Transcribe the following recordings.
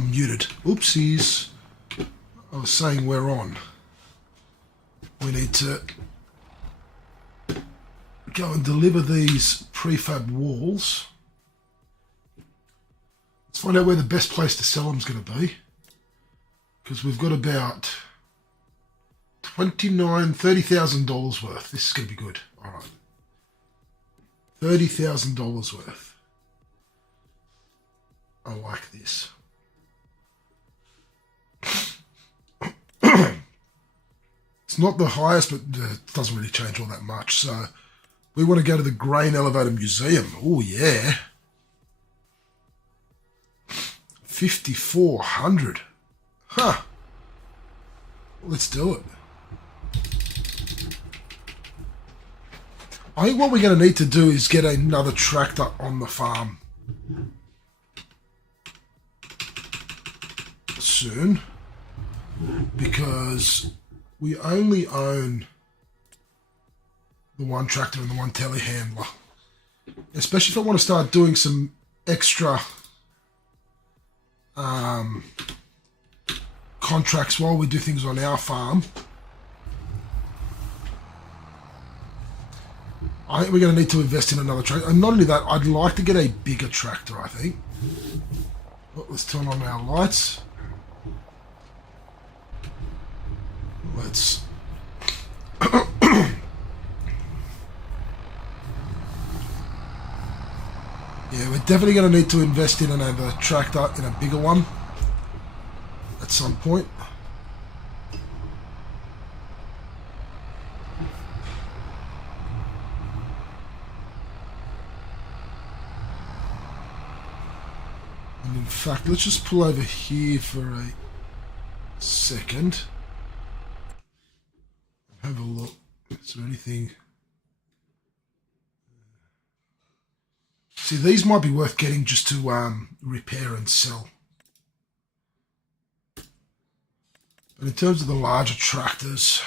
I'm muted. Oopsies. I was saying we're on. We need to go and deliver these prefab walls. Let's find out where the best place to sell them is going to be. Because we've got about $30,000 worth. This is going to be good. All right. $30,000 worth. I like this. It's not the highest, but it doesn't really change all that much. So we want to go to the Grain Elevator Museum. Oh, yeah. 5,400. Huh. Let's do it. I think what we're going to need to do is get another tractor on the farm soon, because we only own the one tractor and the one telehandler. Especially if I want to start doing some extra contracts while we do things on our farm. I think we're going to need to invest in another tractor. And not only that, I'd like to get a bigger tractor, I think. Oh, let's turn on our lights. Let's... Yeah, we're definitely going to need to invest in another tractor, in a bigger one, at some point. And in fact, let's just pull over here for a second. Have a look. Is there anything... See, these might be worth getting just to repair and sell. But in terms of the larger tractors,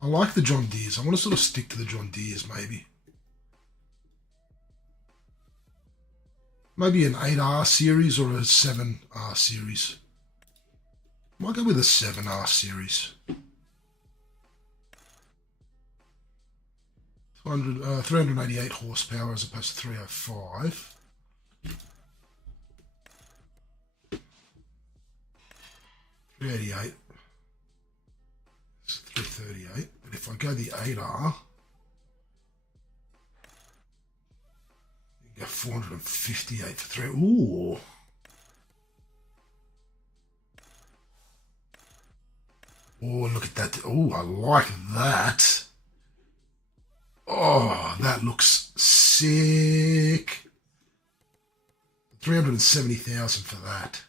I like the John Deeres. I want to sort of stick to the John Deeres, maybe. Maybe an 8R series or a 7R series. Might go with a 7R series. 388 horsepower as opposed to 305. $388. It's $338. But if I go the 8R, you can go 458 for 3. Ooh. Oh, look at that. Oh, I like that. Oh, that looks sick. 370,000 for that.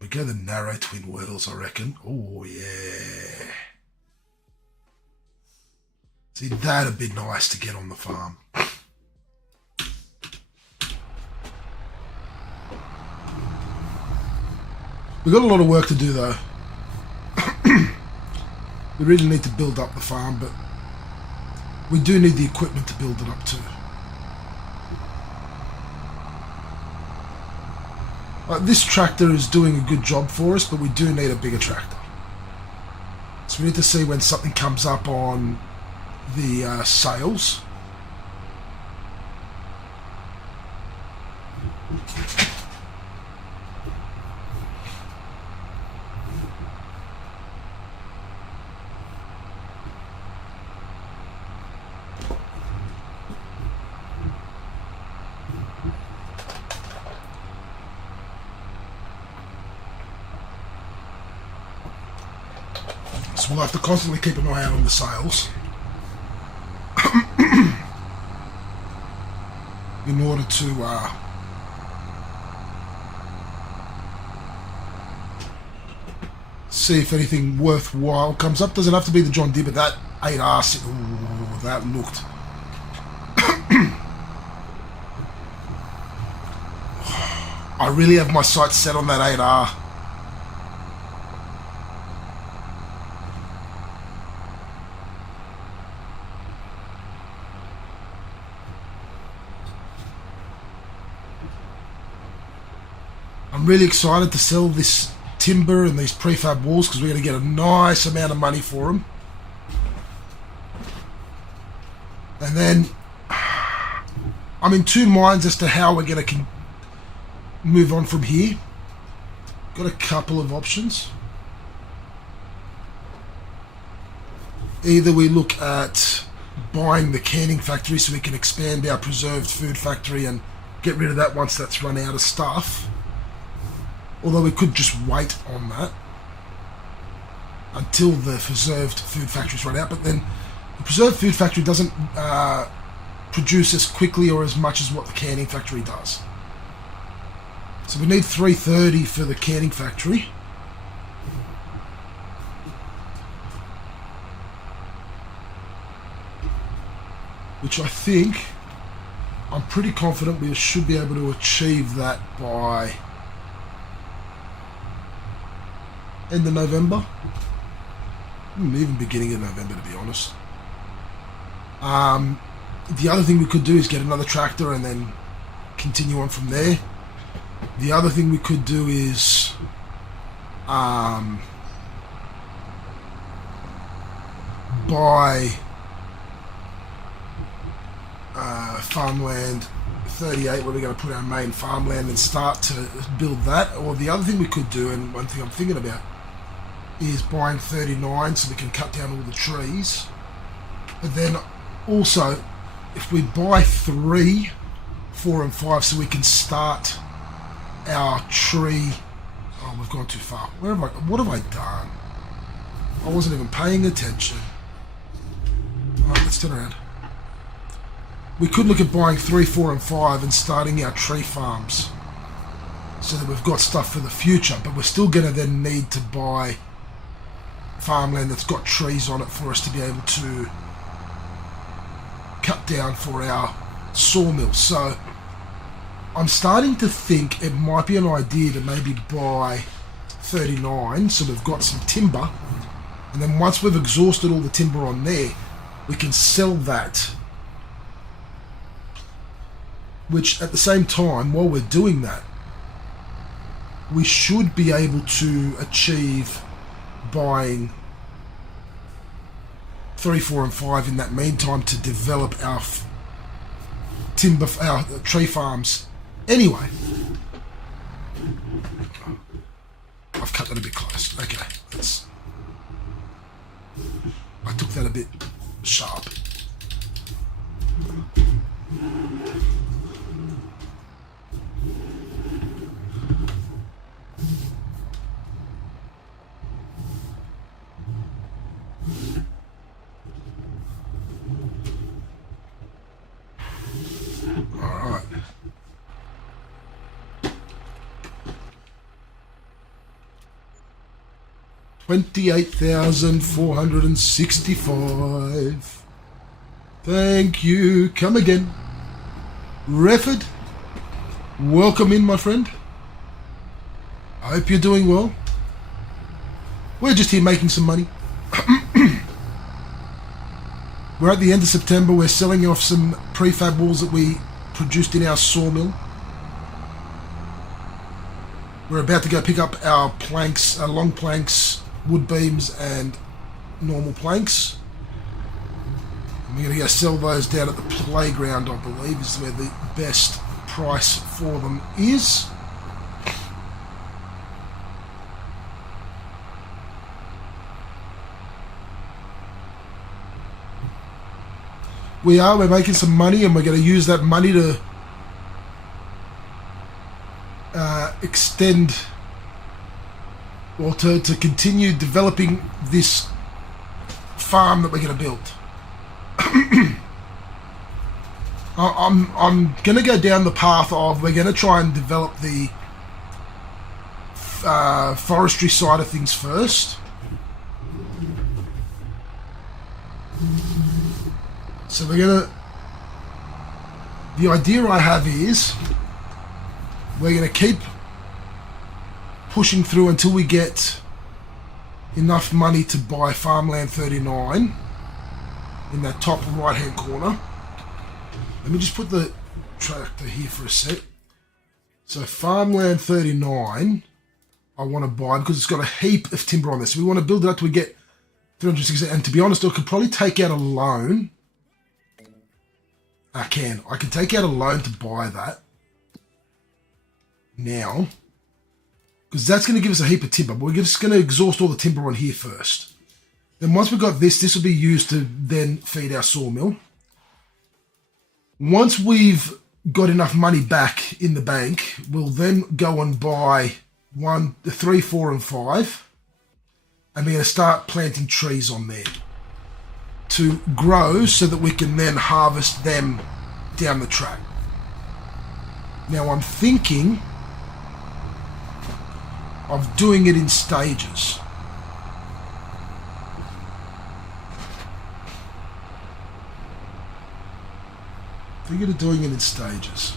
We go the narrow twin wheels, I reckon. Oh, yeah. See, that'd be nice to get on the farm. We've got a lot of work to do, though. We really need to build up the farm, but we do need the equipment to build it up too. This tractor is doing a good job for us, but we do need a bigger tractor. So we need to see when something comes up on the sales. So we'll have to constantly keep an eye out on the sales in order to see if anything worthwhile comes up. Doesn't have to be the John Deere, but that 8R, ooh, that looked... I really have my sights set on that 8R. I'm really excited to sell this timber and these prefab walls because we're going to get a nice amount of money for them. And then I'm in two minds as to how we're going to move on from here. Got a couple of options. Either we look at buying the canning factory so we can expand our preserved food factory and get rid of that once that's run out of stuff. Although we could just wait on that until the preserved food factories run out. But then the preserved food factory doesn't produce as quickly or as much as what the canning factory does. So we need 330 for the canning factory. Which I think, I'm pretty confident we should be able to achieve that by end of November. Even beginning of November, to be honest. The other thing we could do is get another tractor and then continue on from there. The other thing we could do is buy farmland 38 where we're going to put our main farmland and start to build that. Or the other thing we could do, and one thing I'm thinking about, is buying 39 so we can cut down all the trees. But then also, if we buy 3, 4 and 5 so we can start our tree... Oh, we've gone too far. What have I done? I wasn't even paying attention. Alright, let's turn around. We could look at buying 3, 4 and 5 and starting our tree farms so that we've got stuff for the future, but we're still going to then need to buy farmland that's got trees on it for us to be able to cut down for our sawmill. So I'm starting to think it might be an idea to maybe buy 39 so we've got some timber, and then once we've exhausted all the timber on there, we can sell that. Which at the same time, while we're doing that, we should be able to achieve buying 3, 4 and 5 in that meantime to develop our timber, our tree farms anyway. I've cut that a bit close. Okay, I took that a bit sharp. Alright. $28,465. Thank you. Come again. Refford, welcome in, my friend. I hope you're doing well. We're just here making some money. We're at the end of September. We're selling off some prefab walls that we produced in our sawmill. We're about to go pick up our planks, long planks, wood beams and normal planks. And we're going to go sell those down at the playground, I believe, is where the best price for them is. We're making some money, and we're going to use that money to extend, or to continue developing this farm that we're going to build. I'm going to go down the path of, we're going to try and develop the forestry side of things first. So we're going to, the idea I have is, we're going to keep pushing through until we get enough money to buy farmland 39 in that top right hand corner. Let me just put the tractor here for a sec. So farmland 39, I want to buy because it's got a heap of timber on this. So we want to build it up till we get 360. And to be honest, I could probably take out a loan. I can take out a loan to buy that now, because that's going to give us a heap of timber. But we're just going to exhaust all the timber on here first. Then once we've got this will be used to then feed our sawmill. Once we've got enough money back in the bank, we'll then go and buy 1, 3, 4, and 5, and we're going to start planting trees on there to grow so that we can then harvest them down the track. Now I'm thinking of doing it in stages. Thinking of doing it in stages.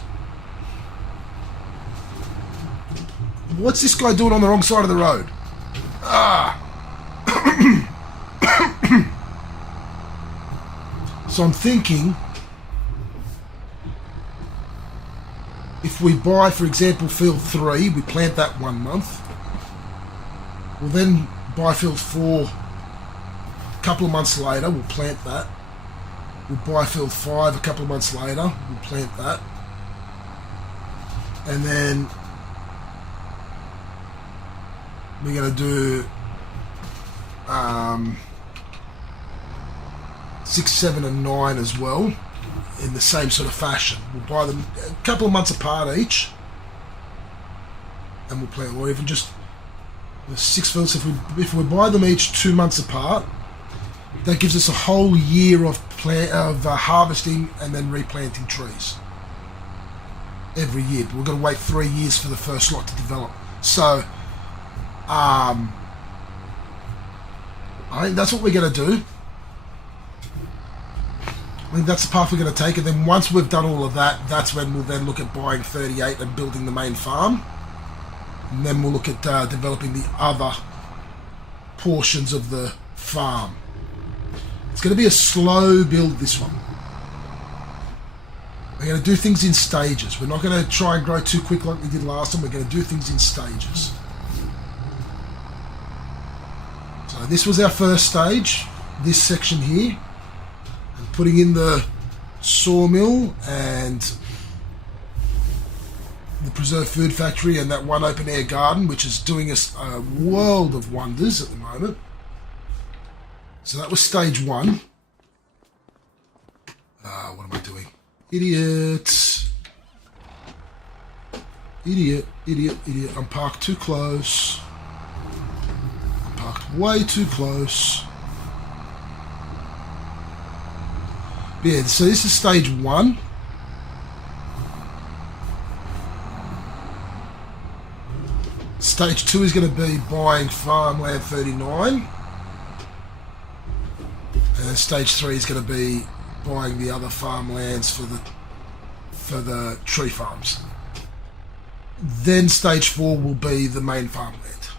What's this guy doing on the wrong side of the road? So I'm thinking, if we buy, for example, field 3, we plant that 1 month. We'll then buy field 4 a couple of months later, we'll plant that. We'll buy field 5 a couple of months later, we'll plant that. And then we're going to do 6, 7, and 9 as well, in the same sort of fashion. We'll buy them a couple of months apart each, and we'll plant, or even just the 6 fields. If we buy them each 2 months apart, that gives us a whole year of harvesting and then replanting trees every year. But we've got to wait 3 years for the first lot to develop. So I think that's what we're going to do. I think that's the path we're going to take, and then once we've done all of that, that's when we'll then look at buying 38 and building the main farm, and then we'll look at developing the other portions of the farm. It's going to be a slow build, this one. We're going to do things in stages. We're not going to try and grow too quick like we did last time. We're going to do things in stages. So this was our first stage, this section here. And putting in the sawmill and the preserved food factory and that one open air garden, which is doing us a world of wonders at the moment. So that was stage 1. What am I doing? Idiot. I'm parked too close. I'm parked way too close. Yeah, so this is stage 1. Stage 2 is going to be buying farmland 39. And then stage 3 is going to be buying the other farmlands for the tree farms. Then stage 4 will be the main farmland.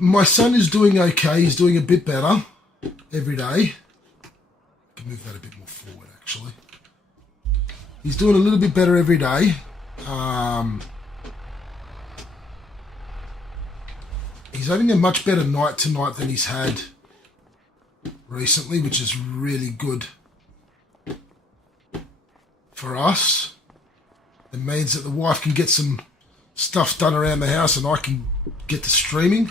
My son is doing okay. He's doing a bit better every day. I can move that a bit more forward, actually. He's doing a little bit better every day. He's having a much better night tonight than he's had recently, which is really good for us. It means that the wife can get some stuff done around the house and I can get to streaming.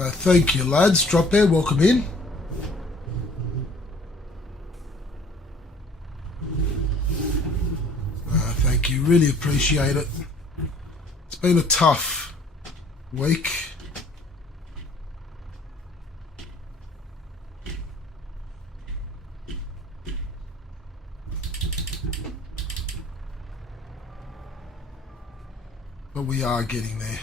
Thank you, lads. Drop there. Welcome in. Thank you. Really appreciate it. It's been a tough week. But we are getting there.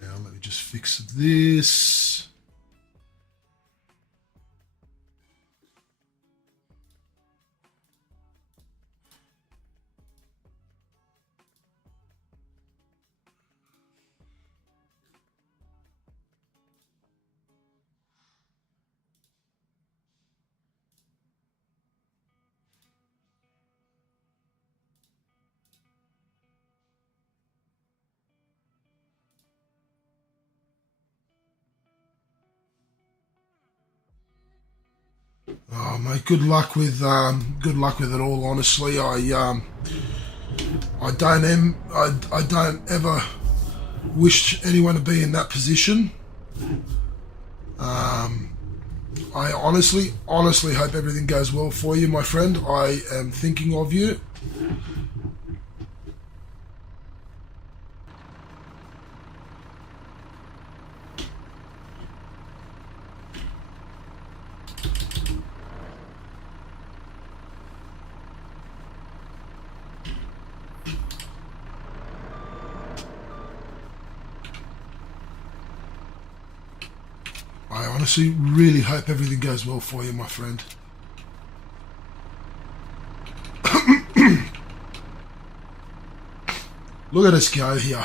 Now let me just fix this. Oh mate, good luck with it all. Honestly, I don't ever wish anyone to be in that position. I honestly hope everything goes well for you, my friend. I am thinking of you. I honestly really hope everything goes well for you, my friend. Look at us go here.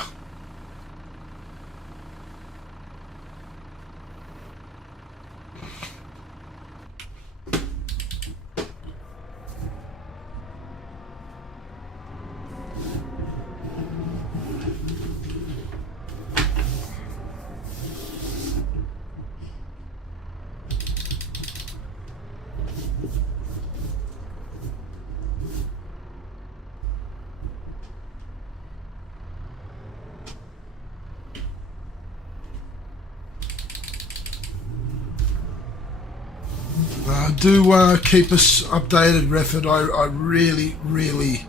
Do keep us updated, Refford. I really, really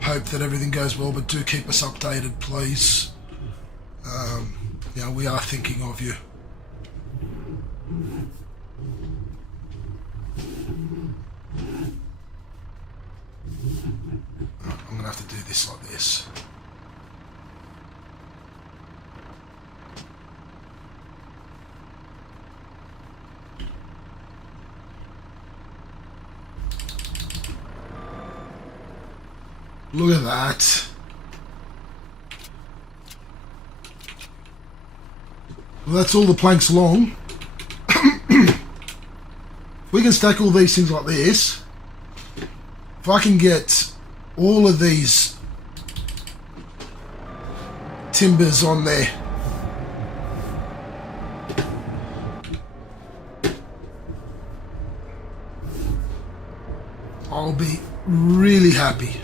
hope that everything goes well, but do keep us updated, please. We are thinking of you. I'm going to have to do this like this. Look at that. Well, that's all the planks long. We can stack all these things like this. If I can get all of these timbers on there, I'll be really happy.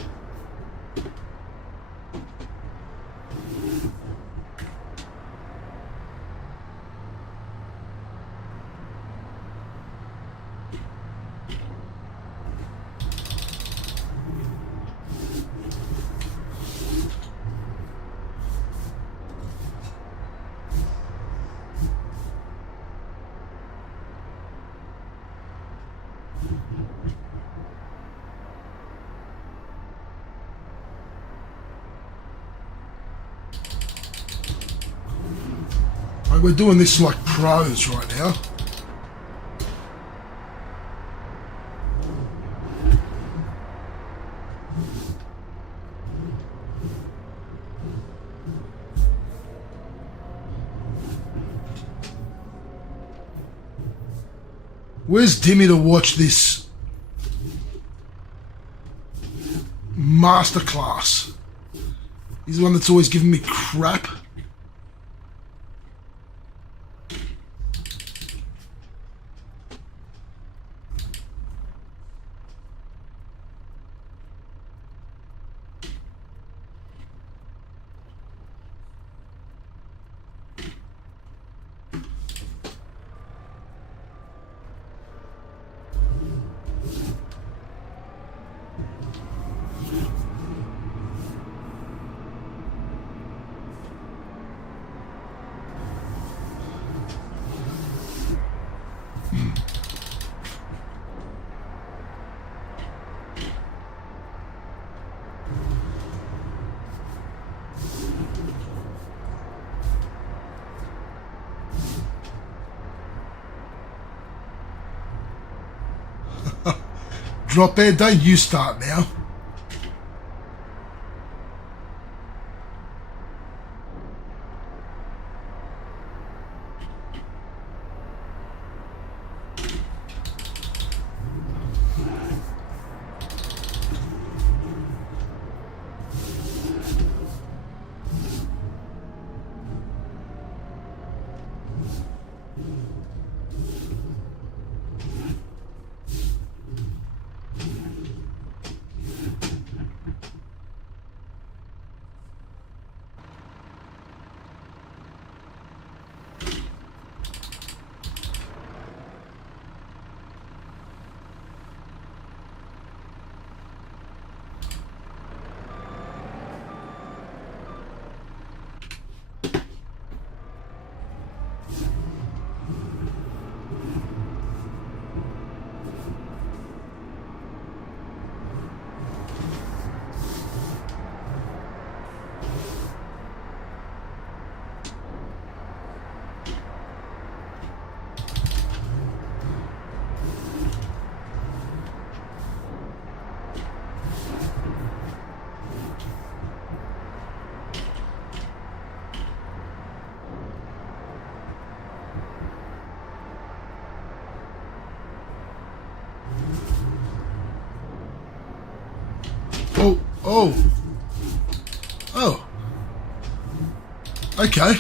we're doing this like pros right now. Where's Dimmy to watch this masterclass? He's the one that's always giving me crap. Drop it, don't you start now. Oh. Okay.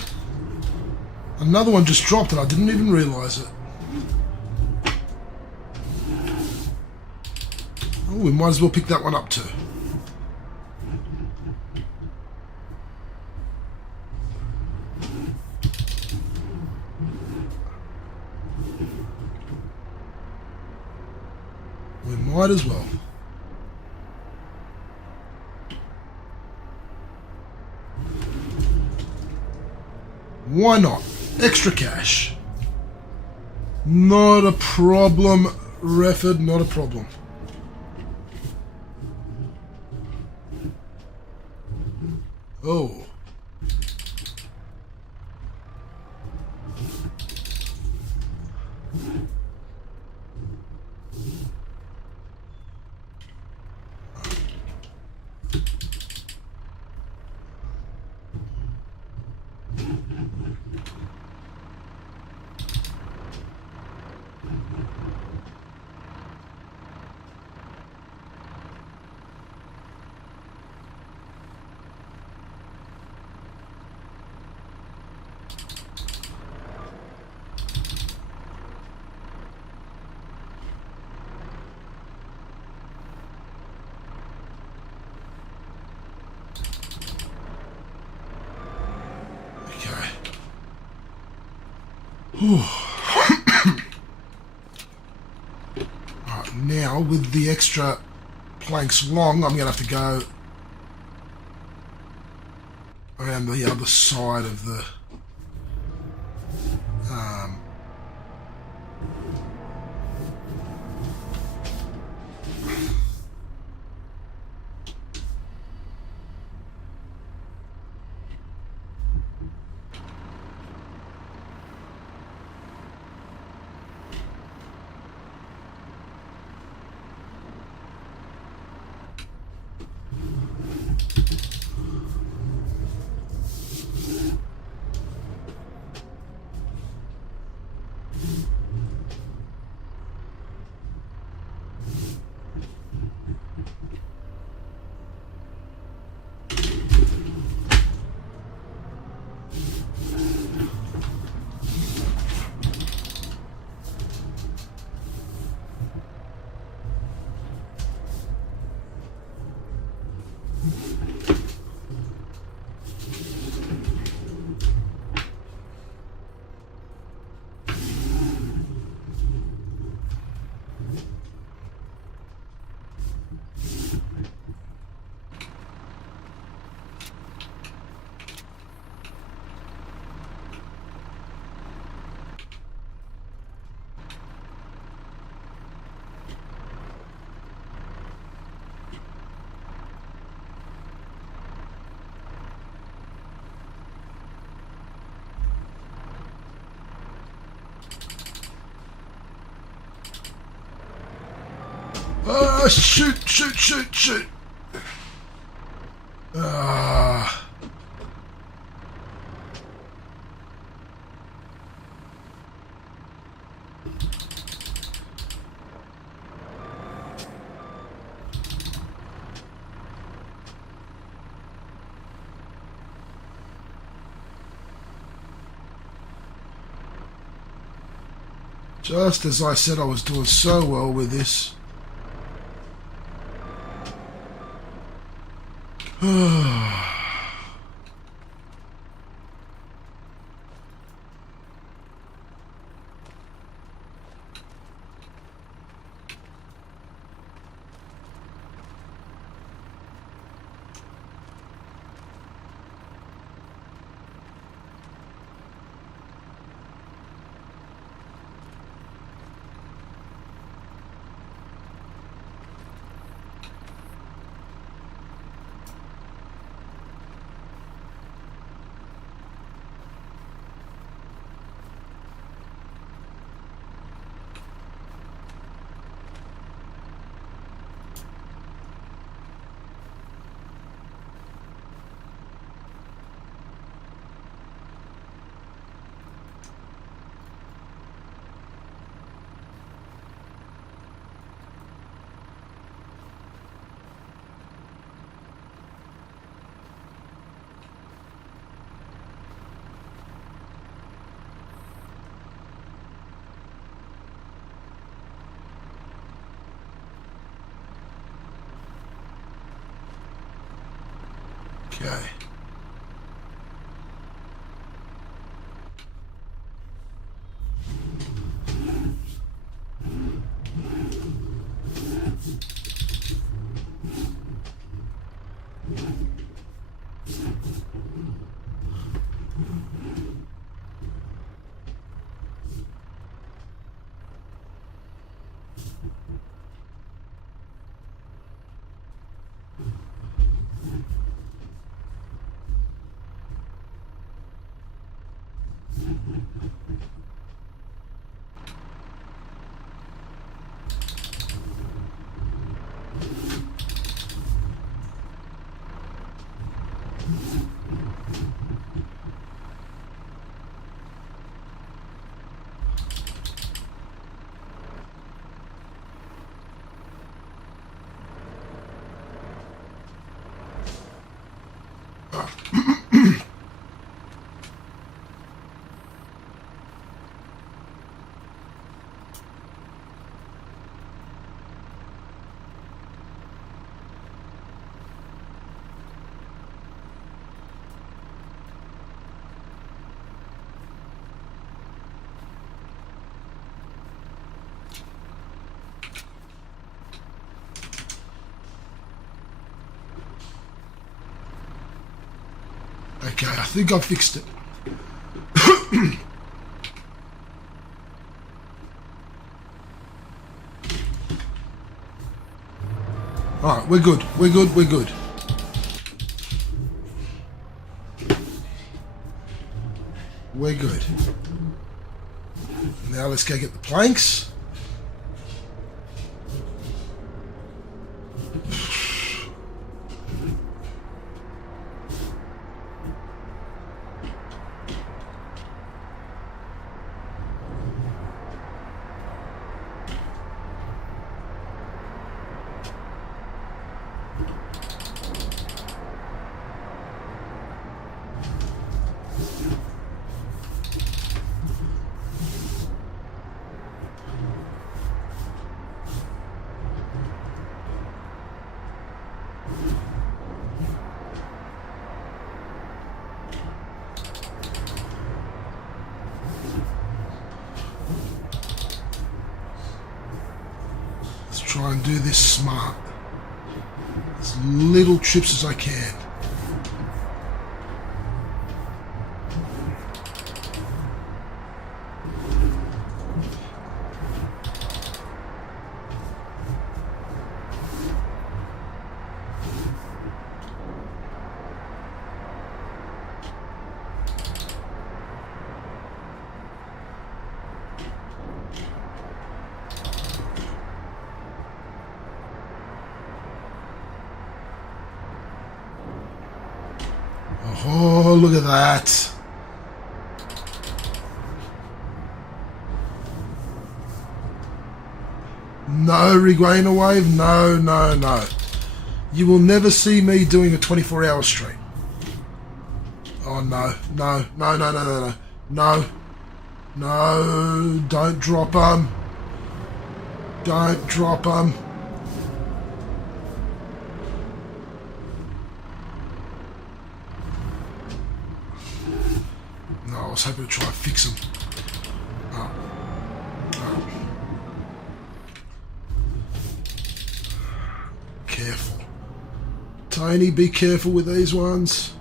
Another one just dropped and I didn't even realise it. Oh, we might as well pick that one up too. We might as well. Why not? Extra cash. Not a problem, Refford, not a problem. Oh. Alright, now with the extra planks long, I'm going to have to go around the other side of the Oh, shoot, shoot, shoot, shoot. Ah. Just as I said I was doing so well with this. Okay. Okay, I think I fixed it. Alright, we're good. We're good. We're good. We're good. Now let's go get the planks. Try and do this smart. As little trips as I can. Oh, look at that. No Regainer wave. No, no, no. You will never see me doing a 24-hour stream. Oh, no. No, no, no, no, no, no. No. No. Don't drop them. Don't drop them. No, I was hoping to try and fix them. Oh. Oh. Careful. Tony, be careful with these ones.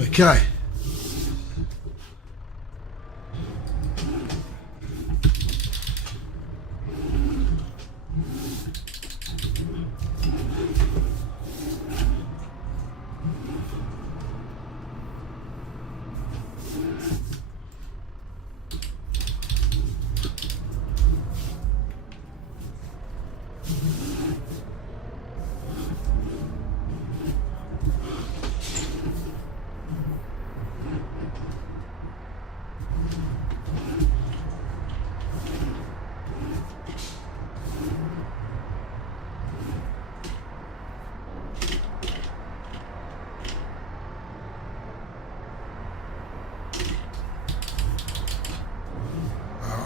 Okay.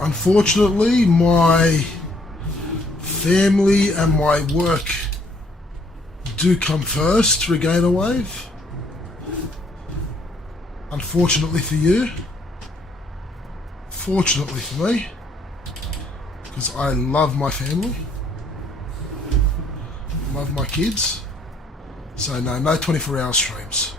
Unfortunately, my family and my work do come first, Regainer wave. Unfortunately for you. Fortunately for me. Because I love my family. Love my kids. So no 24-hour streams.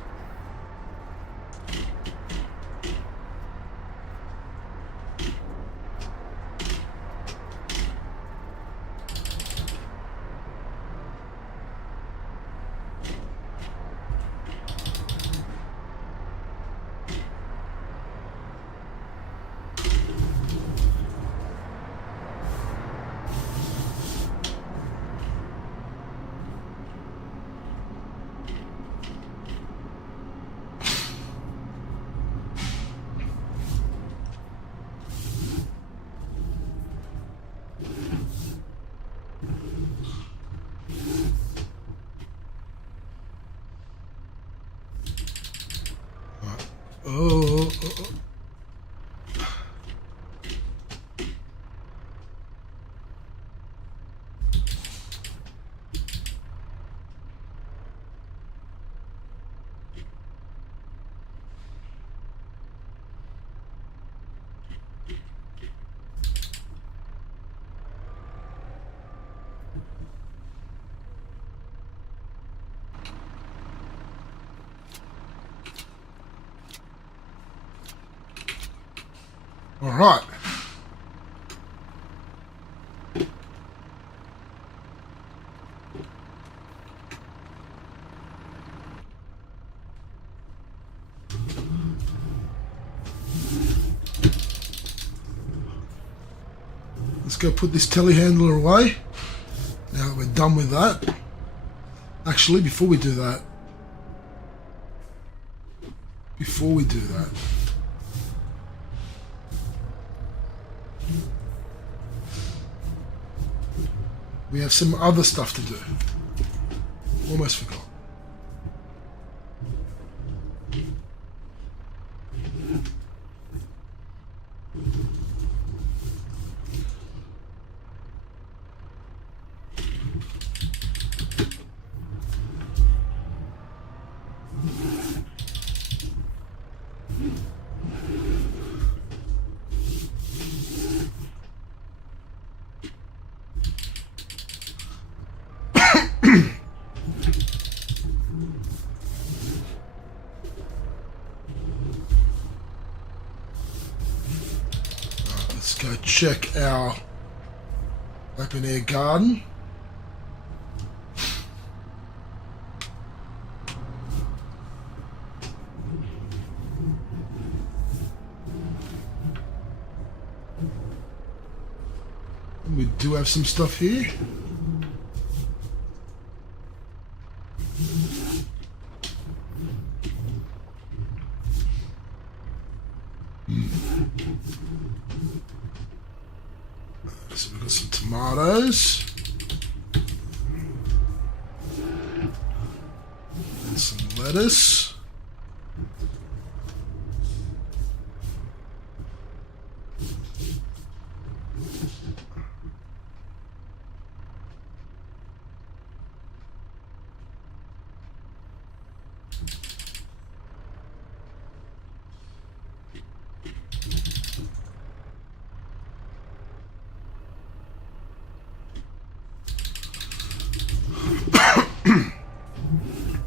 Oh. All right. Let's go put this telehandler away. Now that we're done with that. Actually, before we do that, we have some other stuff to do. Almost forgot. Let's go check our Open air garden. We do have some stuff here. So we've got some tomatoes. And some lettuce.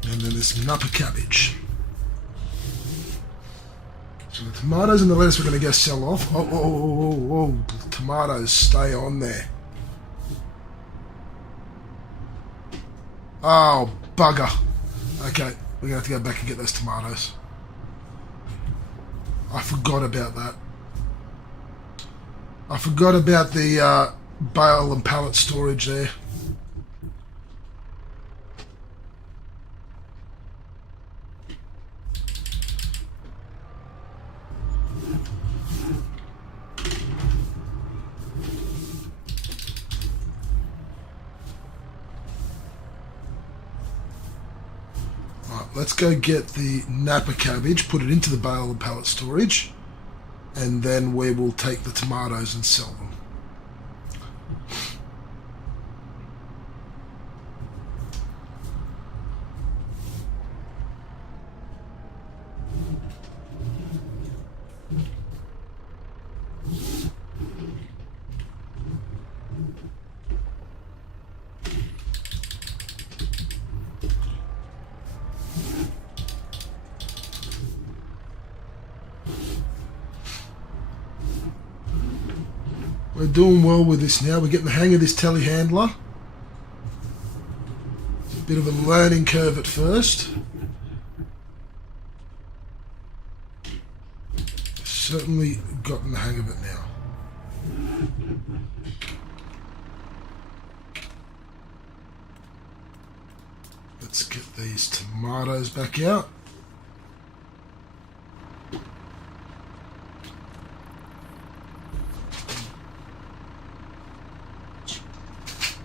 And then there's some upper cabbage. So the tomatoes and the lettuce we're going to go sell off. Oh, the tomatoes stay on there. Oh, bugger. Okay, we're going to have to go back and get those tomatoes. I forgot about that. I forgot about the bale and pallet storage there. Let's go get the Napa cabbage, put it into the bale and pallet storage, and then we will take the tomatoes and sell them. We're doing well with this now. We're getting the hang of this telehandler. It's a bit of a learning curve at first. Certainly gotten the hang of it now. Let's get these tomatoes back out.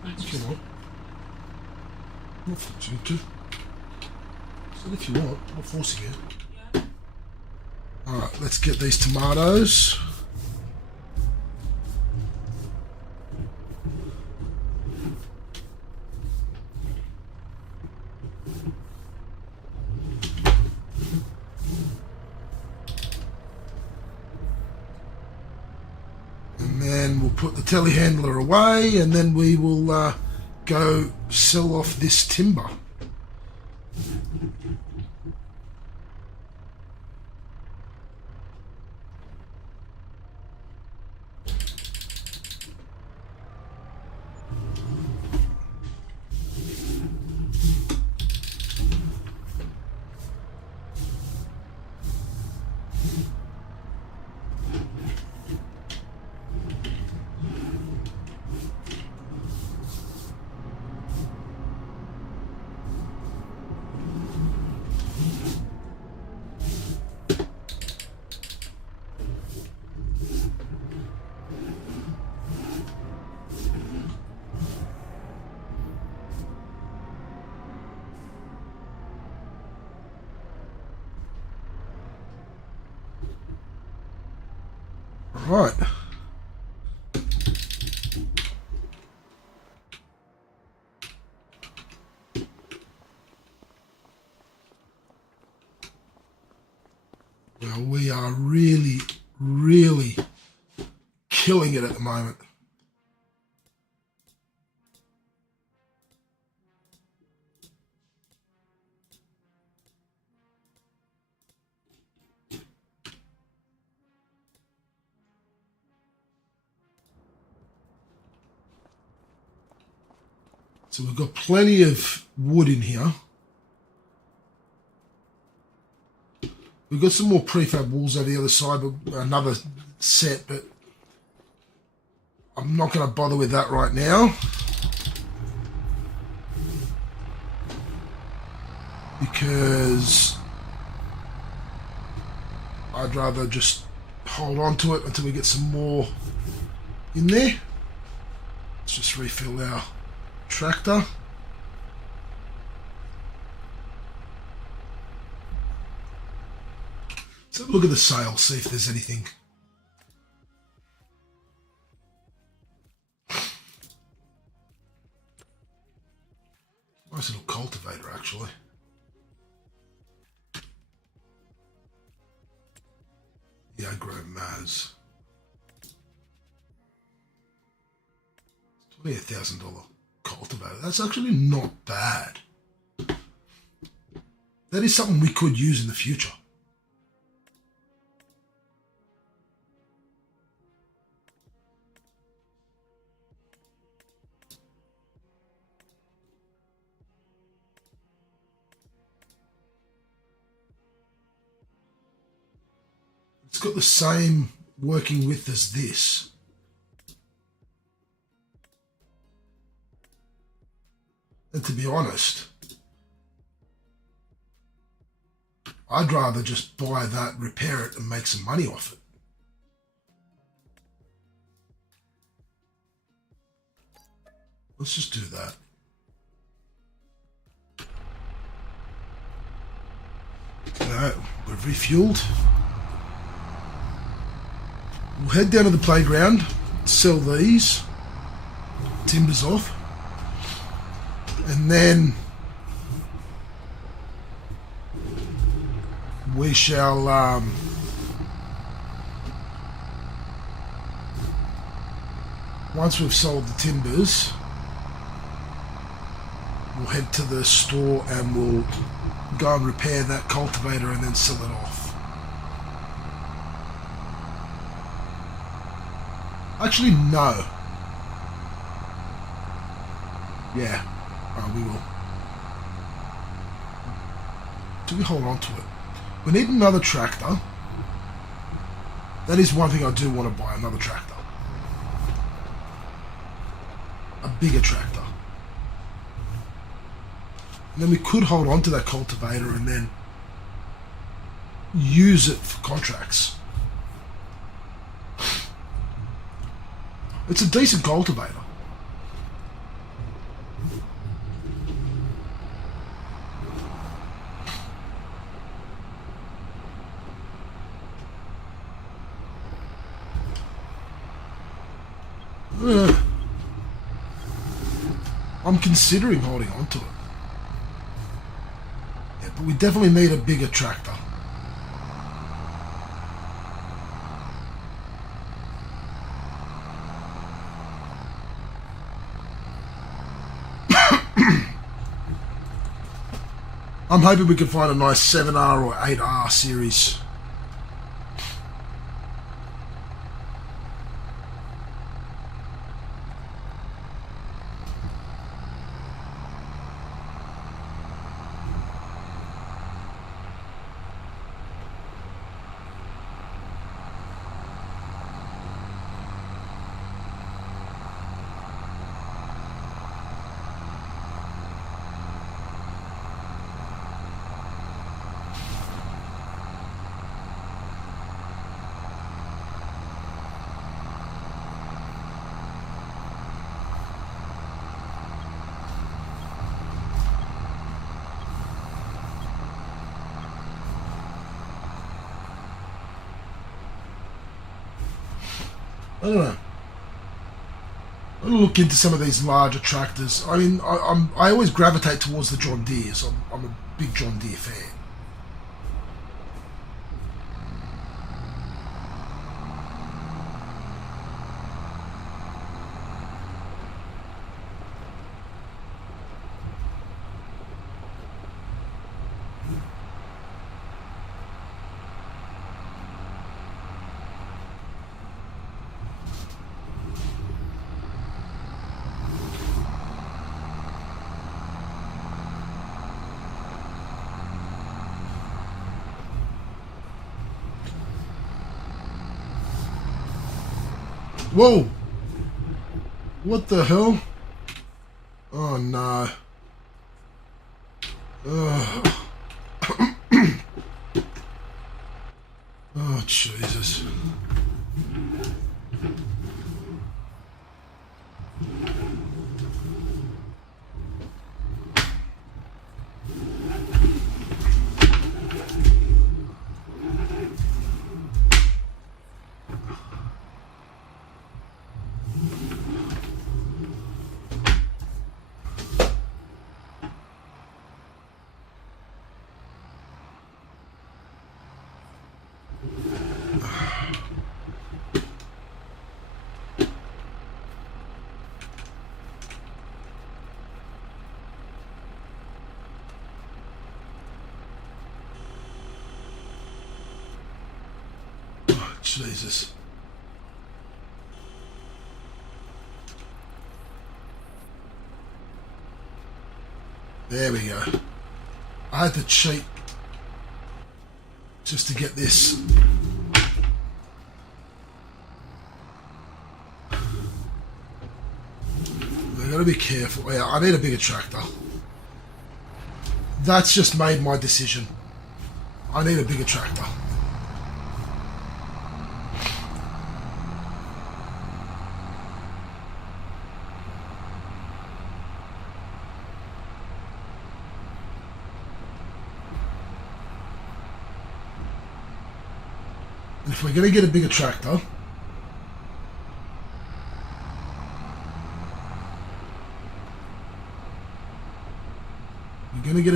If you want. I'm not forcing you to. So if you want, I'm not forcing you. Alright, let's get these tomatoes. And then we'll put the telehandler away, and then we will go sell off this timber. Right. Well, we are really, really killing it at the moment. So we've got plenty of wood in here. We've got some more prefab walls over the other side, but another set, but I'm not going to bother with that right now. Because I'd rather just hold on to it until we get some more in there. Let's just refill our tractor. Let's have a look at the sail, see if there's anything. Nice little cultivator, actually. The Agro Maz. $28,000 cultivator. That's actually not bad. That is something we could use in the future. It's got the same working width as this. And to be honest, I'd rather just buy that, repair it, and make some money off it. Let's just do that. Alright, we're refueled. We'll head down to the playground, sell these timbers off, and then we shall once we've sold the timbers, we'll head to the store and we'll go and repair that cultivator and then sell it off. Actually, no. Yeah, we will. Do we hold on to it? We need another tractor. That is one thing I do want to buy, another tractor. A bigger tractor. And then we could hold on to that cultivator and then use it for contracts. It's a decent cultivator. I'm considering holding on to it. Yeah, but we definitely need a bigger tractor. I'm hoping we can find a nice 7R or 8R series. I don't know. I'm gonna look into some of these larger tractors. I mean, I always gravitate towards the John Deeres. I'm a big John Deere fan. Whoa! What the hell? Oh no. Oh Jesus. Jesus. There we go. I had to cheat just to get this. I gotta be careful. Yeah, I need a bigger tractor. That's just made my decision. I need a bigger tractor. If we're going to get a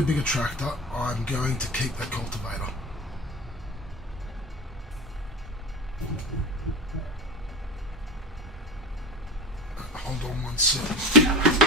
bigger tractor, I'm going to keep that cultivator. Hold on one second.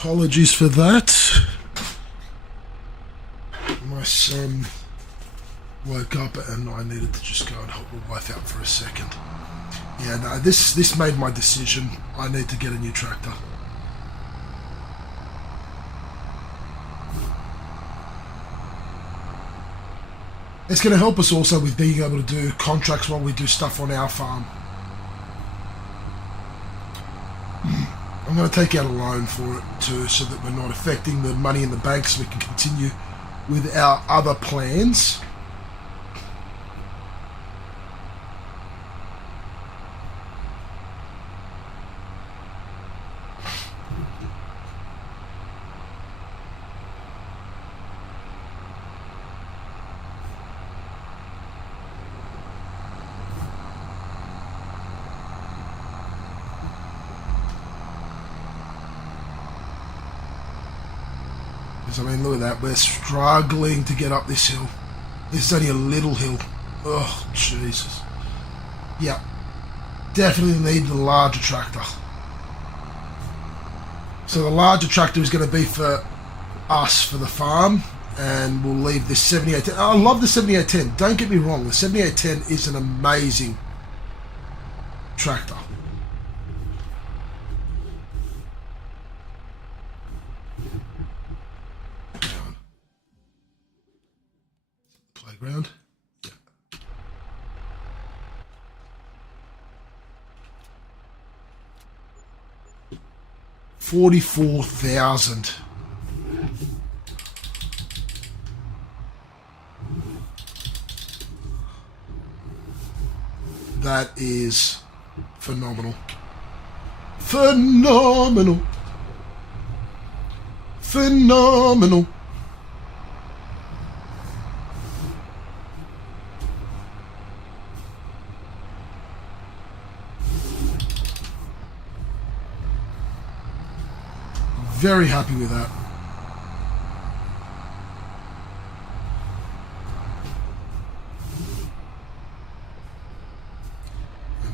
Apologies for that. My son woke up and I needed to just go and help my wife out for a second. Yeah, no, this made my decision. I need to get a new tractor. It's going to help us also with being able to do contracts while we do stuff on our farm. I'm going to take out a loan for it too, so that we're not affecting the money in the bank, so we can continue with our other plans. Because, I mean, look at that. We're struggling to get up this hill. This is only a little hill. Oh, Jesus. Yeah. Definitely need the larger tractor. So the larger tractor is going to be for us, for the farm. And we'll leave this 7810. I love the 7810. Don't get me wrong. The 7810 is an amazing tractor. Playground. Yeah. 44,000. That is phenomenal. Phenomenal. Phenomenal. Very happy with that.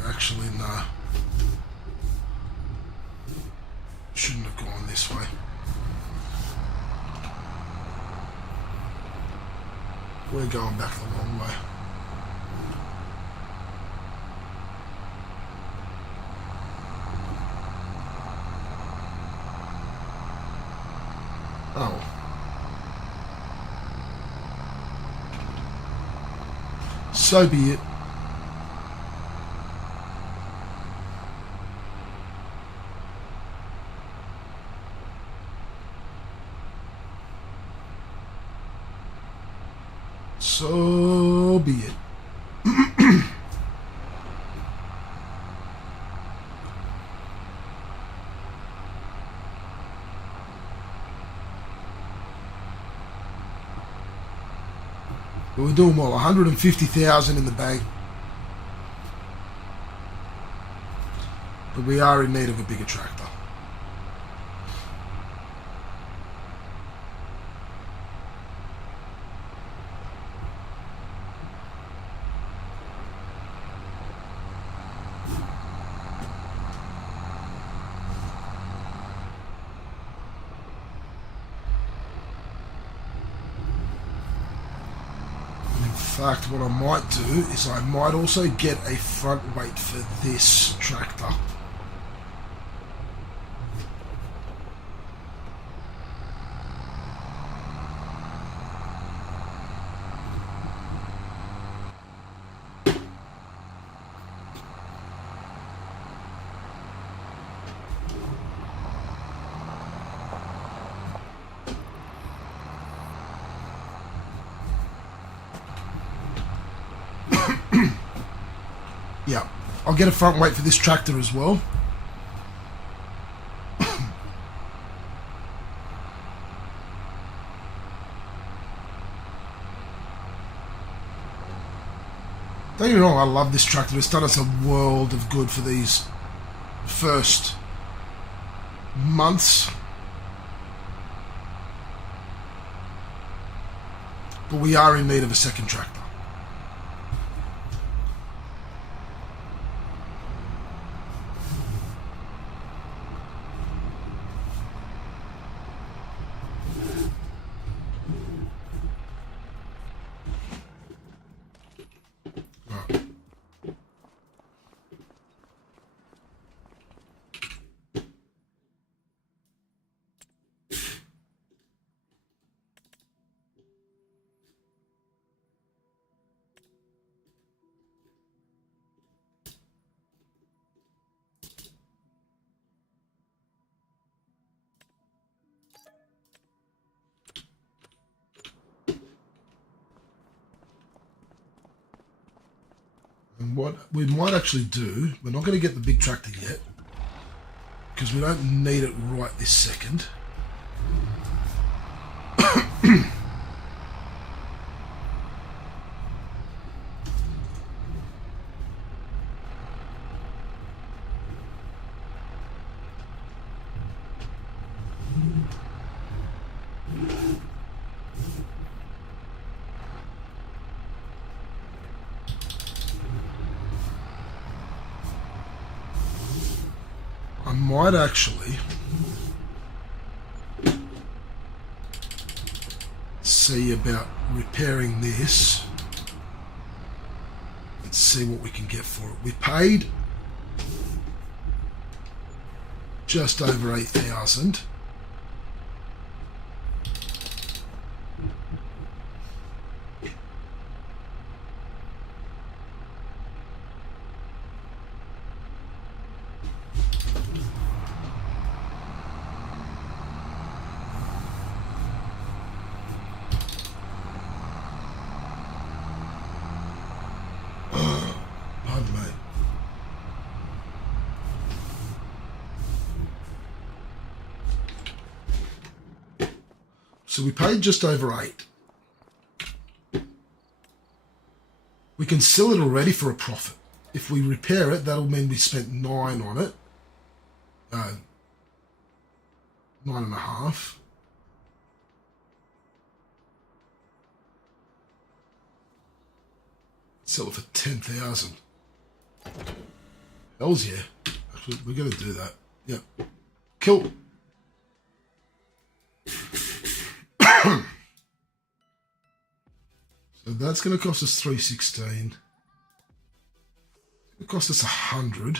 Actually, no. Shouldn't have gone this way. We're going back the long way. Oh. So be it. So be it. We're doing well, 150,000 in the bank. But we are in need of a bigger tractor. In fact, what I might do is I might also get a front weight for this tractor. Yeah, I'll get a front weight for this tractor as well. Don't get me wrong, I love this tractor. It's done us a world of good for these first months. But we are in need of a second tractor. And what we might actually do, we're not going to get the big tractor yet, because we don't need it right this second. might actually see about repairing this. Let's see what we can get for it. We paid just over 8,000. So we paid just over 8. We can sell it already for a profit. If we repair it, that'll mean we spent 9 on it. 9.5. Sell it for 10,000. Hells yeah. Actually, we're going to do that. Yep. Cool. So that's going to cost us 316. It cost us 100.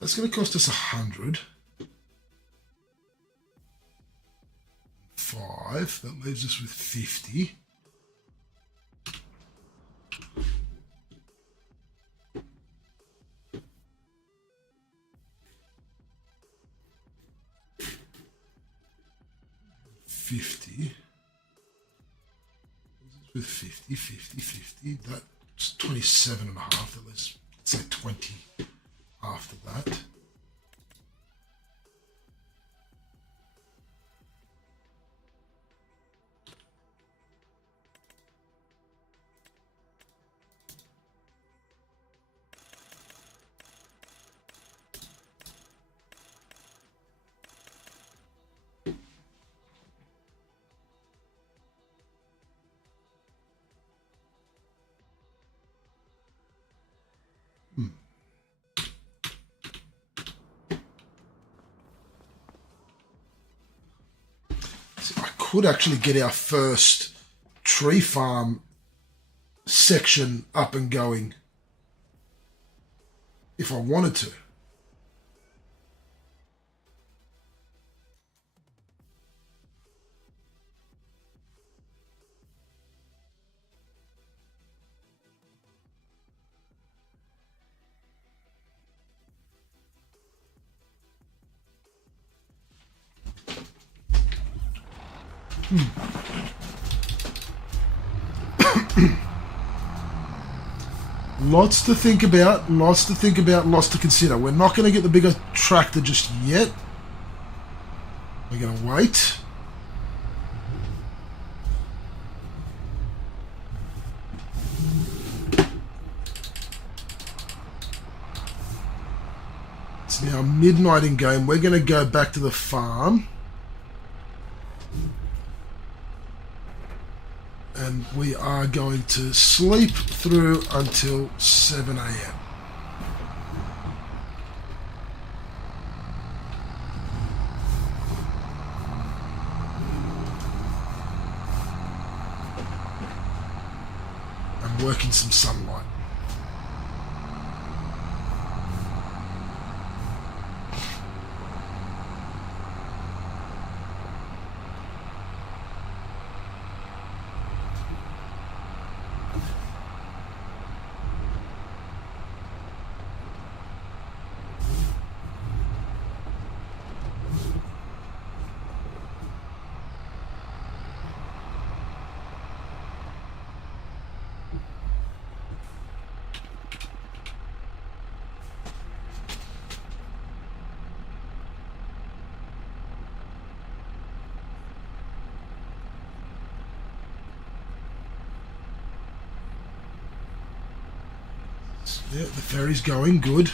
That's going to cost us 100. 5. That leaves us with 50. With 50, 50, 50. That's 27.5. Let's say 20 after that. Could actually get our first tree farm section up and going if I wanted to. Lots to think about, lots to consider. We're not going to get the bigger tractor just yet. We're going to wait. It's now midnight in game. We're going to go back to the farm. And we are going to sleep through until 7 a.m. And work in some sunlight. Yeah, the ferry's going good.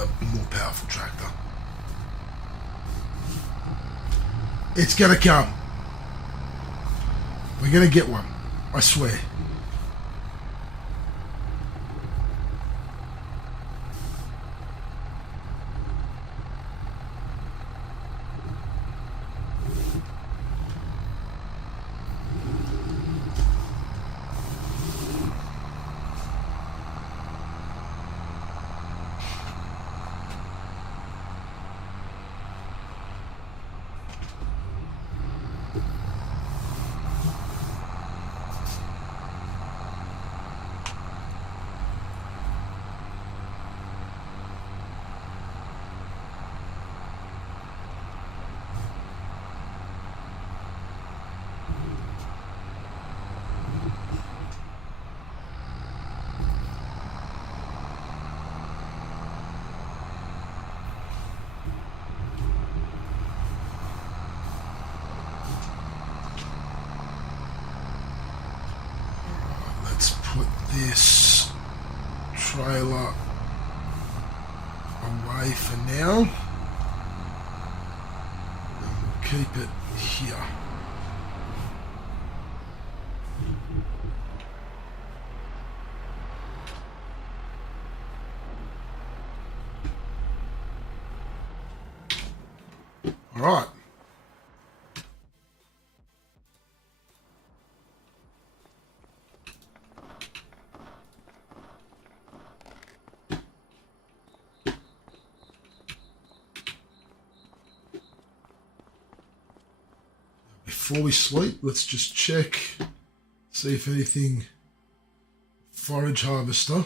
a more powerful tractor. It's gonna come. We're gonna get one, I swear. Let's put this trailer away for now. And we'll keep it here. All right. Before we sleep, let's just check, see if anything, forage harvester.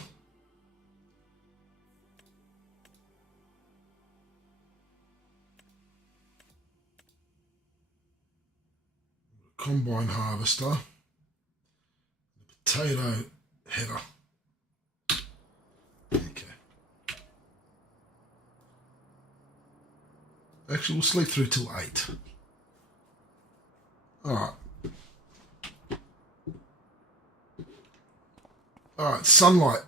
Combine harvester, potato header. Okay. Actually, we'll sleep through till 8. Alright. Alright, sunlight.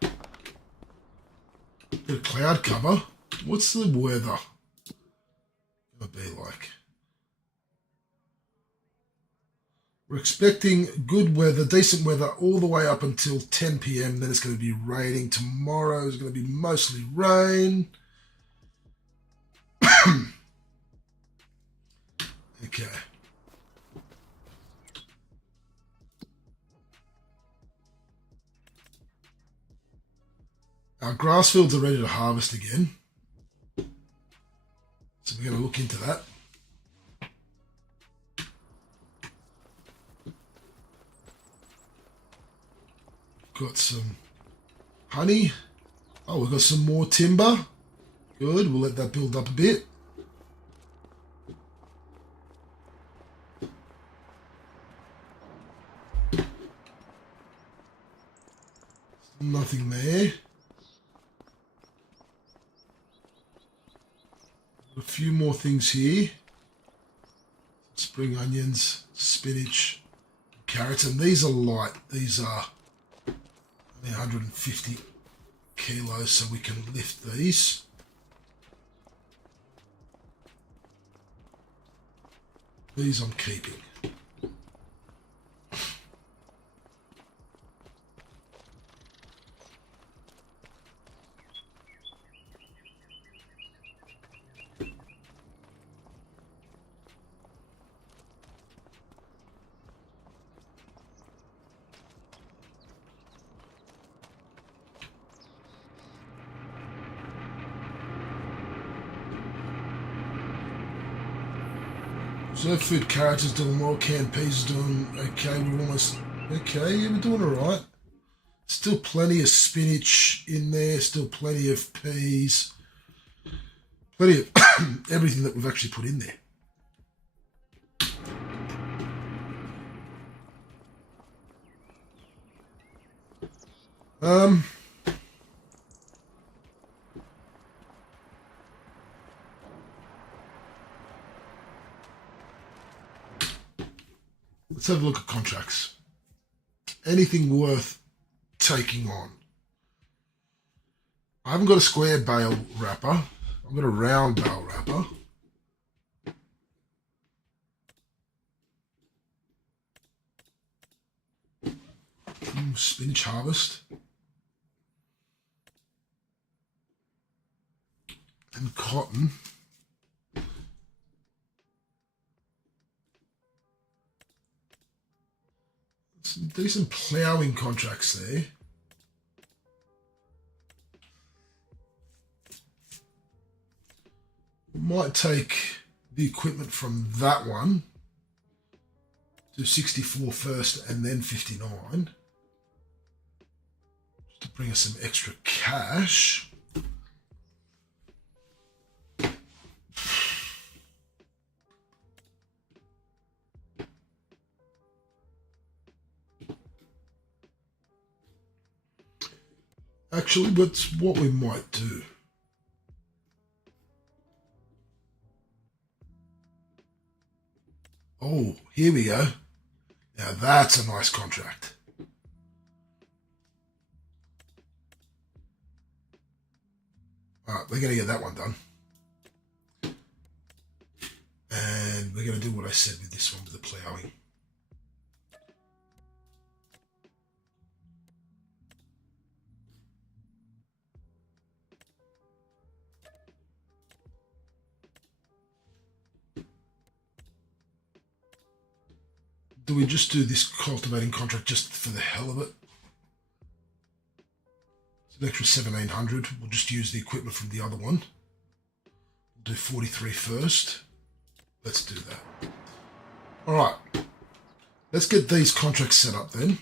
Bit of cloud cover. What's the weather gonna be like? We're expecting good weather, decent weather all the way up until 10 p.m. Then it's going to be raining. Tomorrow is going to be mostly rain. Okay. Our grass fields are ready to harvest again. So we're going to look into that. Got some honey. Oh, we've got some more timber. Good, we'll let that build up a bit. Nothing there. A few more things here. Spring onions, spinach, carrots, and these are light. These are only 150 kilos, so we can lift these. These I'm keeping. Reserve food carrots is doing well, canned peas is doing okay, we're almost okay, yeah, we're doing alright. Still plenty of spinach in there, still plenty of peas, plenty of everything that we've actually put in there. Let's have a look at contracts. Anything worth taking on. I haven't got a square bale wrapper. I've got a round bale wrapper. Spinach harvest. And cotton. Some decent ploughing contracts there. We might take the equipment from that one to 64 first and then 59 just to bring us some extra cash. Actually, that's what we might do. Oh, here we go. Now that's a nice contract. All right, we're going to get that one done. And we're going to do what I said with this one, with the ploughing. Do we just do this cultivating contract just for the hell of it? It's an extra 1,700. We'll just use the equipment from the other one. We'll do 43 first. Let's do that. All right. Let's get these contracts set up then.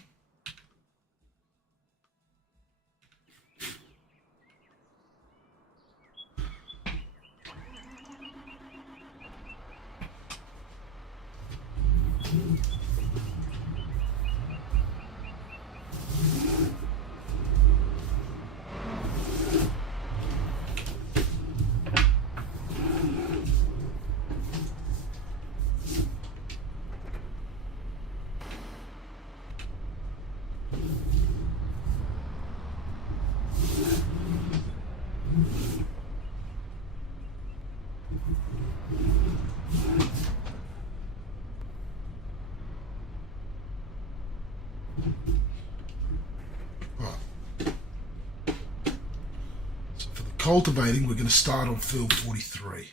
Cultivating, we're going to start on field 43.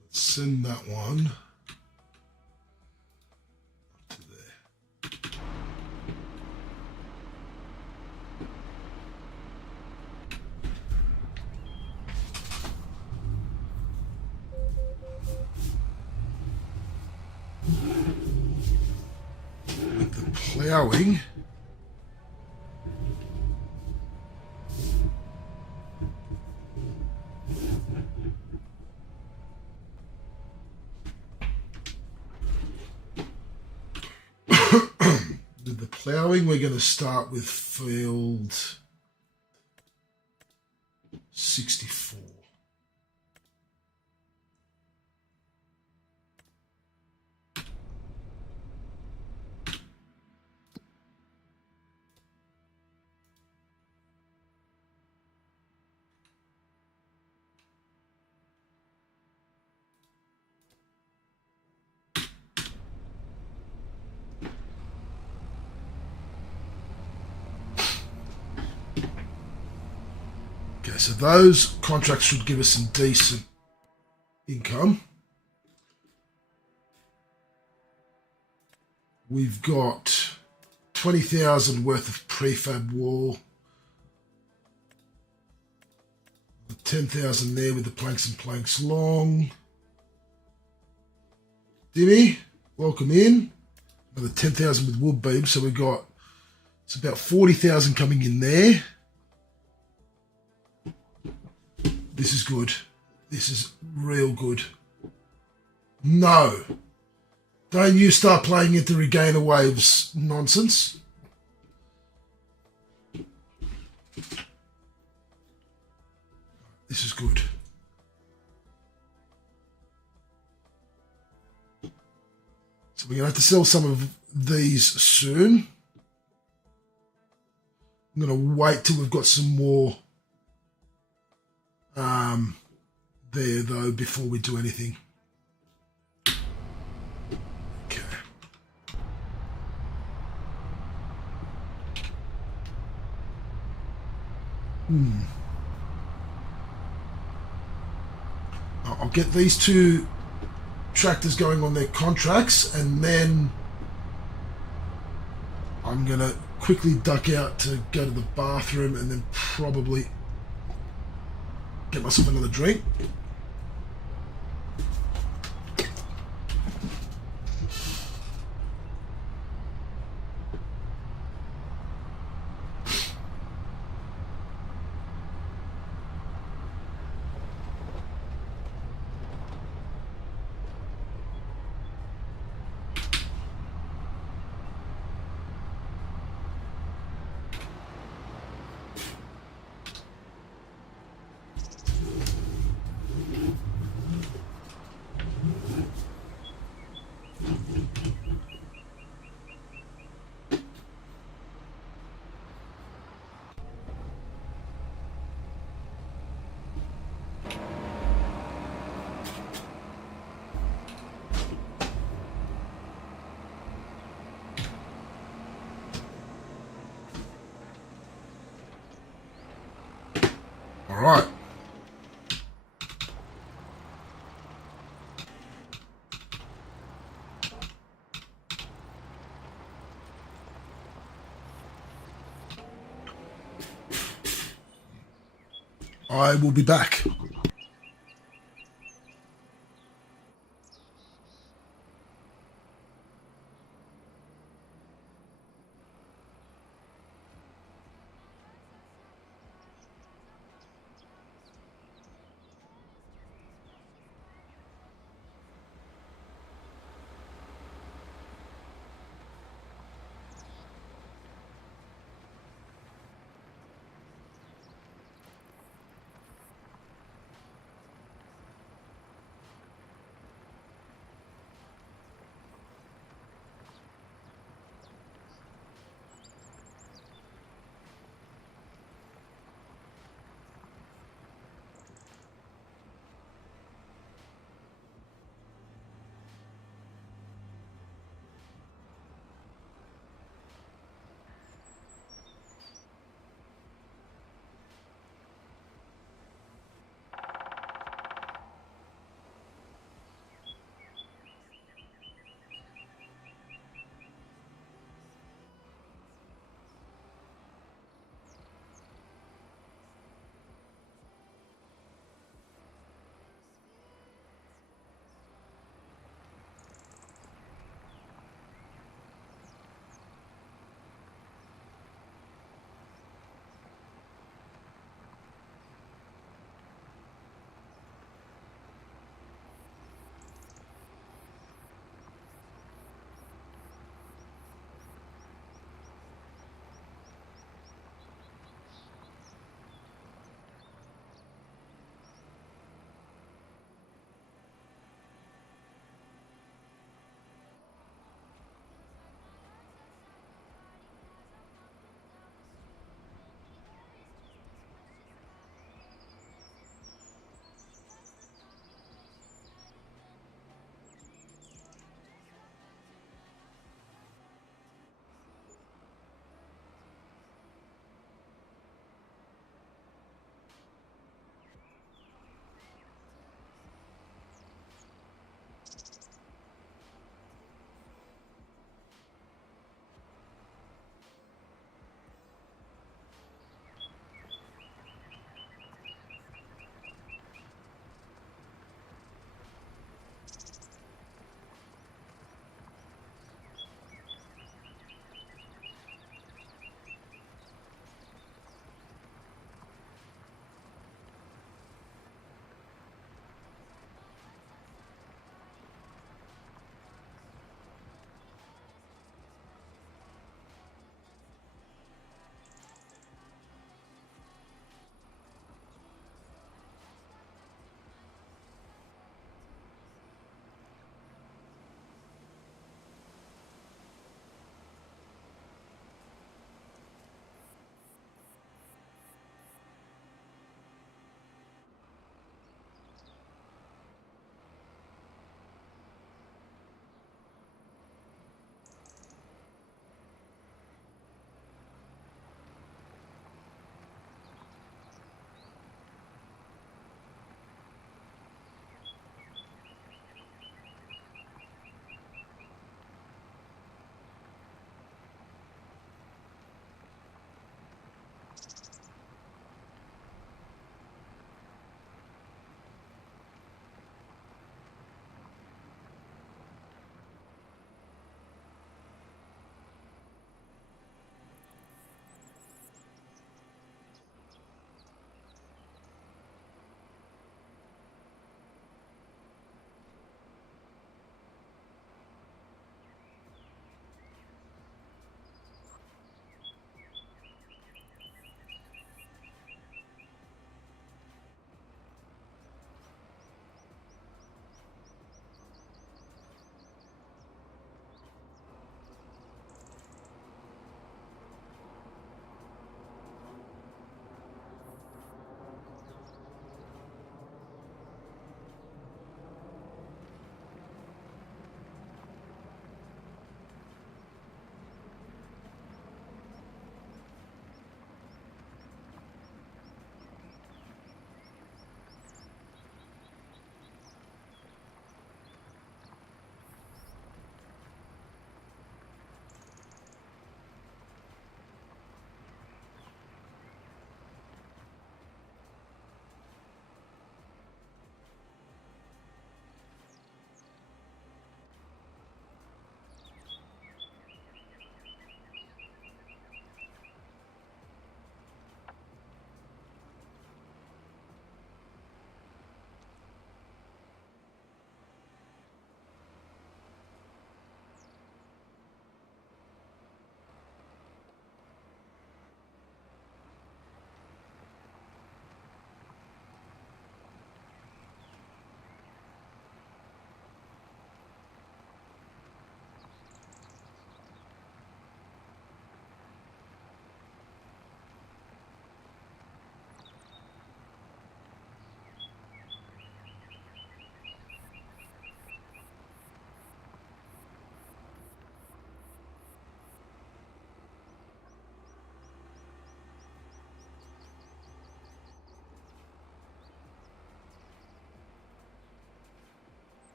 Let's send that one up to there. Ploughing. With the ploughing, we're going to start with field 64. So those contracts should give us some decent income. We've got 20,000 worth of prefab wall. 10,000 there with the planks and planks long. Dimmy, welcome in. Another 10,000 with wood beams. So we've got, it's about 40,000 coming in there. This is good. This is real good. No. Don't you start playing into regainer waves nonsense. This is good. So we're going to have to sell some of these soon. I'm going to wait till we've got some more there, though, before we do anything. Okay. I'll get these two tractors going on their contracts, and then I'm going to quickly duck out to go to the bathroom and then probably get myself another drink. All right. I will be back.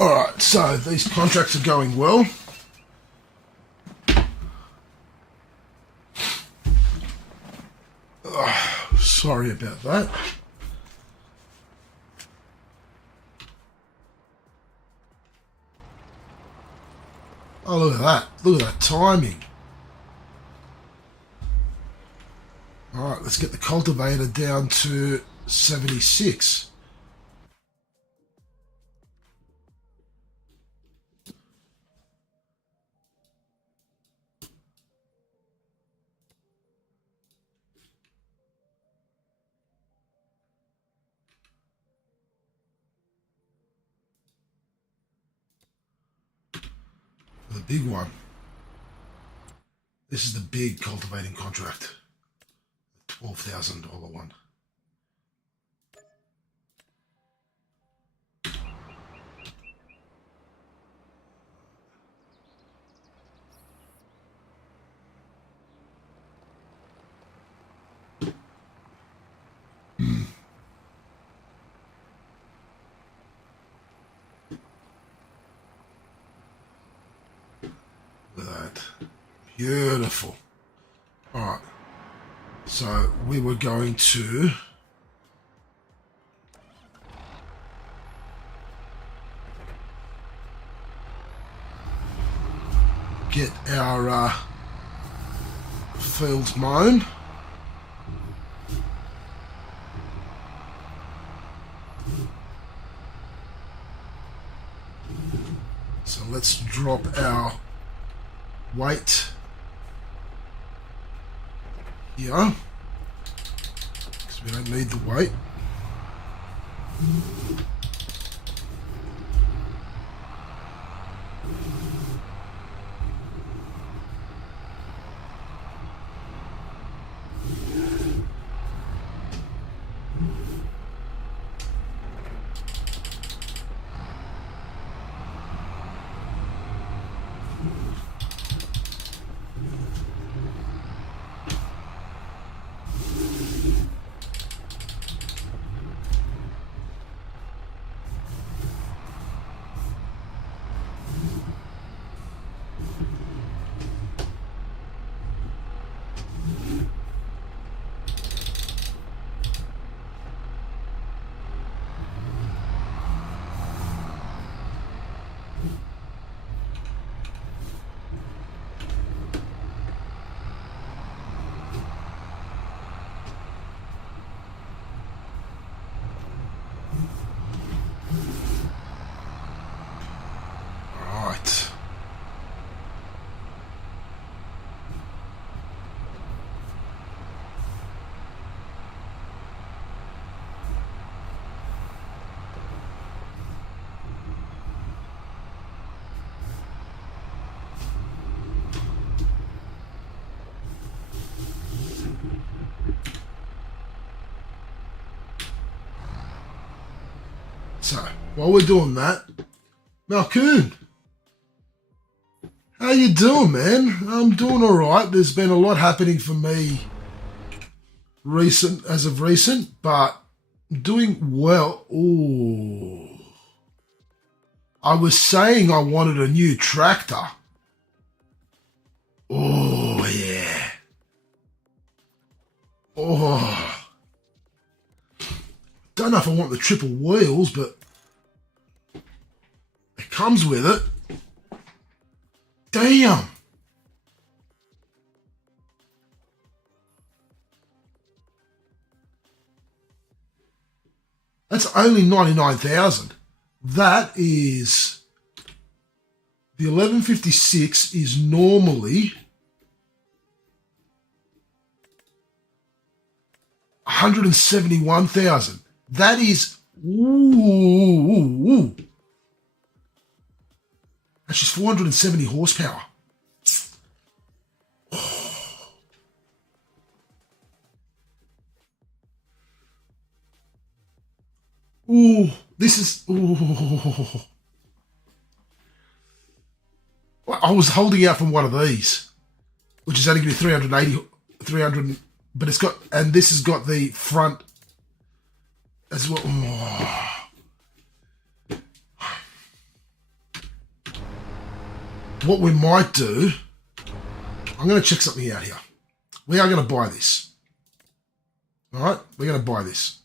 Alright, so these contracts are going well. Oh, sorry about that. Oh, look at that. Look at that timing. Alright, let's get the cultivator down to 76. The big one. This is the big cultivating contract. $12,000 one. Look at that. Beautiful. All right. So we were going to get our fields mown. So let's drop our weight here, because we don't need the weight. So, while we're doing that, Malcoon, how you doing, man? I'm doing all right. There's been a lot happening for me as of recent, but doing well. Ooh. I was saying I wanted a new tractor. Oh, yeah. Oh. Don't know if I want the triple wheels, but it comes with it. Damn. That's only 99,000. That is, the 1156 is normally 171,000. That is, ooh. That's just 470 horsepower. Ooh, this is, ooh. I was holding out from one of these, which is only going to be 300, but it's got, and this has got the front as well. Oh. What we might do, I'm going to check something out here. We are going to buy this. All right, we're going to buy this.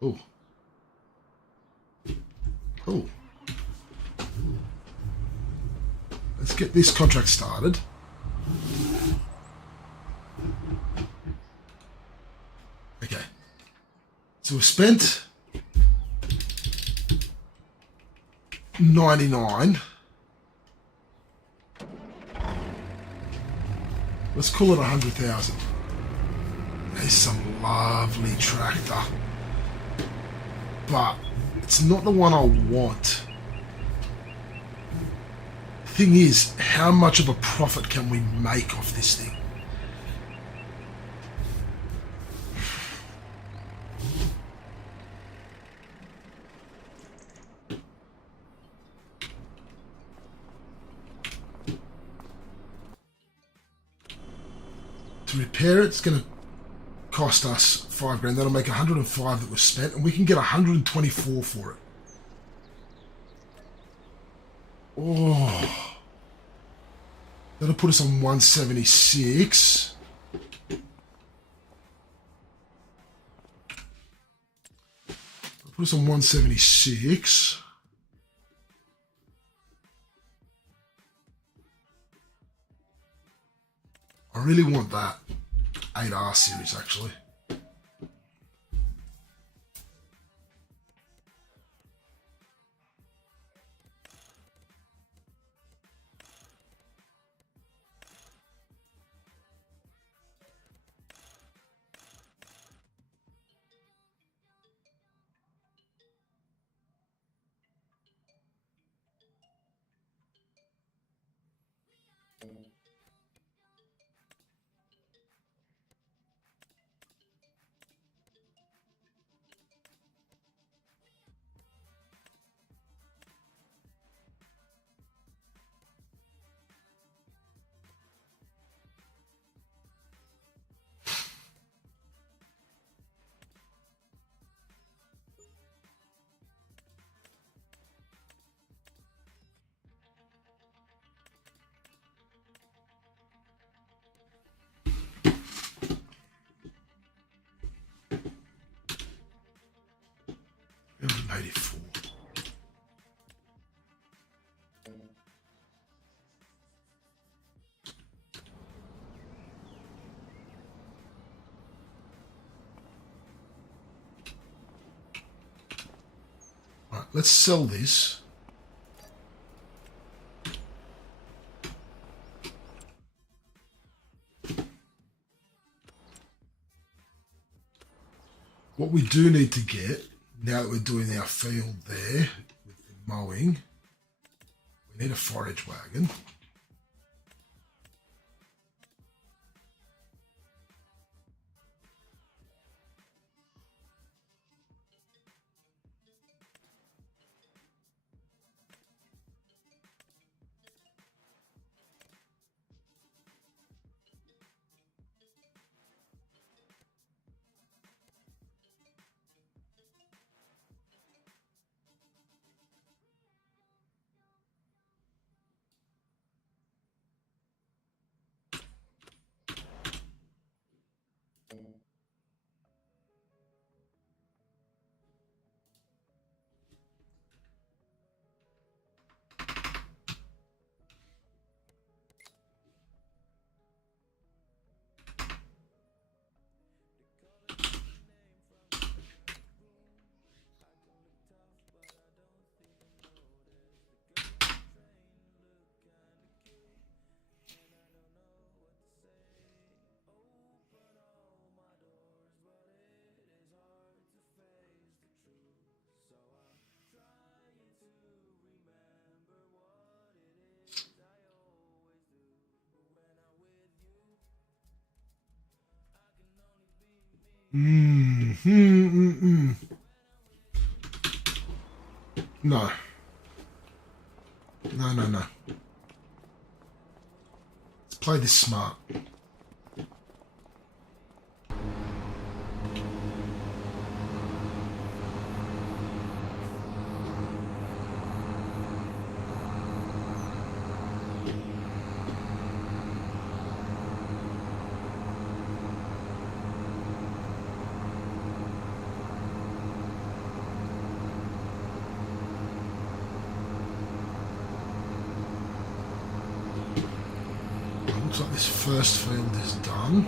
Oh. Oh. Let's get this contract started. Okay. So we've spent 99. Let's call it 100,000. There's some lovely tractor. But it's not the one I want. The thing is, how much of a profit can we make off this thing? To repair it, it's going to cost us $5,000. That'll make 105 that was spent, and we can get 124 for it. Oh, that'll put us on 176. Put us on 176. I really want that 8R series, actually. Right, let's sell this. What we do need to get, now that we're doing our field there with the mowing, we need a forage wagon. No. No, no, no. Let's play this smart. Looks like this first field is done.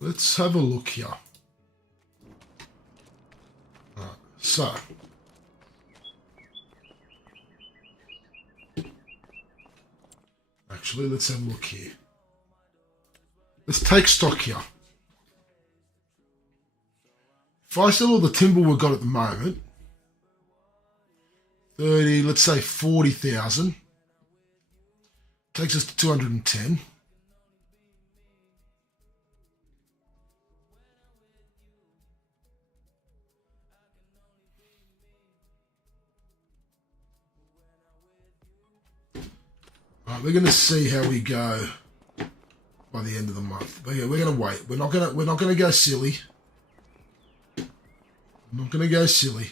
Let's have a look here. Right, so actually, let's have a look here. Let's take stock here. If I sell all the timber we've got at the moment, 30, let's say 40,000, takes us to 210. Right, we're going to see how we go by the end of the month. But yeah, we're going to wait. We're not going to go silly. We're not going to go silly.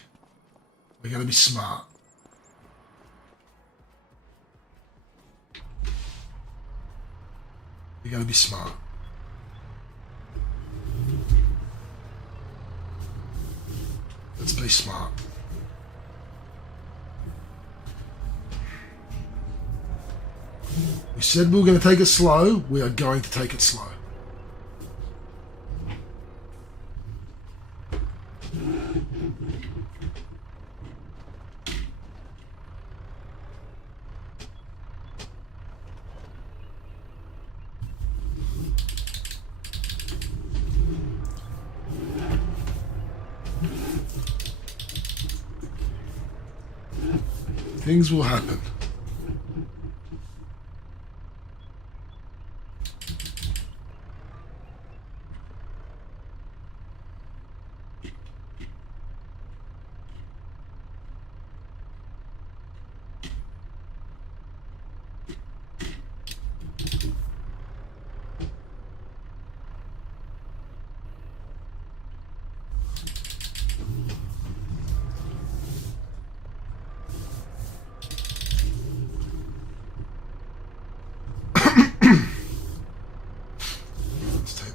We're going to be smart. We're going to be smart. Let's be smart. We said we were going to take it slow. We are going to take it slow. Things will happen.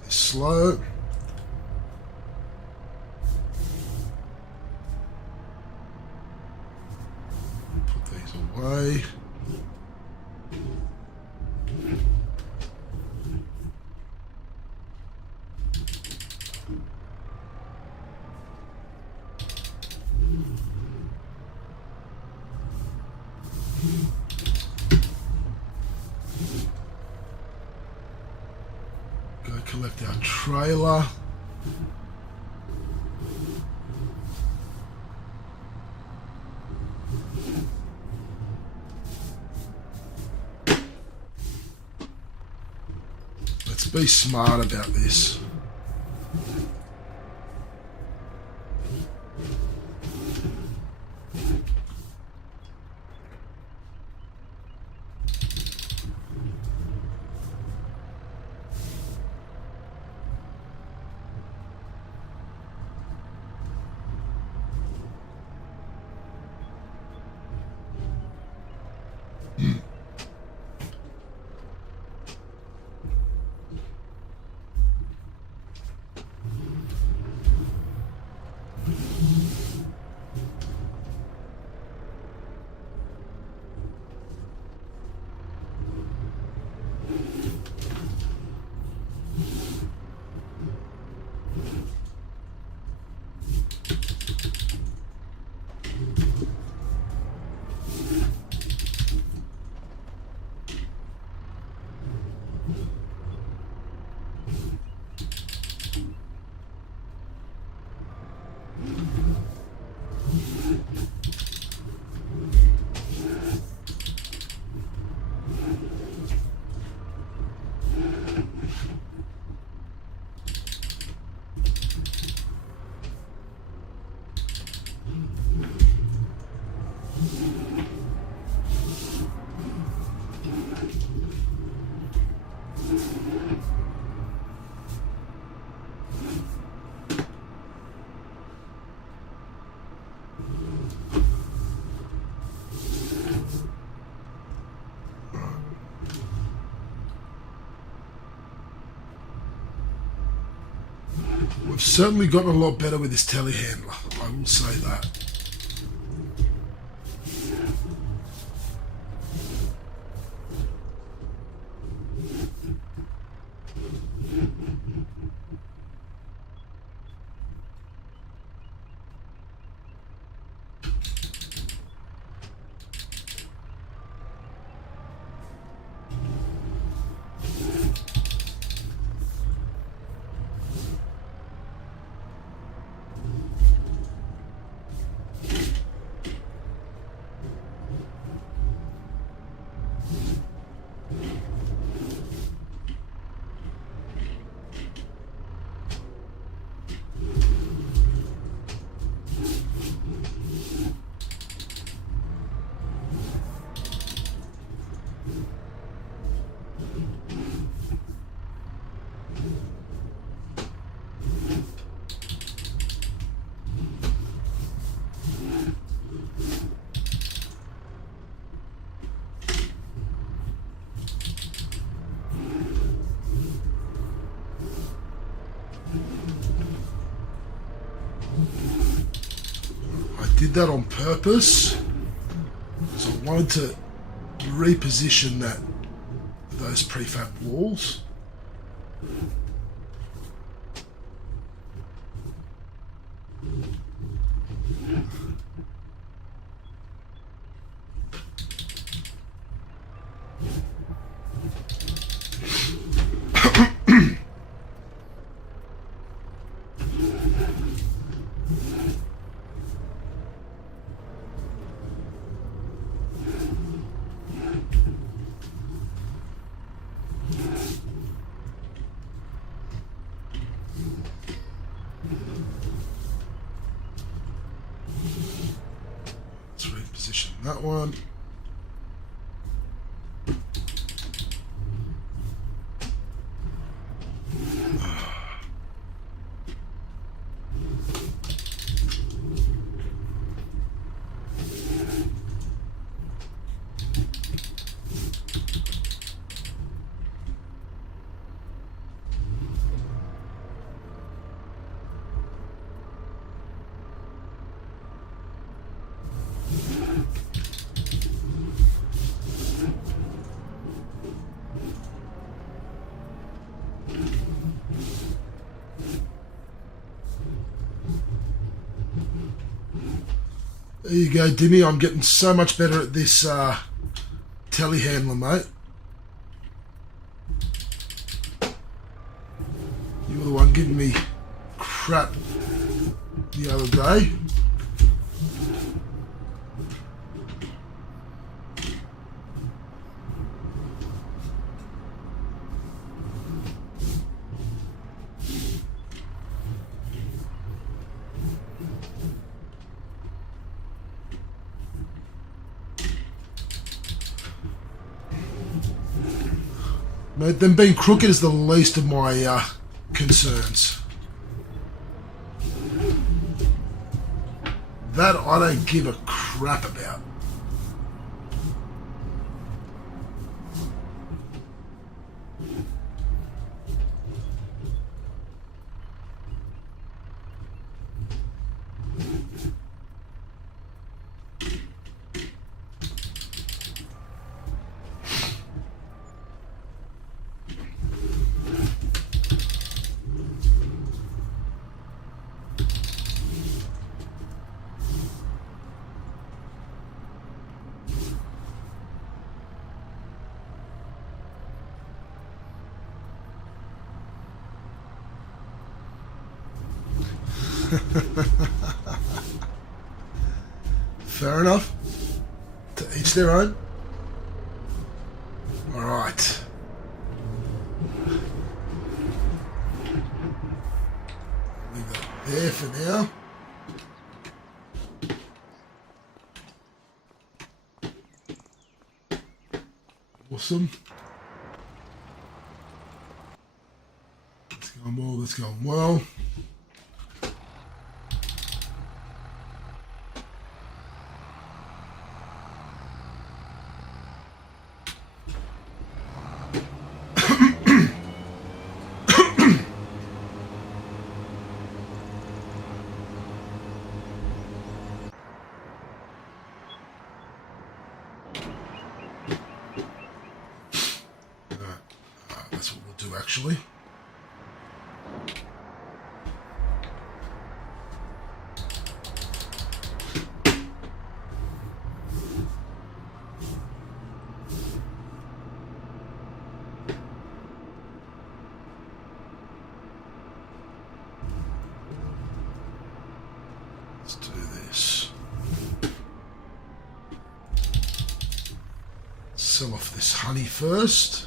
Slow. Put these away. Collect our trailer. Let's be smart about this. I've certainly gotten a lot better with this telehandler, I will say that. Did that on purpose, so I wanted to reposition those prefab walls. That one. There you go, Dimmy. I'm getting so much better at this telehandler, mate. You were the one giving me crap the other day. Mate, them being crooked is the least of my concerns. That I don't give a crap about. Fair enough. To each their own. All right. Leave that there for now. Awesome. That's going well. That's going well. actually. Let's do this. Sell off this honey first.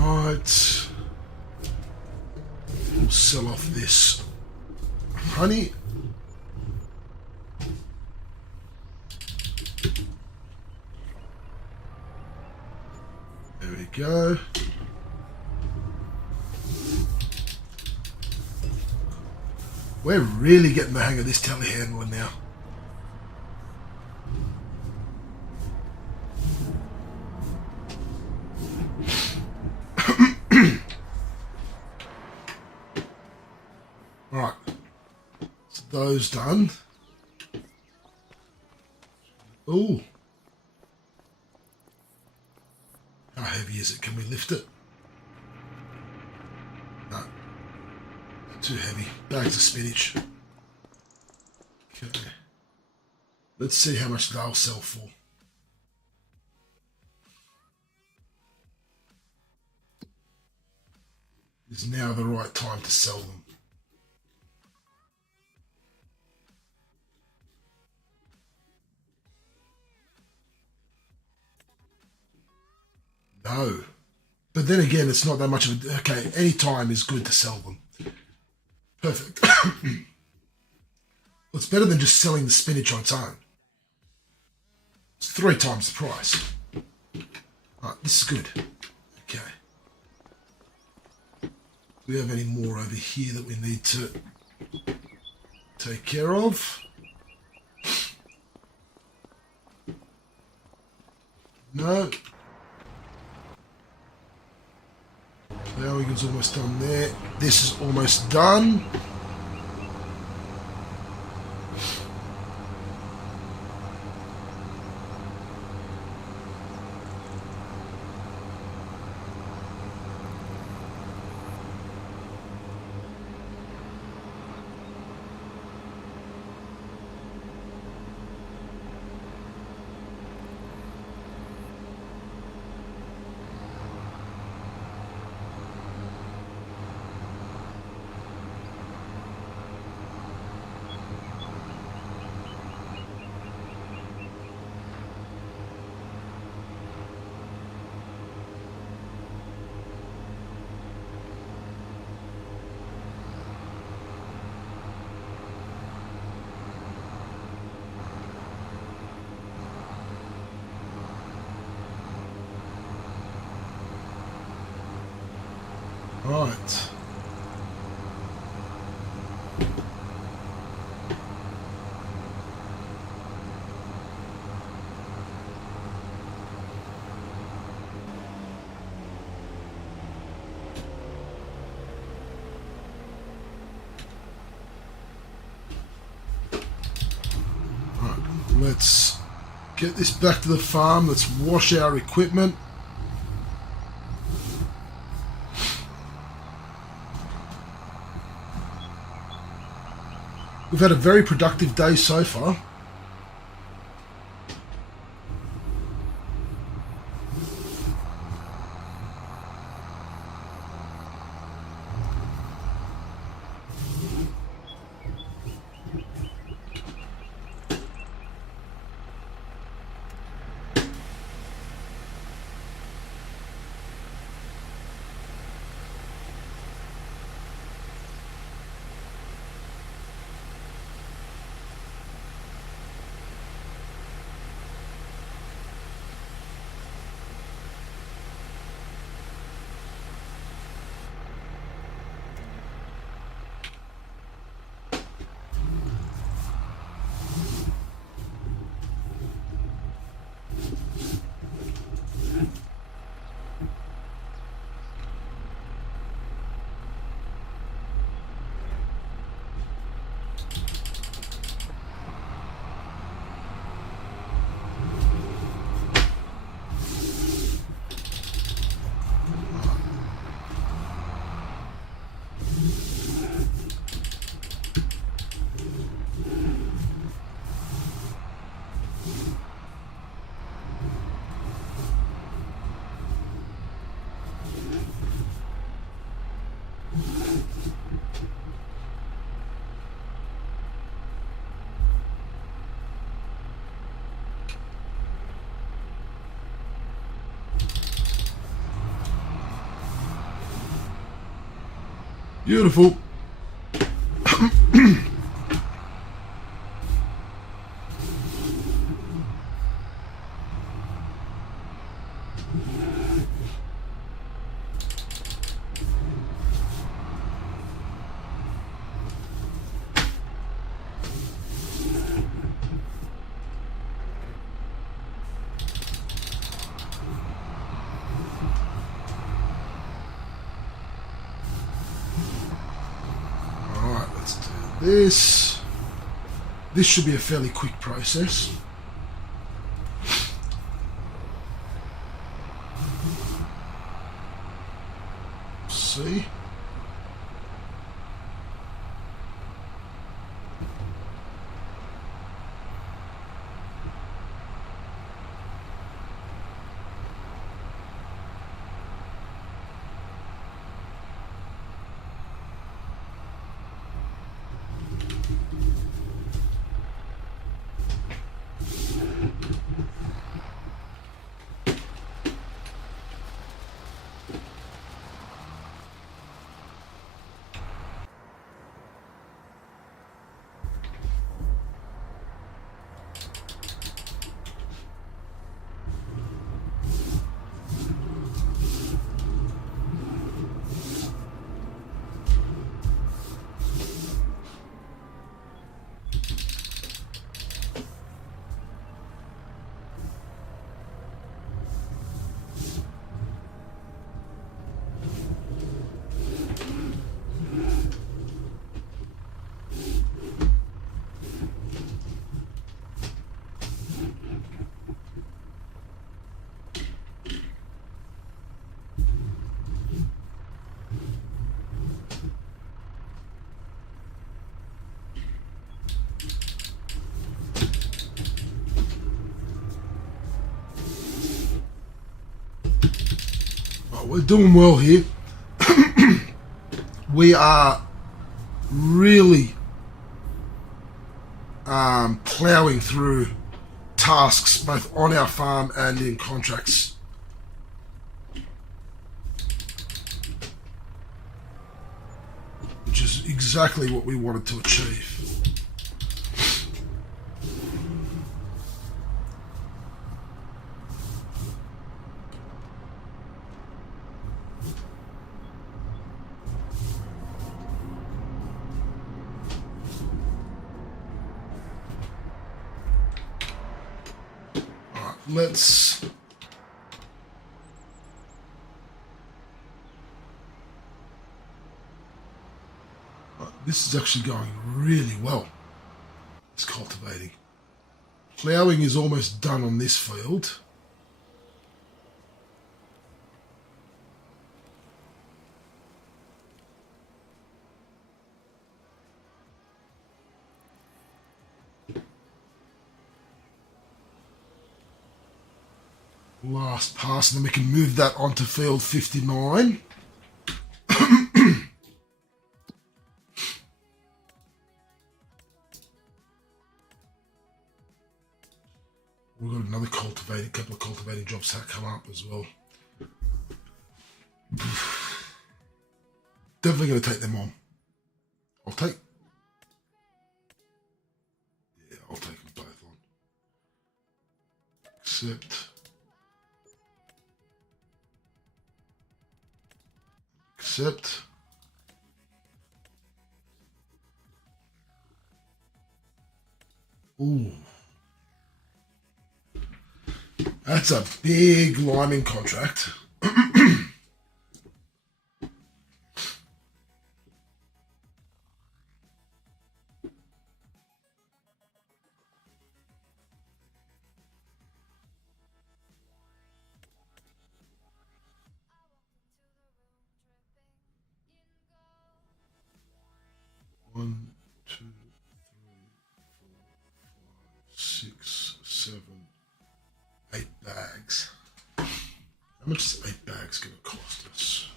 Alright. We'll sell off this honey. There we go. We're really getting the hang of this telehandler now. Alright, so those done. Ooh. How heavy is it? Can we lift it? No. Too heavy. Bags of spinach. Okay. Let's see how much they'll sell for. Is now the right time to sell them. No. But then again, it's not that much of a... Okay, any time is good to sell them. Perfect. Well, it's better than just selling the spinach on its own. It's 3 times the price. Alright, this is good. Okay. Do we have any more over here that we need to take care of? No. Ploughing's almost done there. This is almost done. Right. Let's Get this back to the farm. Let's wash our equipment. We've had a very productive day so far. Beautiful. This should be a fairly quick process. See? We're doing well here. We are really ploughing through tasks both on our farm and in contracts. Which is exactly what we wanted to achieve. Let's this is actually going really well. It's cultivating. Ploughing is almost done on this field. Last pass, and then we can move that onto field 59. We've got another couple of cultivating jobs that come up as well. Definitely going to take them on. I'll take them both on. Accept. Ooh. That's a big liming contract. One, two, three, four, five, 6, 7, 8 bags. How much is 8 bags going to cost us?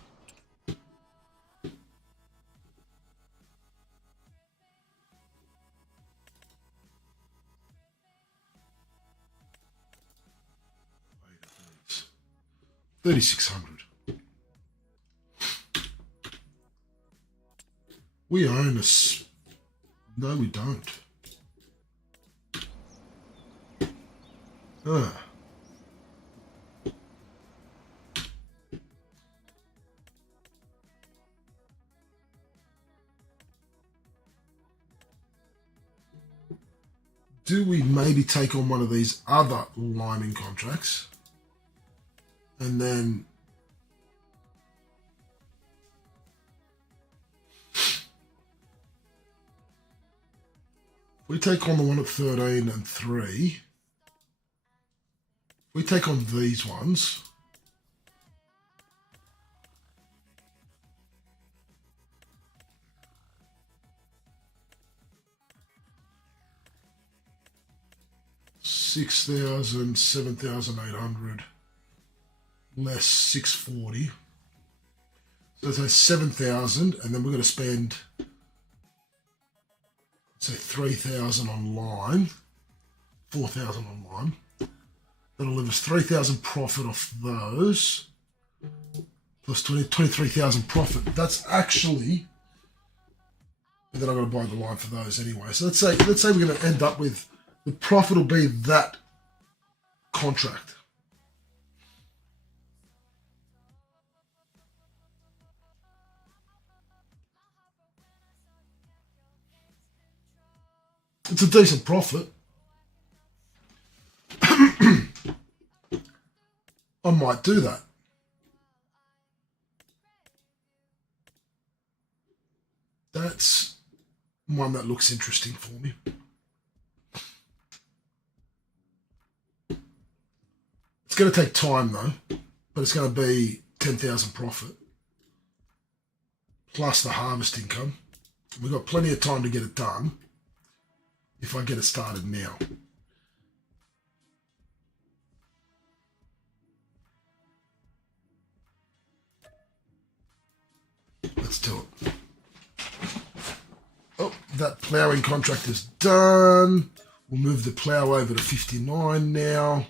$3,600. We own a... No, we don't. Do we maybe take on one of these other liming contracts and then we take on the one at 13 and 3, we take on these ones, $6,000, $7,800 less 640. So that's 7,000, and then we're going to spend, say, 3,000 on 4,000 on. That'll leave us 3,000 profit off those, plus 23,000 profit. That's actually, and then I've got to buy the line for those anyway. So let's say we're going to end up with, the profit will be that contract. It's a decent profit. I might do that. That's one that looks interesting for me. It's going to take time though, but it's going to be 10,000 profit plus the harvest income. We've got plenty of time to get it done if I get it started now. Let's do it. Oh, that ploughing contract is done. We'll move the plough over to 59 now.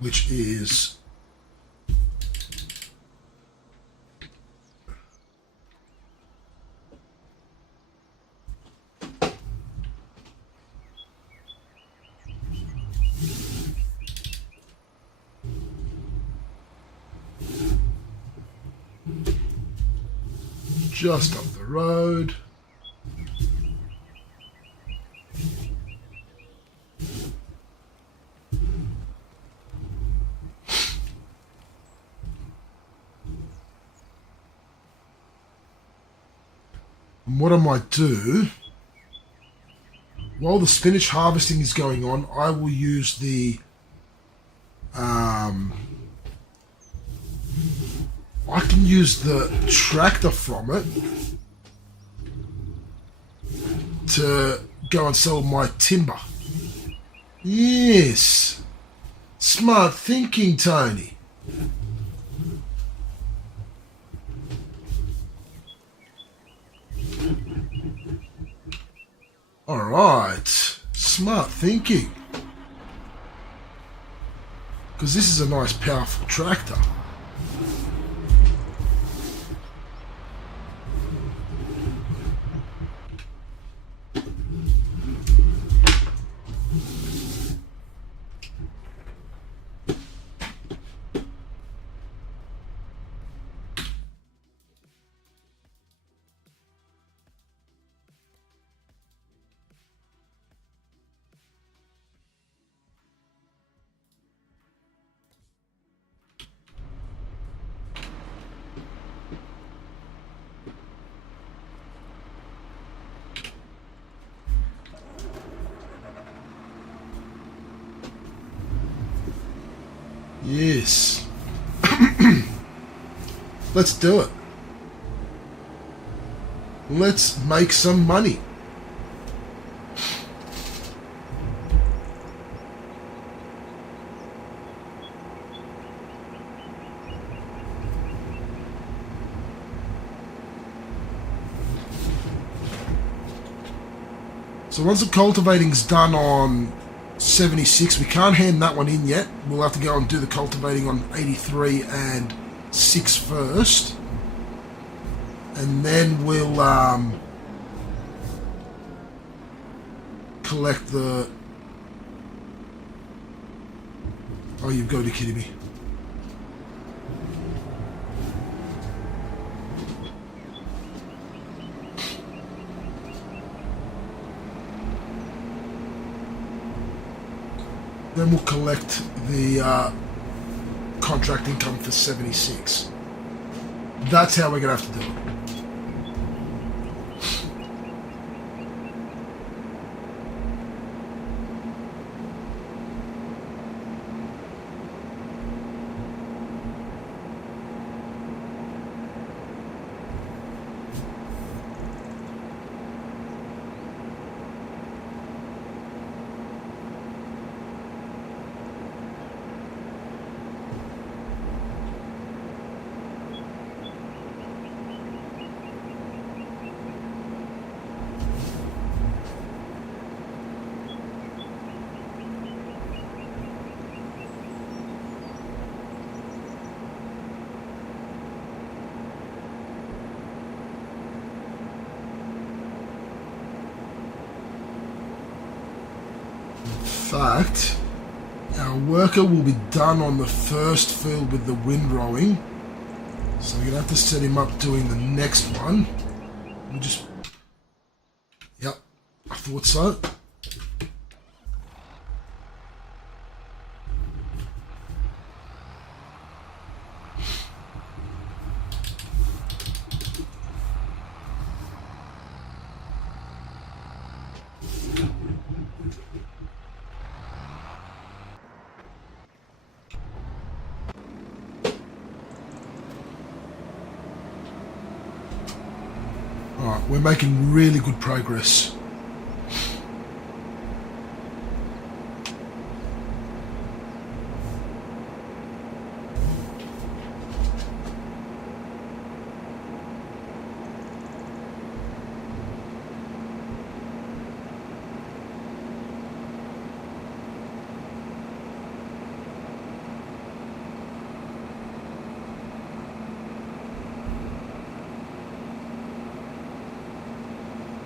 Which is just up the road. And what I might do, while the spinach harvesting is going on, I will use the I can use the tractor from it to go and sell my timber. Yes. Smart thinking, Tony. All right. Smart thinking. Because this is a nice, powerful tractor. Yes. Let's do it. Let's make some money. So once the cultivating's done on 76, we can't hand that one in yet. We'll have to go and do the cultivating on 83 and 6 first. And then we'll collect the... Oh, you've got to be kidding me. Then we'll collect the contract income for 76. That's how we're going to have to do it. Fact, our worker will be done on the first field with the windrowing, so we're gonna have to set him up doing the next one. We just, yep, I thought so. Alright, we're making really good progress.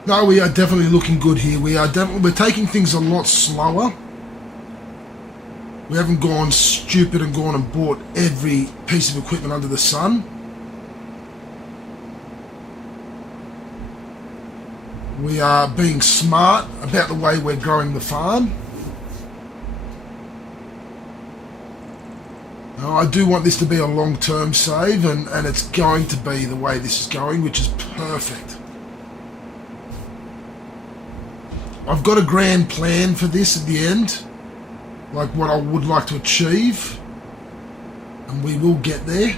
No, we are definitely looking good here. We're taking things a lot slower. We haven't gone stupid and gone and bought every piece of equipment under the sun. We are being smart about the way we're growing the farm. Now, I do want this to be a long-term save, and it's going to be the way this is going, which is perfect. I've got a grand plan for this at the end, like what I would like to achieve, and we will get there.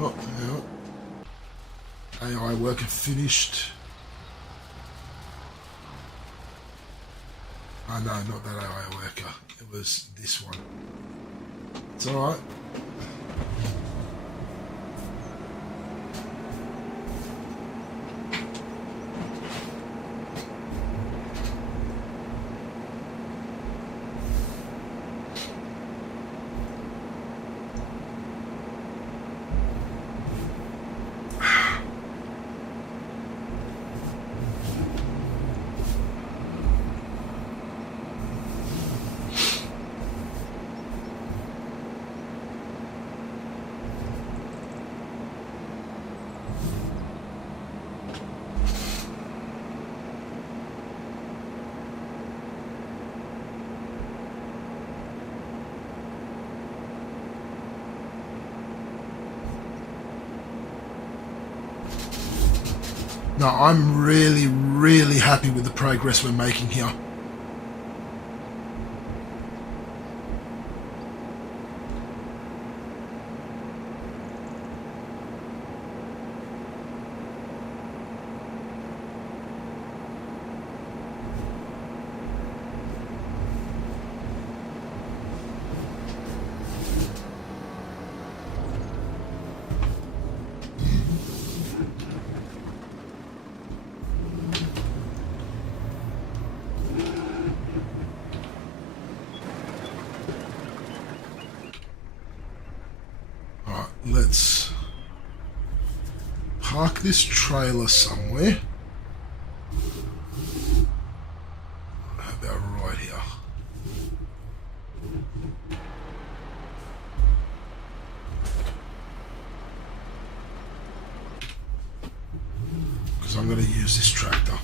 Oh, yeah. AI worker finished. Oh no, not that AI worker. It was this one. It's alright. No, I'm really, really happy with the progress we're making here. Let's park this trailer somewhere. How about right here? Because I'm going to use this tractor.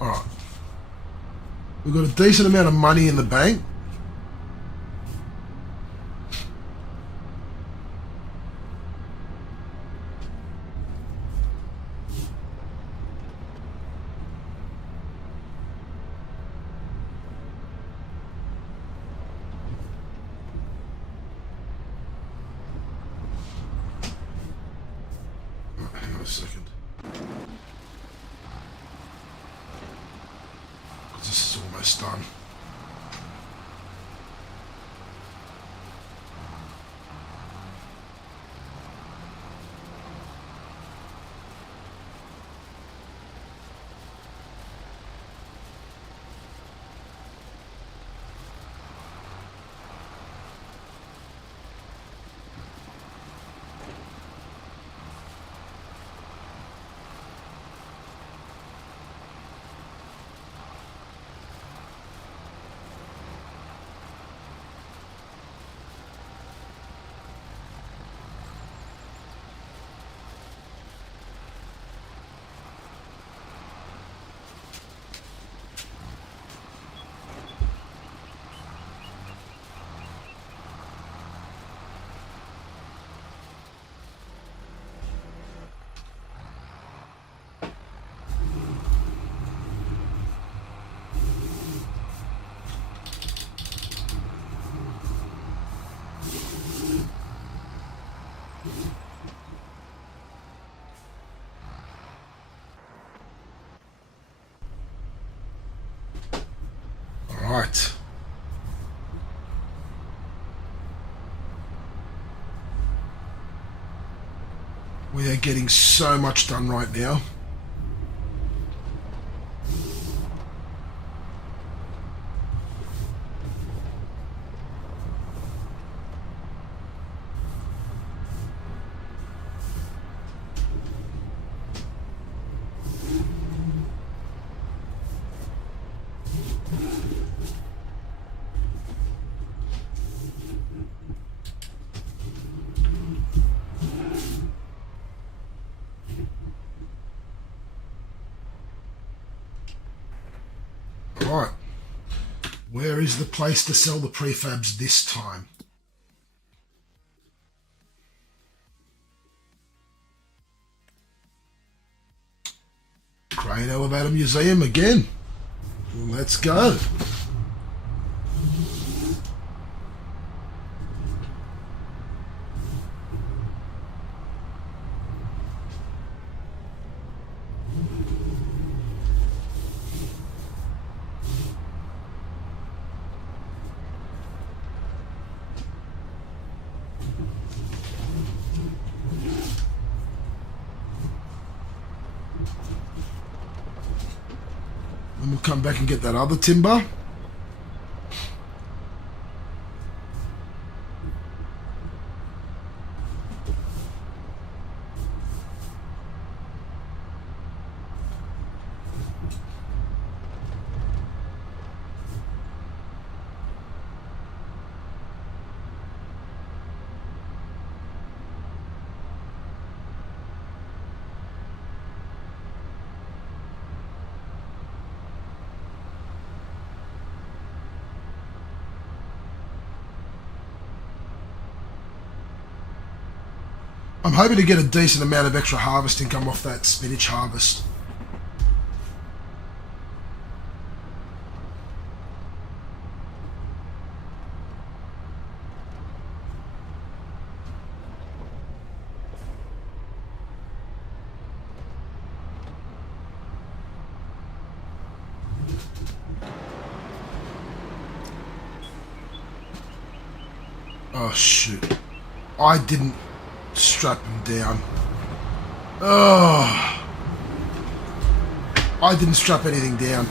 Alright. We've got a decent amount of money in the bank. Hang on a second. This is almost done. Right. We are getting so much done right now. Right. Where is the place to sell the prefabs this time? Crane Elevator Museum again. Let's go. And we'll come back and get that other timber. I'm hoping to get a decent amount of extra harvest income off that spinach harvest. Oh shoot. I didn't strap him down. Oh, I didn't strap anything down.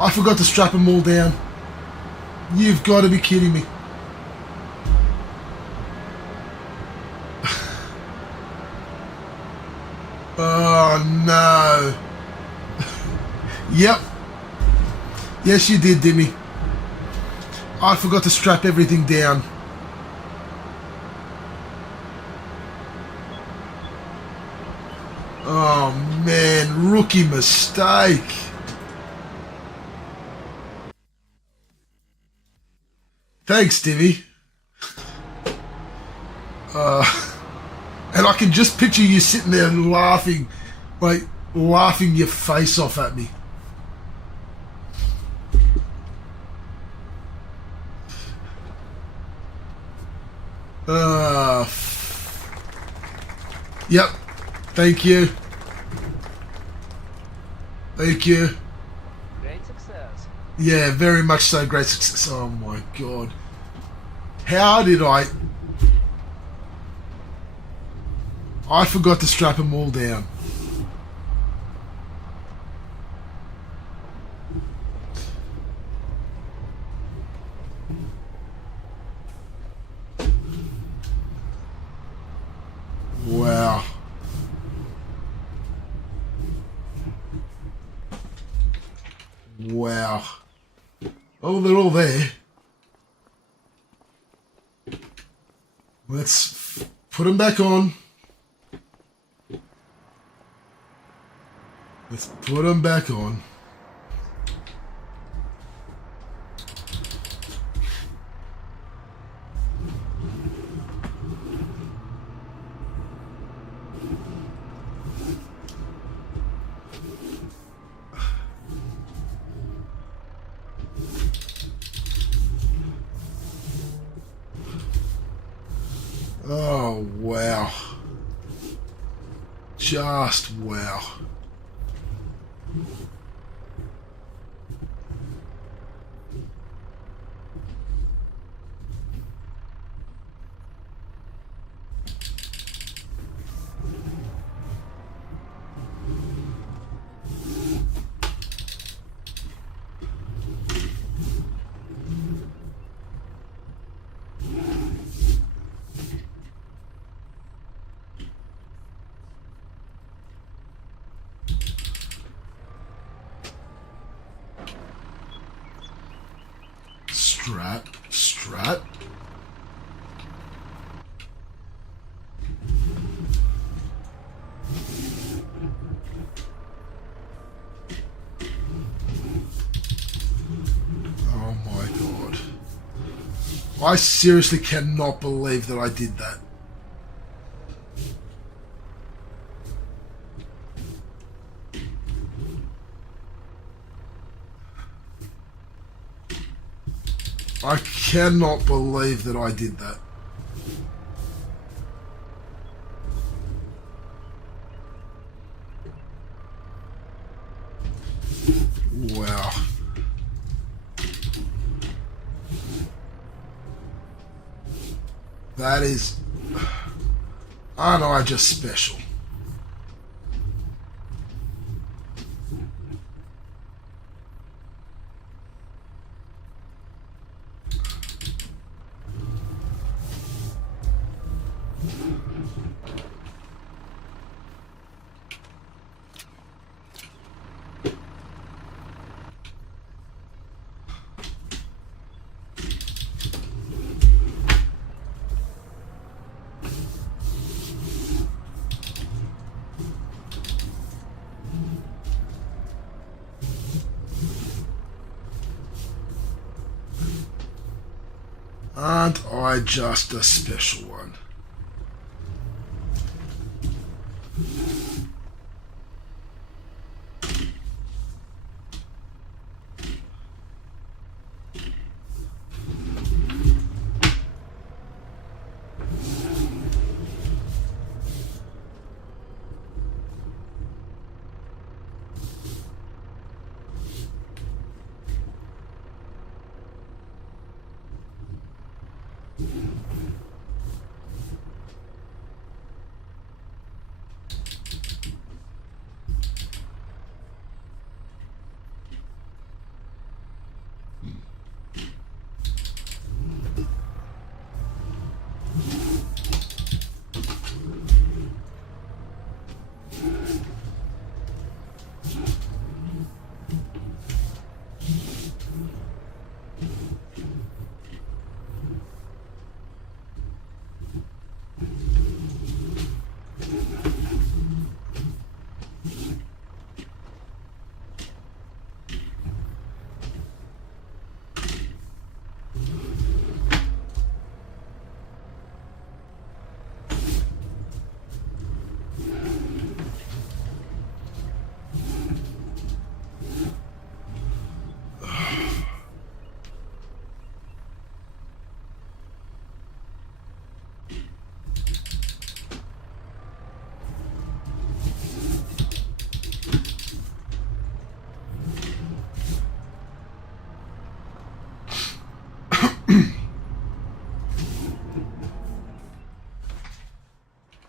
I forgot to strap them all down. You've got to be kidding me. Oh no. Yep. Yes you did, Dimmy. I forgot to strap everything down. Oh man, rookie mistake. Thanks, Dimmy. And I can just picture you sitting there laughing, like laughing your face off at me. Yep. Thank you. Thank you. Great success. Yeah, very much so. Great success. Oh my god. How did I forgot to strap them all down. Wow. Wow. Oh, they're all there. Let's put them back on. Let's put them back on. Oh, wow. Just wow. Strat. I seriously cannot believe that I did that. I cannot believe that I did that. Wow. That is... Aren't I just special? Aren't I just a special one?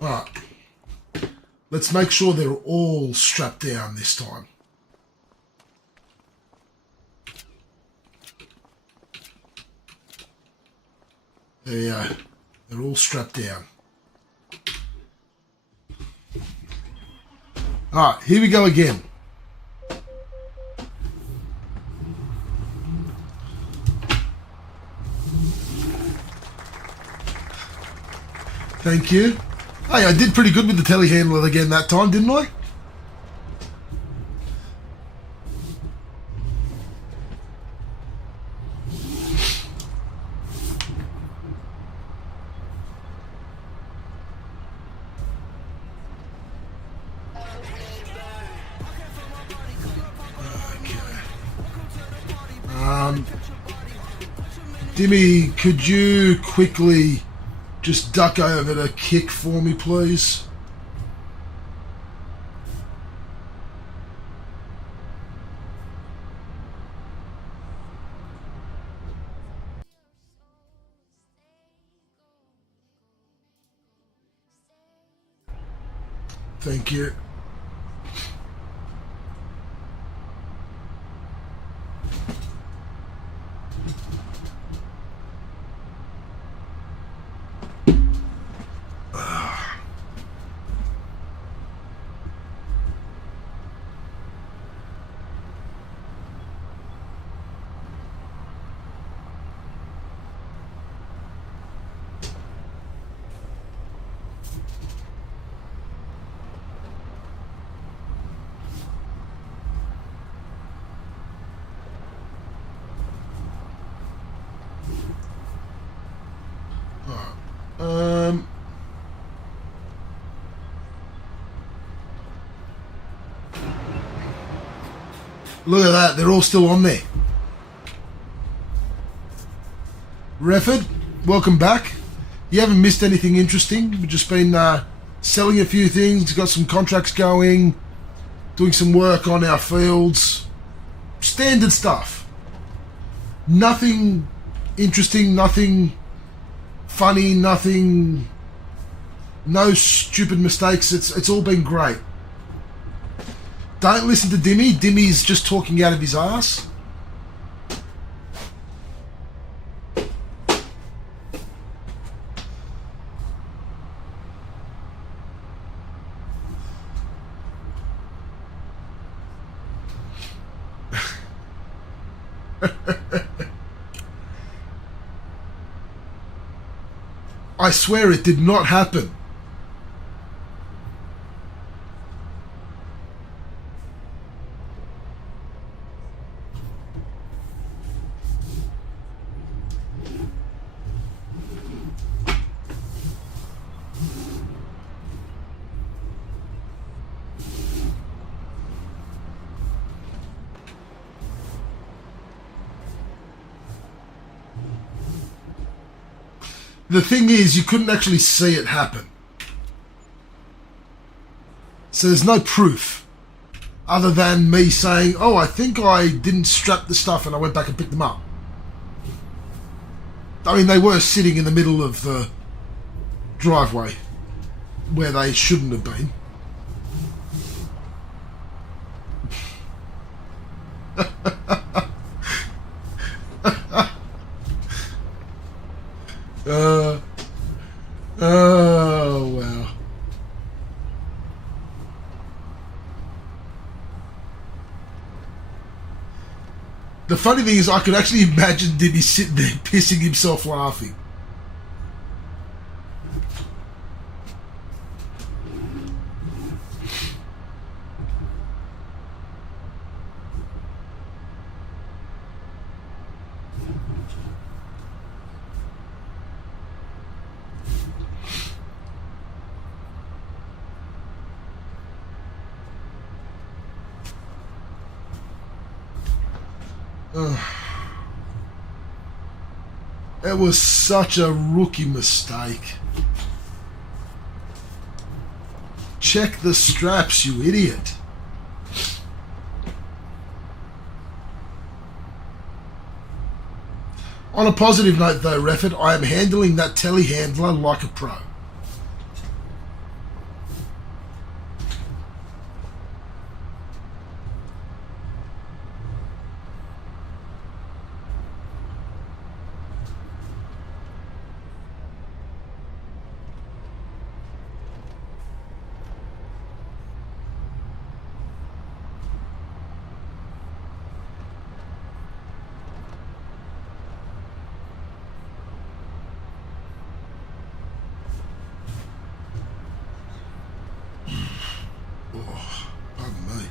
Alright. Let's make sure they're all strapped down this time. There you go. They're all strapped down. Alright, here we go again. Thank you. Hey, I did pretty good with the telehandler again that time, didn't I? Dimmy, could you quickly just duck over to kick for me, please? Thank you. Look at that, they're all still on there. Refford, welcome back. You haven't missed anything interesting. We've just been selling a few things, got some contracts going, doing some work on our fields. Standard stuff. Nothing interesting, nothing funny, nothing... No stupid mistakes. It's all been great. Don't listen to Dimmy. Dimmy's just talking out of his ass. I swear it did not happen. The thing is, you couldn't actually see it happen. So there's no proof other than me saying, oh, I think I didn't strap the stuff and I went back and picked them up. I mean, they were sitting in the middle of the driveway where they shouldn't have been. Oh, wow. The funny thing is, I could actually imagine Dimmy sitting there pissing himself laughing. It was such a rookie mistake. Check the straps, you idiot. On a positive note though, Refford, I am handling that telehandler like a pro. Oh, pardon me.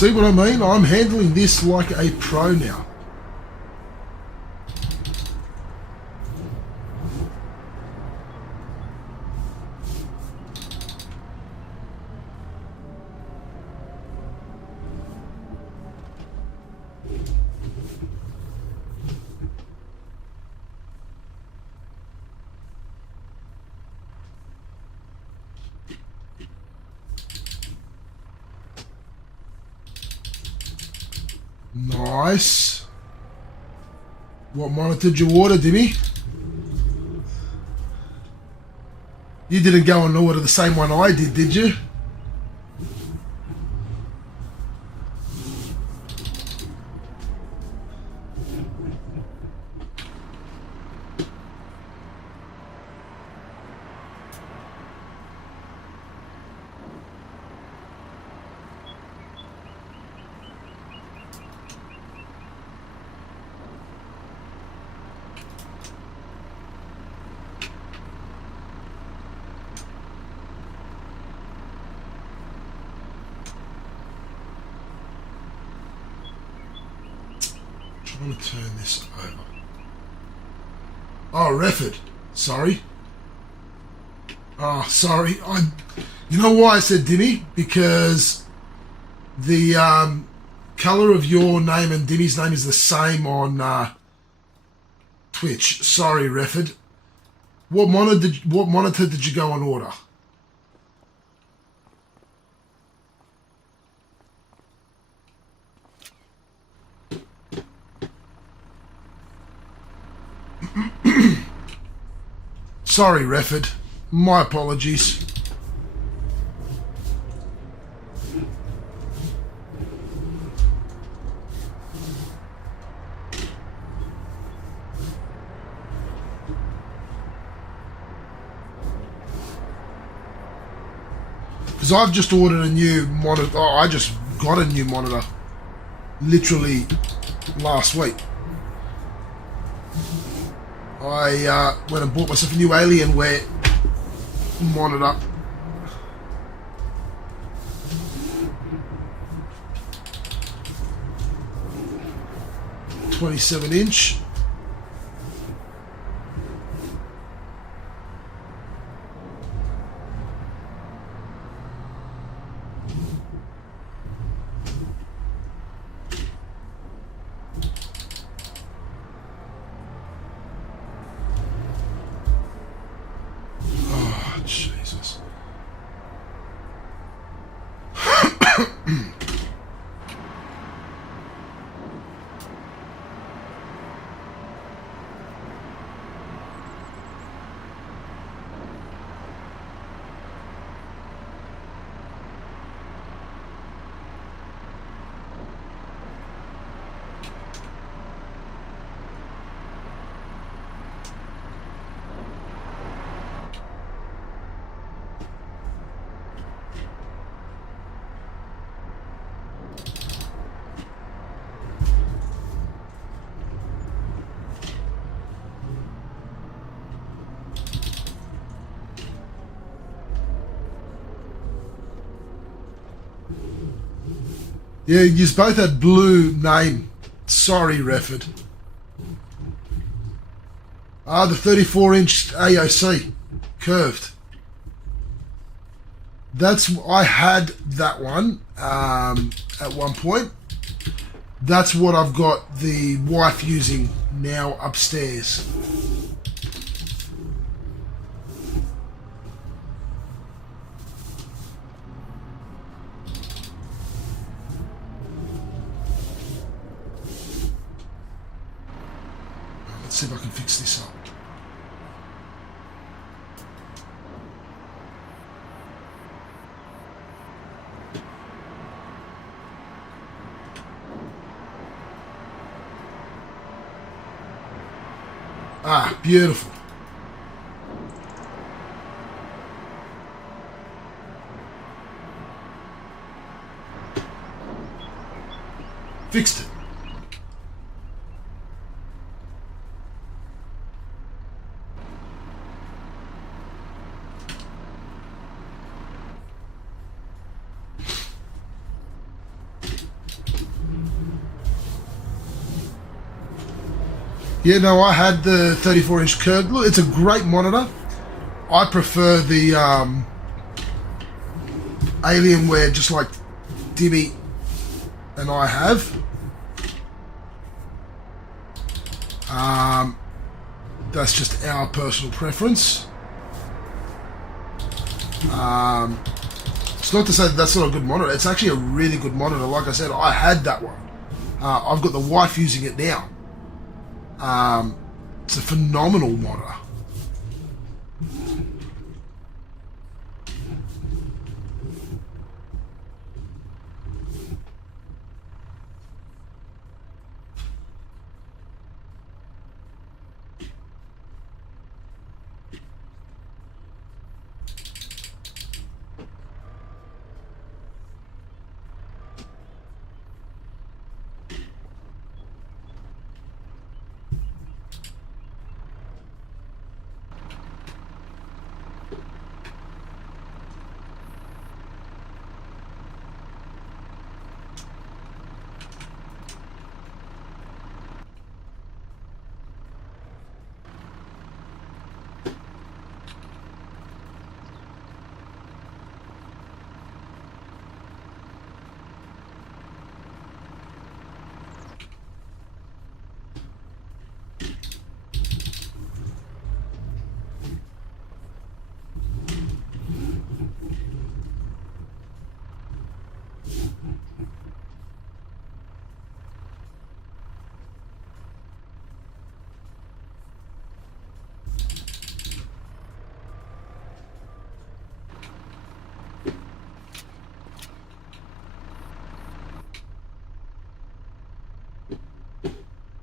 See what I mean? I'm handling this like a pro now. Nice. What monitored your water, Dimmy? You didn't go and order the same one I did you? I'm going to turn this over. Oh, Refford. Sorry. Oh, sorry. You know why I said Dimmy? Because the colour of your name and Dimmy's name is the same on Twitch. Sorry, Refford. What monitor did you go and order? Sorry, Refford. My apologies. Because I've just ordered a new monitor. Oh, I just got a new monitor literally last week. I went and bought myself a new Alienware monitor. .27" Jesus. Yeah, you both had blue name. Sorry, Refford. Ah, the 34" AOC. Curved. I had that one at one point. That's what I've got the wife using now upstairs. Let's see if I can fix this up. Ah, beautiful. Fixed it. Yeah, no, I had the 34-inch curved. Look, it's a great monitor. I prefer the Alienware, just like Dimmy and I have. That's just our personal preference. It's not to say that that's not a good monitor. It's actually a really good monitor. Like I said, I had that one. I've got the wife using it now. It's a phenomenal monitor.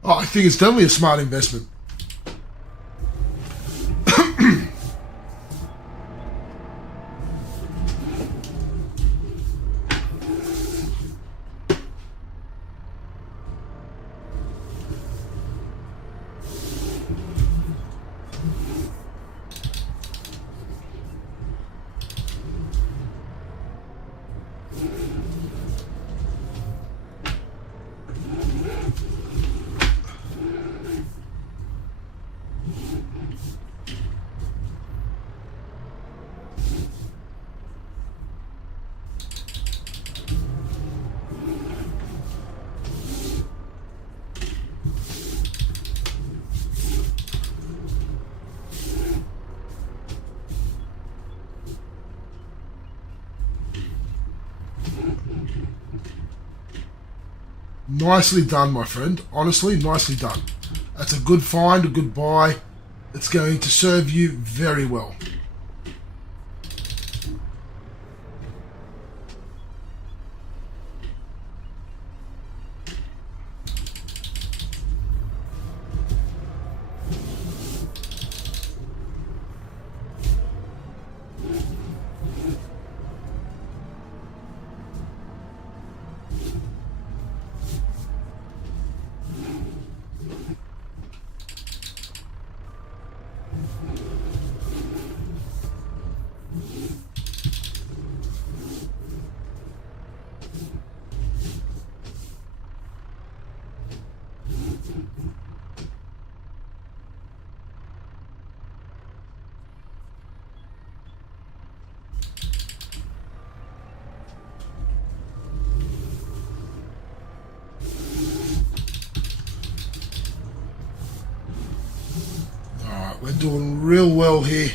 Oh, I think it's definitely a smart investment. Nicely done, my friend. Honestly, nicely done. That's a good find, a good buy. It's going to serve you very well. We're doing real well here.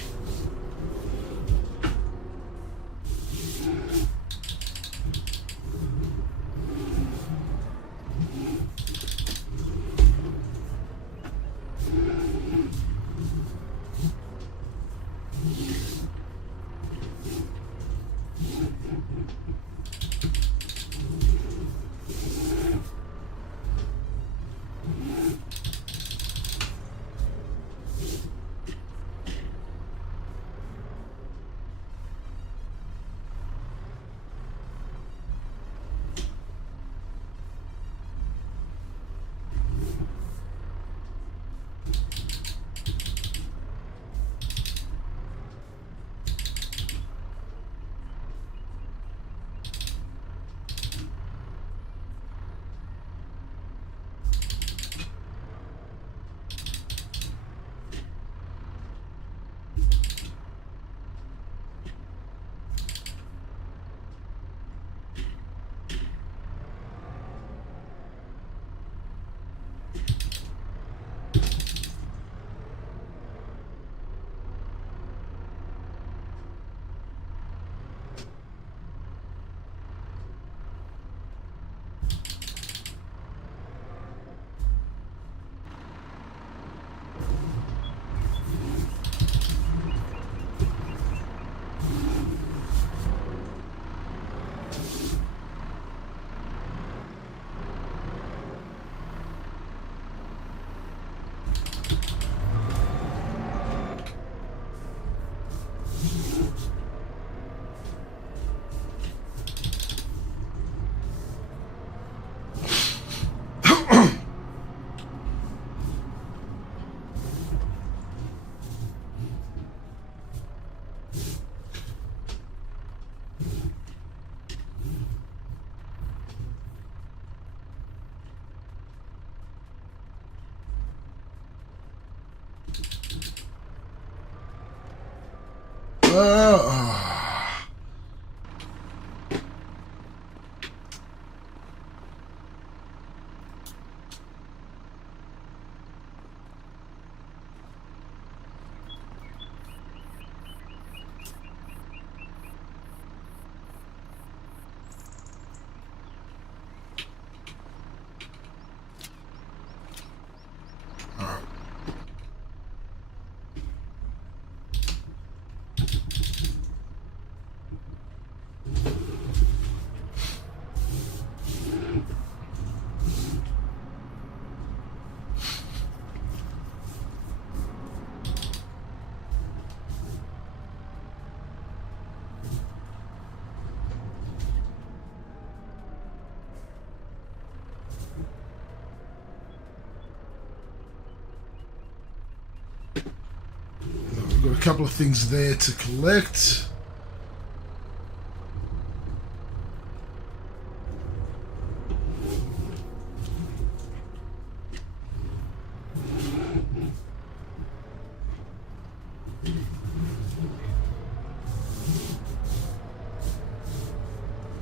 We've got a couple of things there to collect.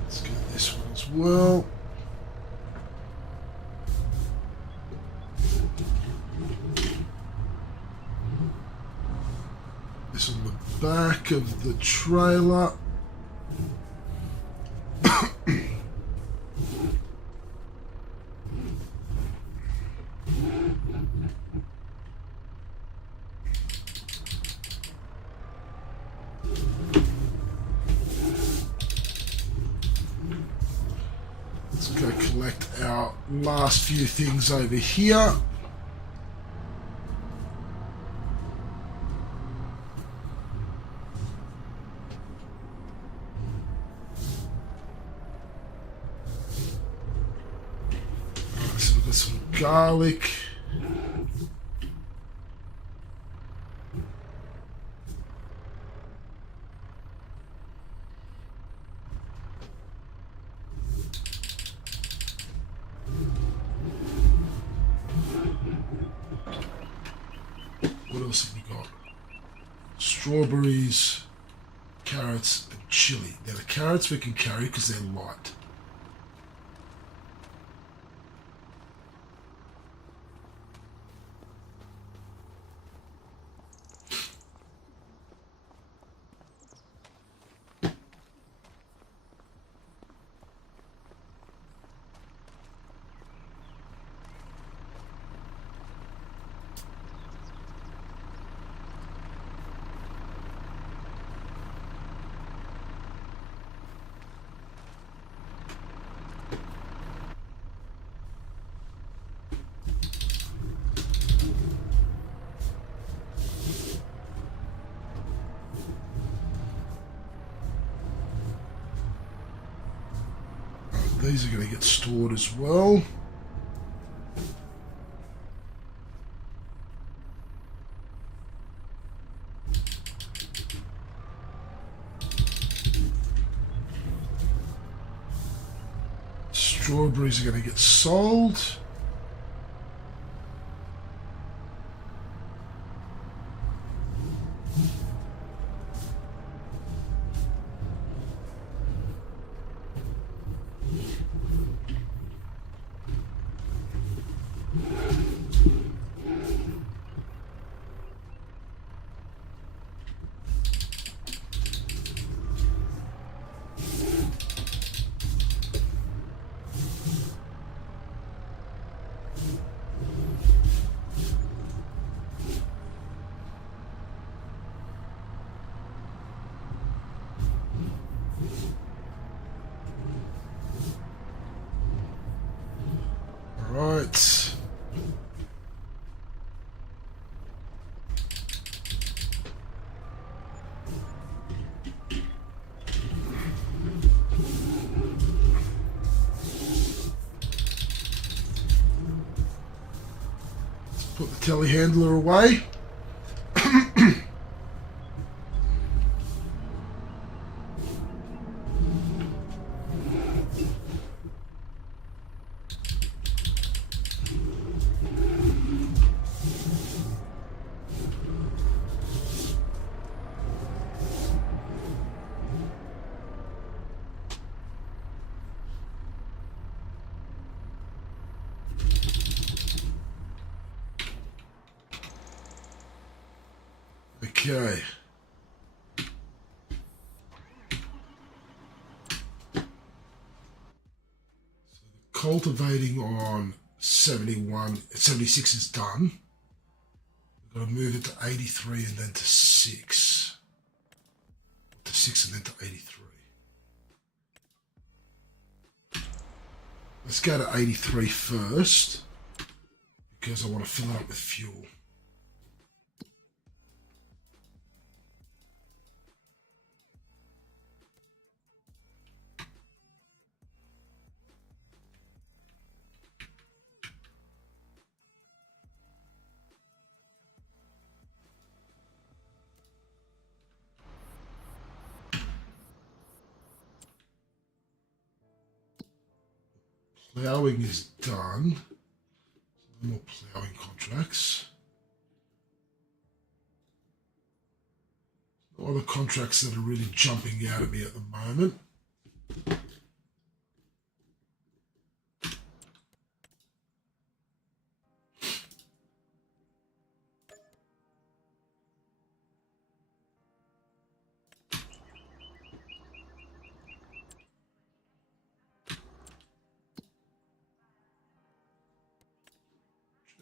Let's get this one as well. This on the back of the trailer. Let's go collect our last few things over here. So we've got some garlic. What else have we got? Strawberries, carrots, and chili. Now the carrots we can carry because they're light. These are going to get stored as well. Strawberries are going to get sold. Right. Let's put the telehandler away. Okay. Cultivating on 76 is done. We've got to move it to 83 and then to 6. To 6 and then to 83. Let's go to 83 first because I want to fill it up with fuel. Ploughing is done. No more ploughing contracts. No other contracts that are really jumping out at me at the moment.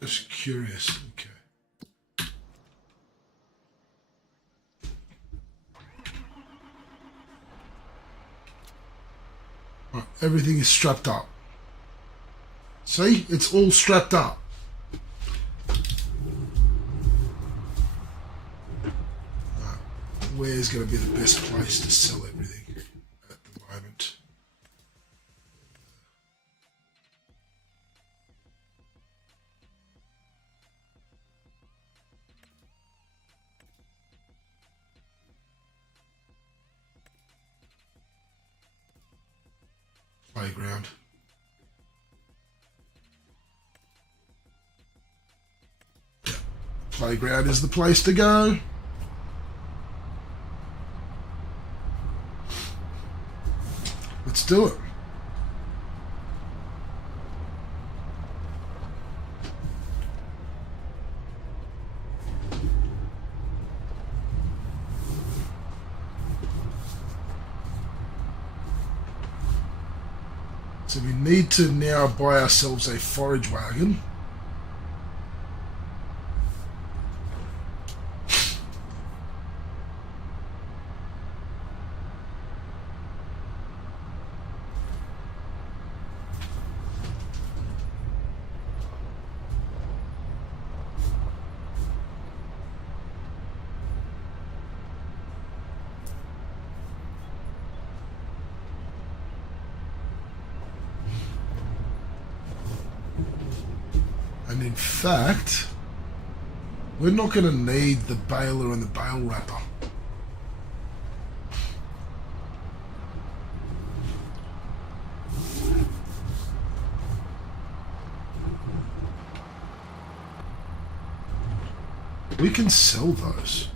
Just curious. Okay. Right, everything is strapped up. See? It's all strapped up. Right. Where's going to be the best place to sell everything at the moment? Playground. Yeah. Playground is the place to go. Let's do it. So we need to now buy ourselves a forage wagon. And in fact, we're not going to need the baler and the bale wrapper. We can sell those.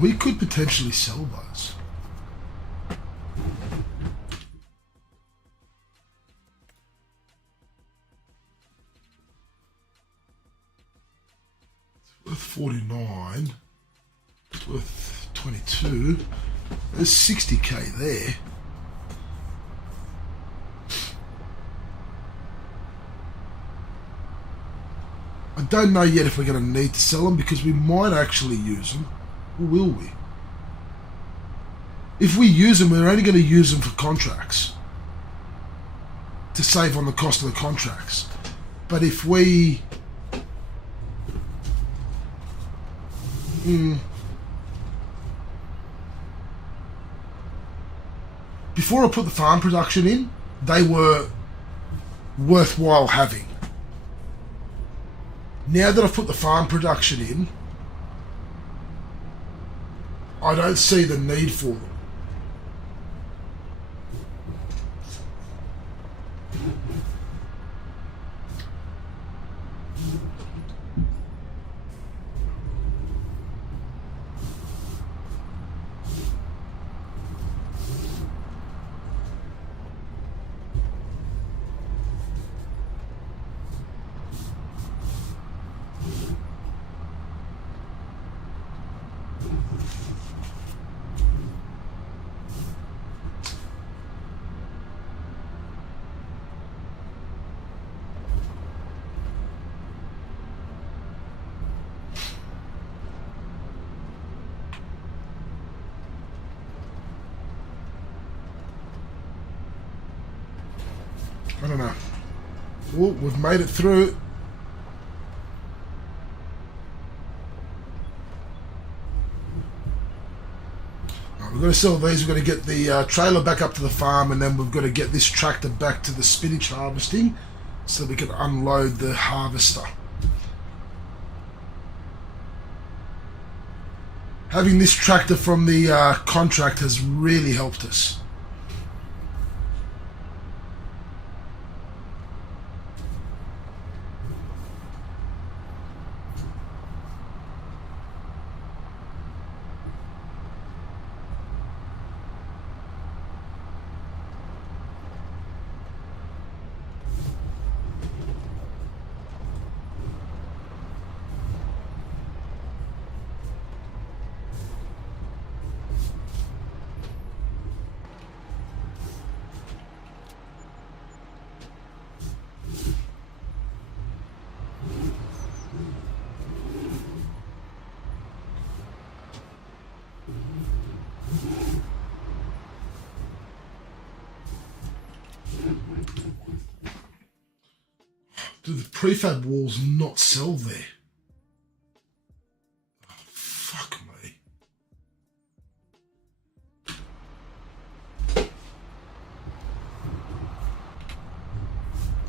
We could potentially sell those. It's worth 49. It's worth 22. There's 60k there. I don't know yet if we're going to need to sell them because we might actually use them. Or will we? If we use them, we're only going to use them for contracts to save on the cost of the contracts. But if we before I put the farm production in, they were worthwhile having. Now that I've put the farm production in, I don't see the need for them. I don't know. Oh, we've made it through. We've got to sell these. We've got to get the trailer back up to the farm, and then we've got to get this tractor back to the spinach harvesting so we can unload the harvester. Having this tractor from the contract has really helped us. Do the prefab walls not sell there? Oh, fuck me.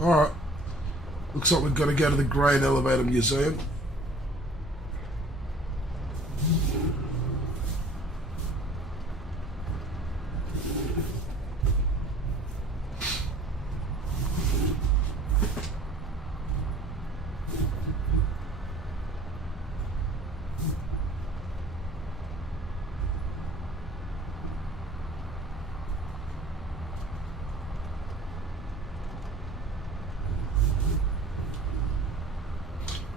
Alright. Looks like we've got to go to the Grain Elevator Museum.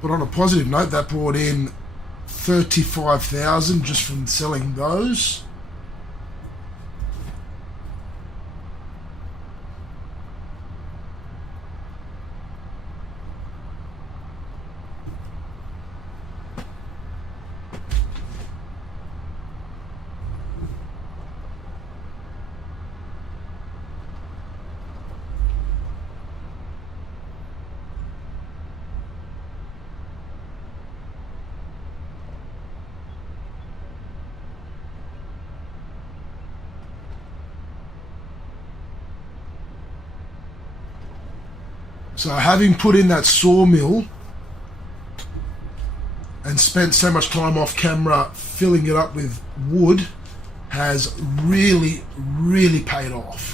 But on a positive note, that brought in 35,000 just from selling those. So having put in that sawmill and spent so much time off camera filling it up with wood has really, really paid off.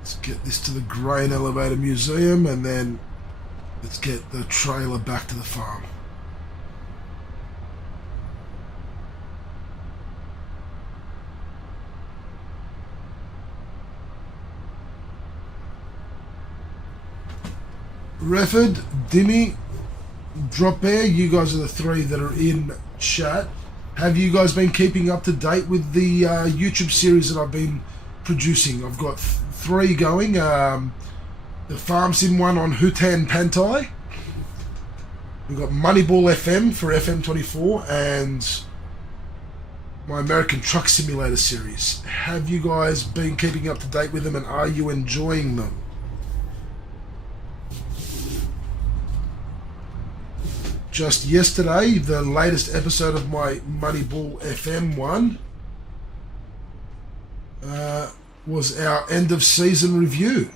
Let's get this to the Grain Elevator Museum, and then let's get the trailer back to the farm. Refford, Dimmy, Drop Bear, you guys are the three that are in chat. Have you guys been keeping up to date with the YouTube series that I've been producing? I've got three going. The Farm Sim one on Hutan Pantai. We've got Moneyball FM for FM24 and my American Truck Simulator series. Have you guys been keeping up to date with them, and are you enjoying them? Just yesterday, the latest episode of my Moneyball FM one was our end of season review.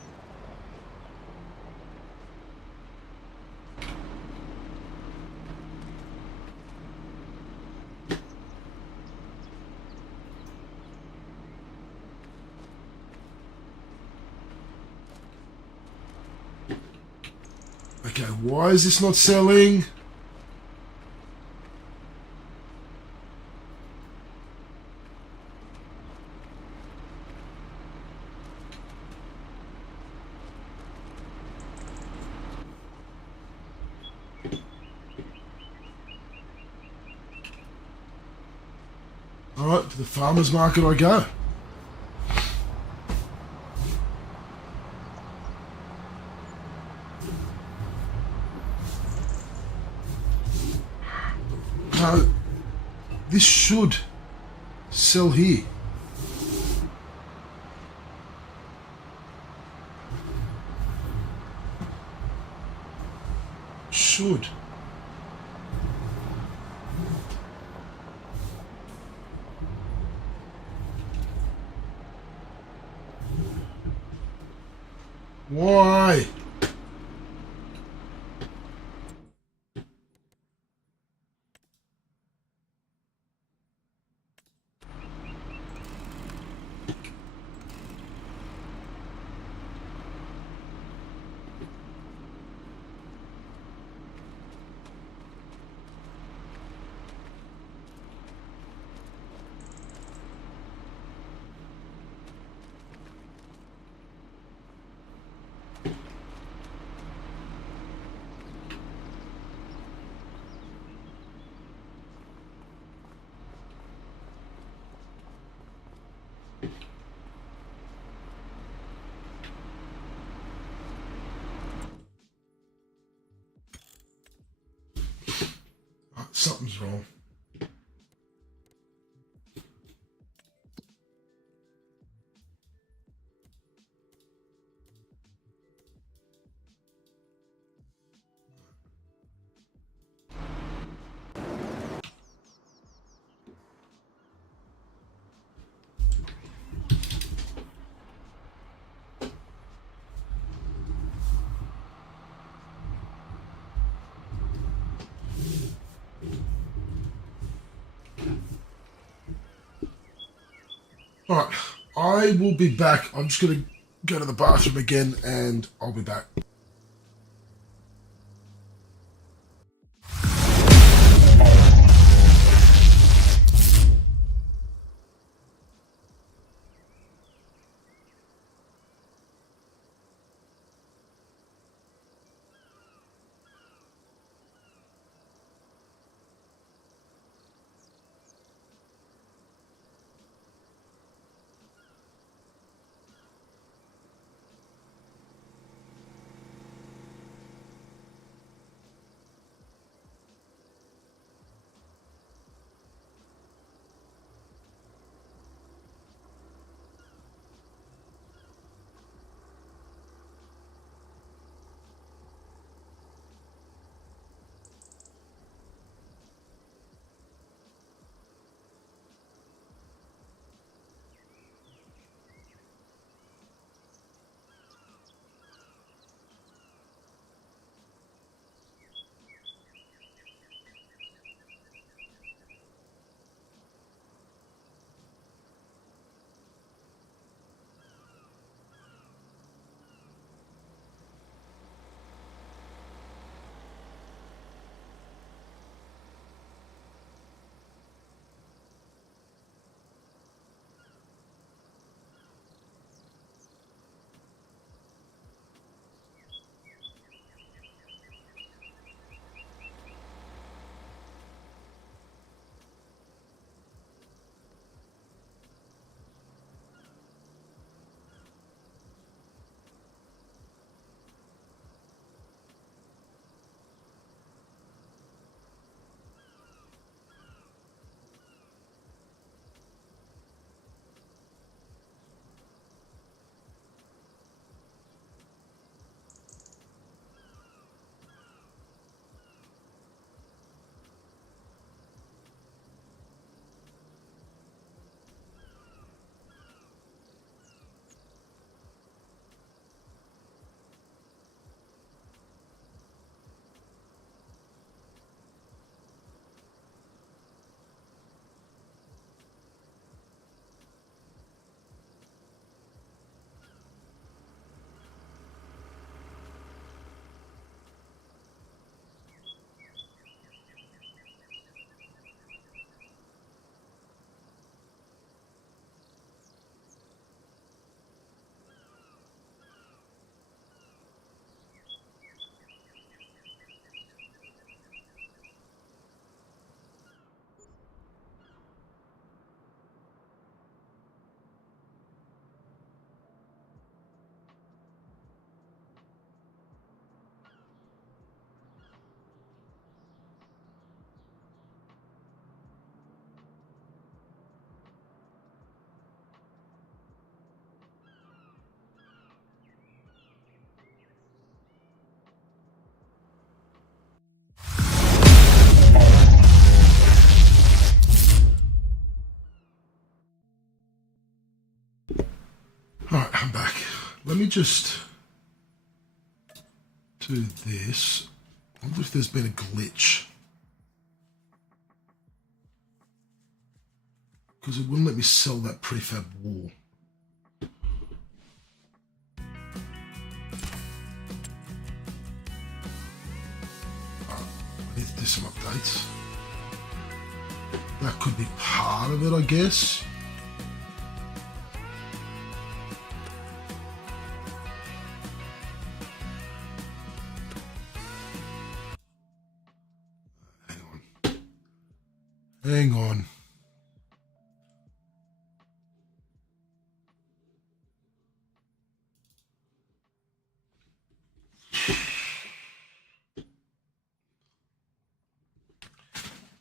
Okay, why is this not selling? Alright, to the farmer's market I go. No, this should sell here. Should. Why? Something's wrong. Alright, I will be back. I'm just going to go to the bathroom again and I'll be back. let me just do this. I wonder if there's been a glitch. Because it wouldn't let me sell that prefab wall. I need to do some updates. That could be part of it, I guess. Hang on.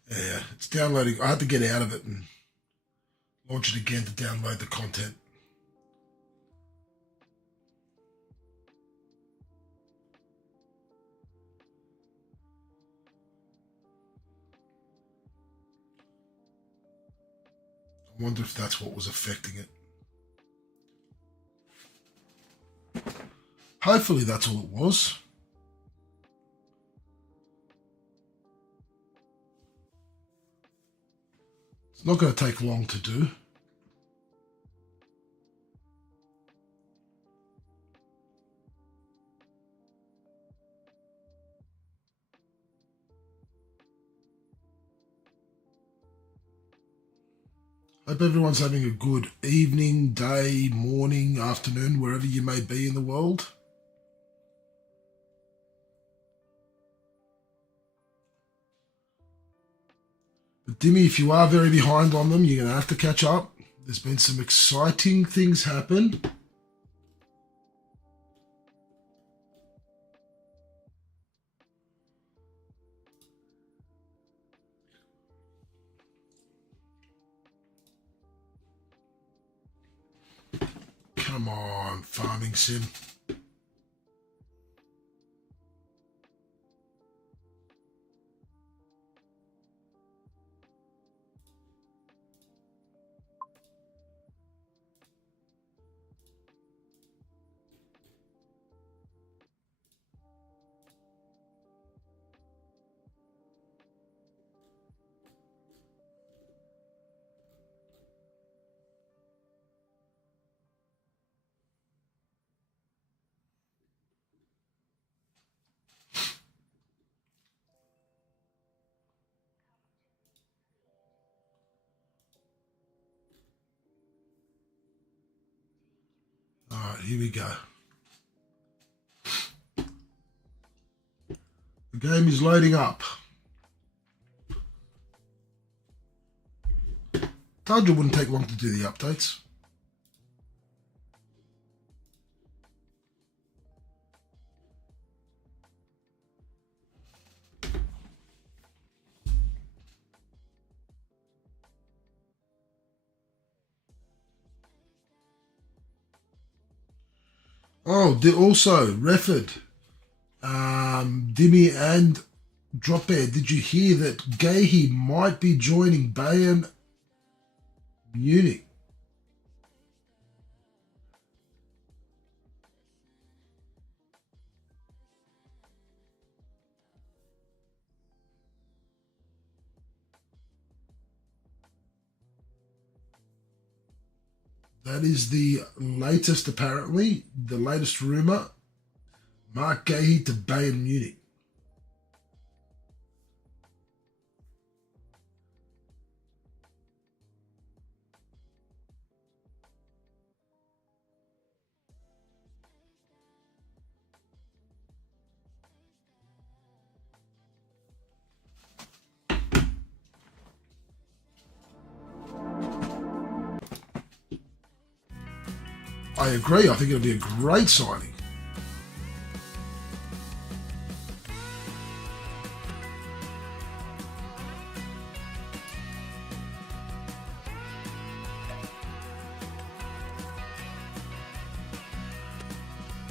Yeah, it's downloading. I had to get out of it and launch it again to download the content. I wonder if that's what was affecting it. Hopefully that's all it was. It's not going to take long to do. Hope everyone's having a good evening, day, morning, afternoon, wherever you may be in the world. But Dimmy, if you are very behind on them, you're going to have to catch up. There's been some exciting things happen. Come on, Farming Sim. All right, here we go. The game is loading up. Told you it wouldn't take long to do the updates. Oh, also, Refford, Dimmy and Drop Bear, did you hear that Gahey might be joining Bayern Munich? That is the latest, apparently, the latest rumour. Mark Gahey to Bayern Munich. I agree. I think it'll be a great signing.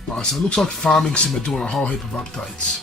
Right, so it looks like Farming Sim are doing a whole heap of updates.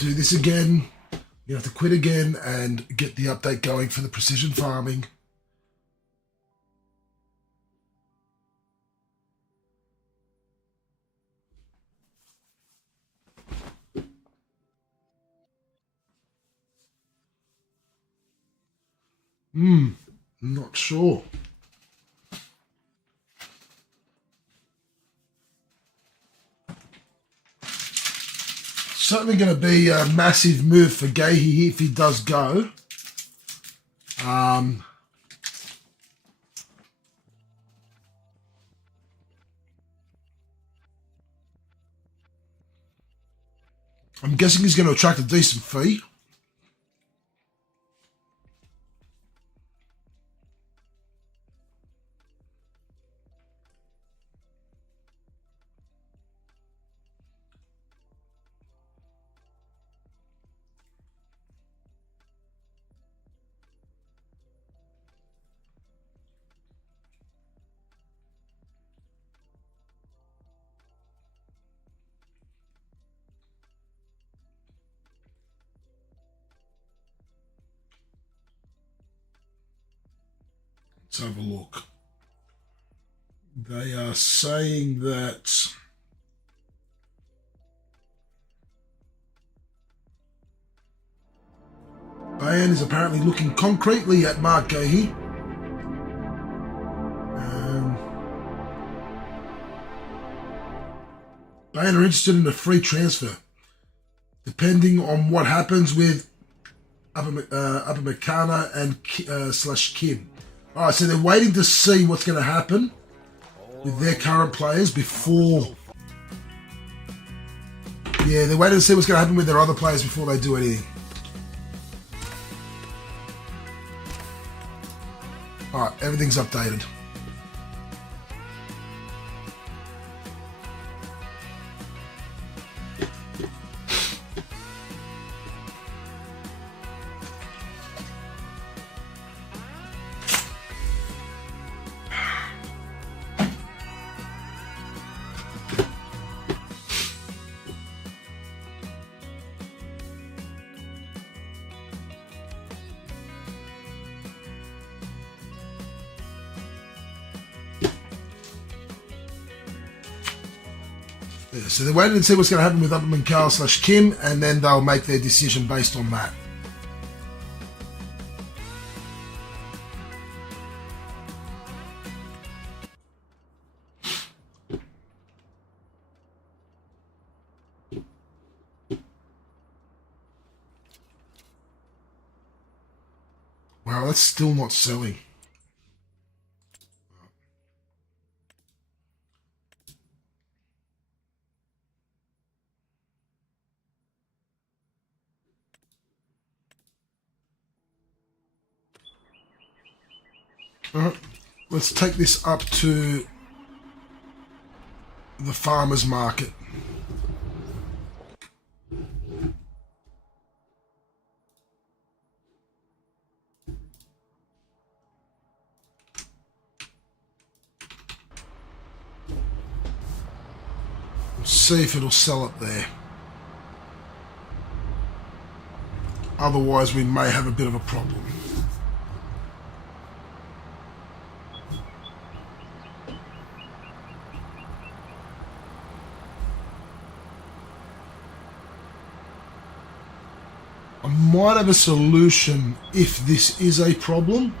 do this again. You have to quit again and get the update going for the precision farming. Not sure. Certainly going to be a massive move for Gahey if he does go. I'm guessing he's going to attract a decent fee. Let's have a look. They are saying that Bayan is apparently looking concretely at Mark Gahey. Bayan are interested in a free transfer, depending on what happens with Upper Makana and slash Kim. All right, so they're waiting to see what's going to happen with their current players before. Yeah, they're waiting to see what's going to happen with their other players before they do anything. All right, everything's updated. Yeah, so they're waiting to see what's going to happen with Upperman Carl slash Kim, and then they'll make their decision based on that. Wow, that's still not selling. Alright, let's take this up to the farmer's market. We'll see if it'll sell up there. Otherwise, we may have a bit of a problem. I might have a solution if this is a problem.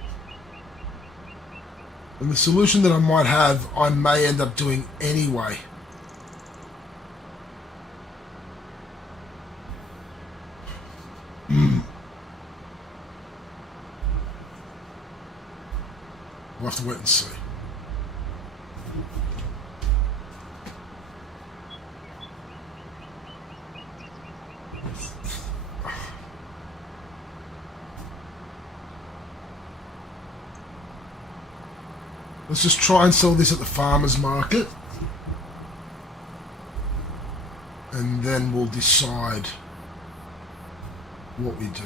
And the solution that I might have, I may end up doing anyway. We'll have to wait and see. Let's just try and sell this at the farmer's market. And then we'll decide what we do.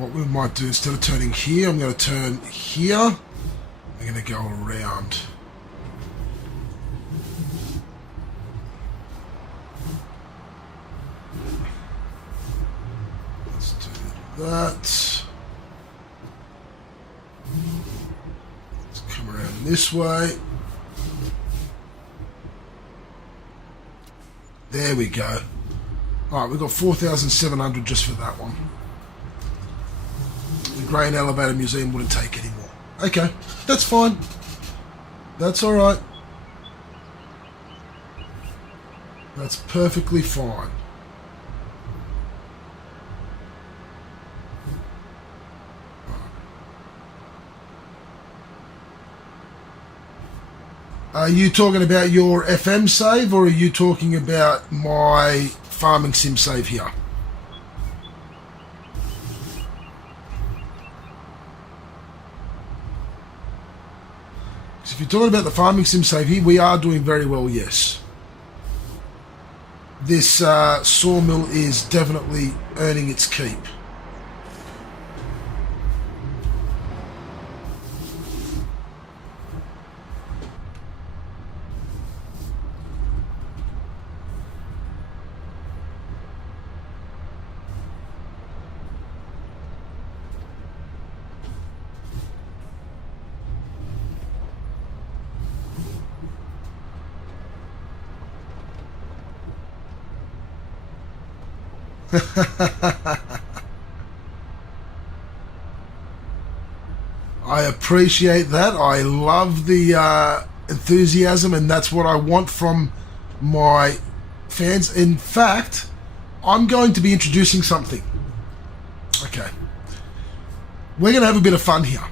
what we might do, instead of turning here, I'm going to turn here. I'm going to go around. Let's do that. Let's come around this way. There we go. All right, we've got 4,700 just for that one. The Grain Elevator Museum wouldn't take any more. Okay, that's fine. That's all right. That's perfectly fine. Are you talking about your FM save, or are you talking about my farming sim save here? If you're talking about the farming sim save here, we are doing very well, yes. This sawmill is definitely earning its keep. I appreciate that. I love the enthusiasm, and that's what I want from my fans. In fact, I'm going to be introducing something. Okay. We're going to have a bit of fun here.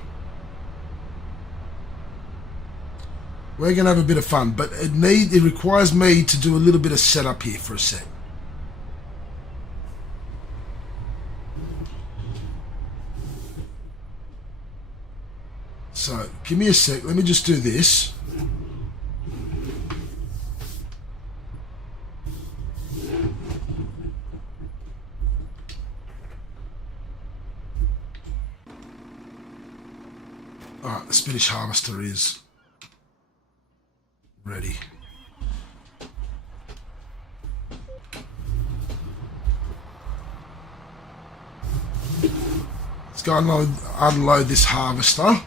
We're going to have a bit of fun, but it requires me to do a little bit of setup here for a sec. So, give me a sec. Let me just do this. Alright, the Spanish harvester is ready. Let's go unload this harvester.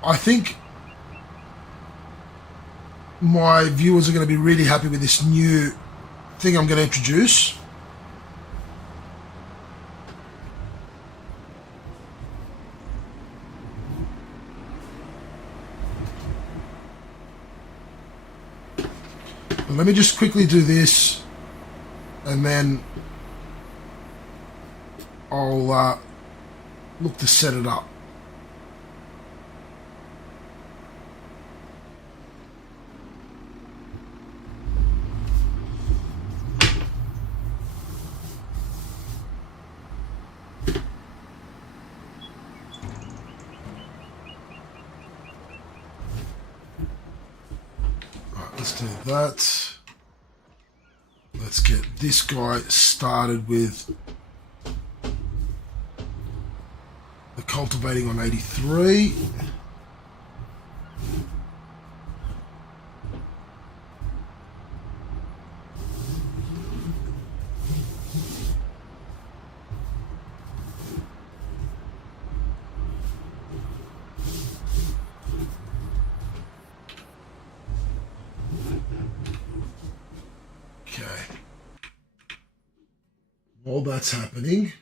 I think my viewers are going to be really happy with this new thing I'm going to introduce. But let me just quickly do this, and then I'll look to set it up. Let's do that. Let's get this guy started with the cultivating on 83. While that's happening,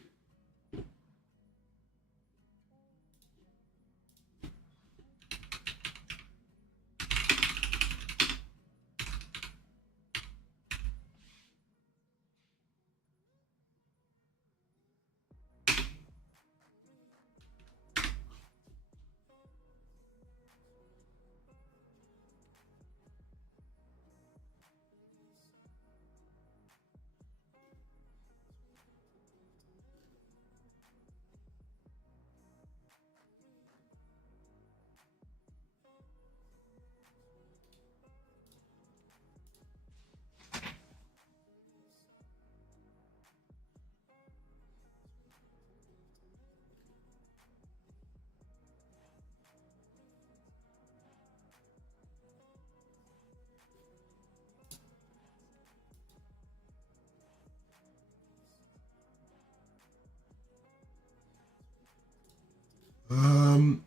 Um,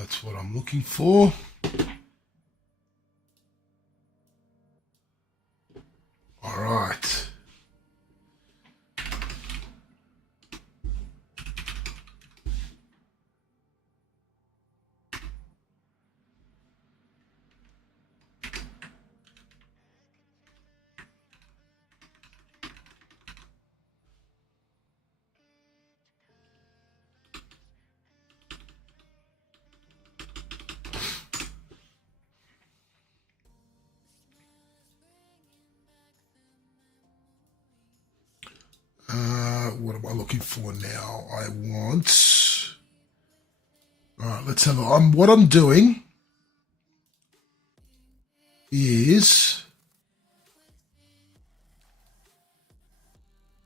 that's what I'm looking for. All right. What am I looking for now? I want. All right, let's have a. What I'm doing is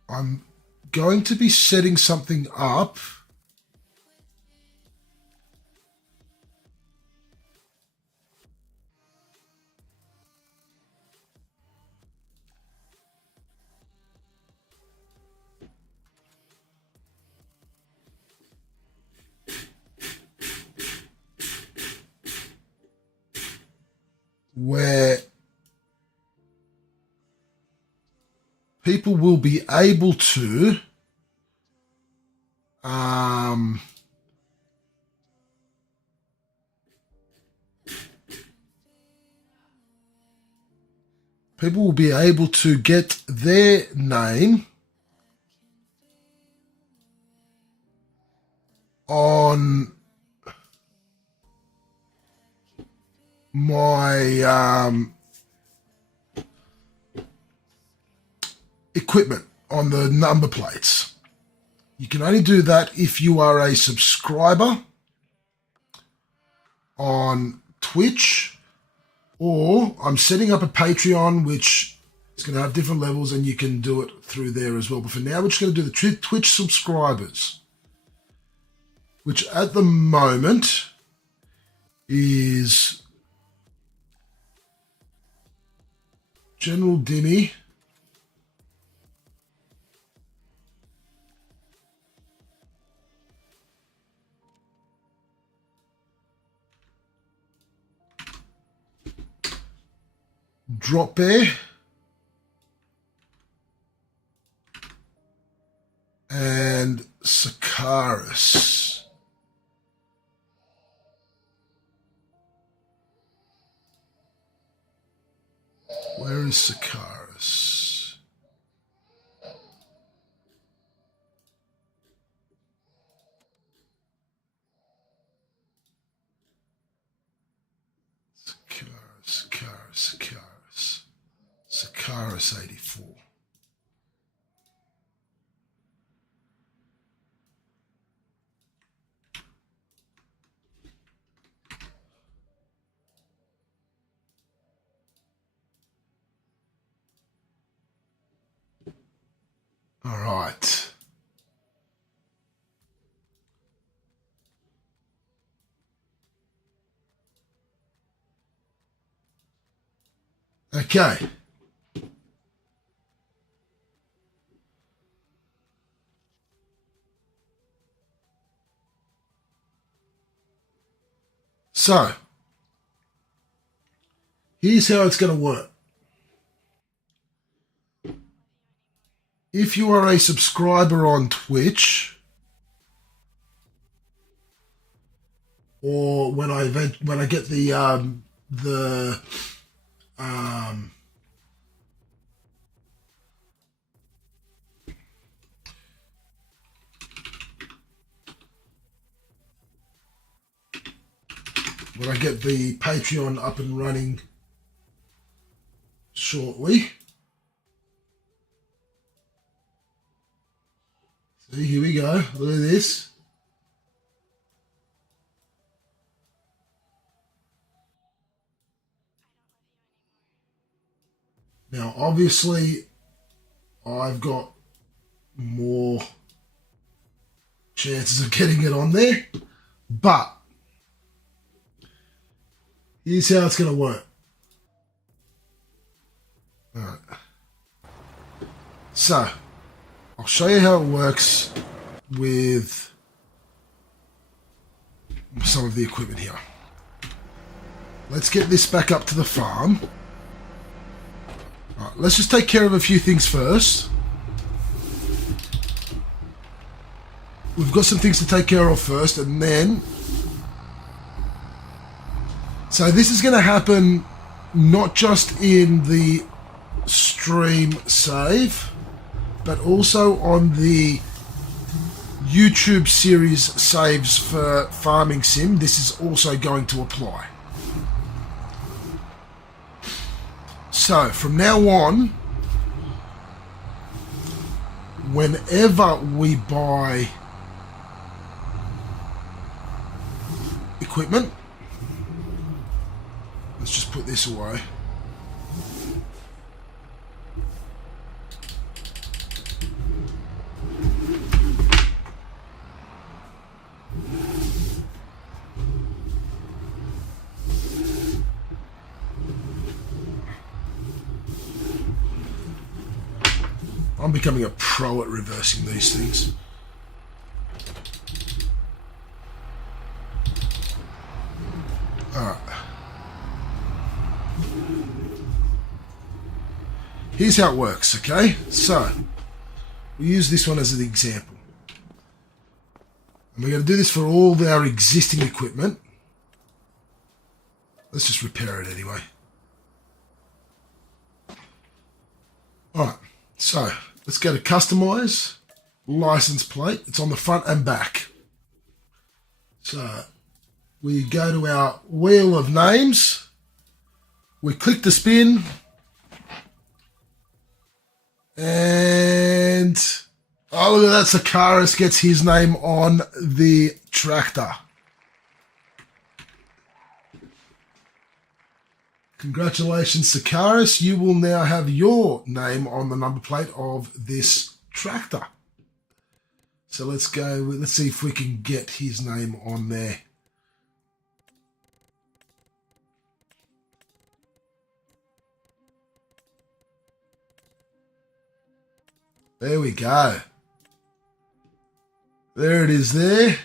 I'm going to be setting something up where people will be able to people will be able to get their name on my equipment, on the number plates. You can only do that if you are a subscriber on Twitch, or I'm setting up a Patreon, which is going to have different levels, and you can do it through there as well. But for now, we're just going to do the Twitch subscribers, which at the moment is General Dimmy, Drop Bear, and Sakaris. Where is Sakaris? Sakaris 84. All right. Okay. So, here's how it's going to work. If you are a subscriber on Twitch, or when I get the when I get the Patreon up and running shortly. See, here we go. Look at this. Now, obviously, I've got more chances of getting it on there, but here's how it's going to work. All right. So, I'll show you how it works with some of the equipment here. Let's get this back up to the farm. All right, let's just take care of a few things first. We've got some things to take care of first, and then... So this is going to happen not just in the stream save, but also on the YouTube series saves for Farming Sim. This is also going to apply. So from now on, whenever we buy equipment, let's just put this away. I'm becoming a pro at reversing these things. Alright. Here's how it works, okay? So, we use this one as an example. And we're going to do this for all our existing equipment. Let's just repair it anyway. Alright, so let's go to Customize, License Plate. It's on the front and back. So, we go to our wheel of names. We click the spin. And, oh, look at that. Sakaris gets his name on the tractor. Congratulations, Sakaris. You will now have your name on the number plate of this tractor. So let's go. Let's see if we can get his name on there. There we go. There it is there.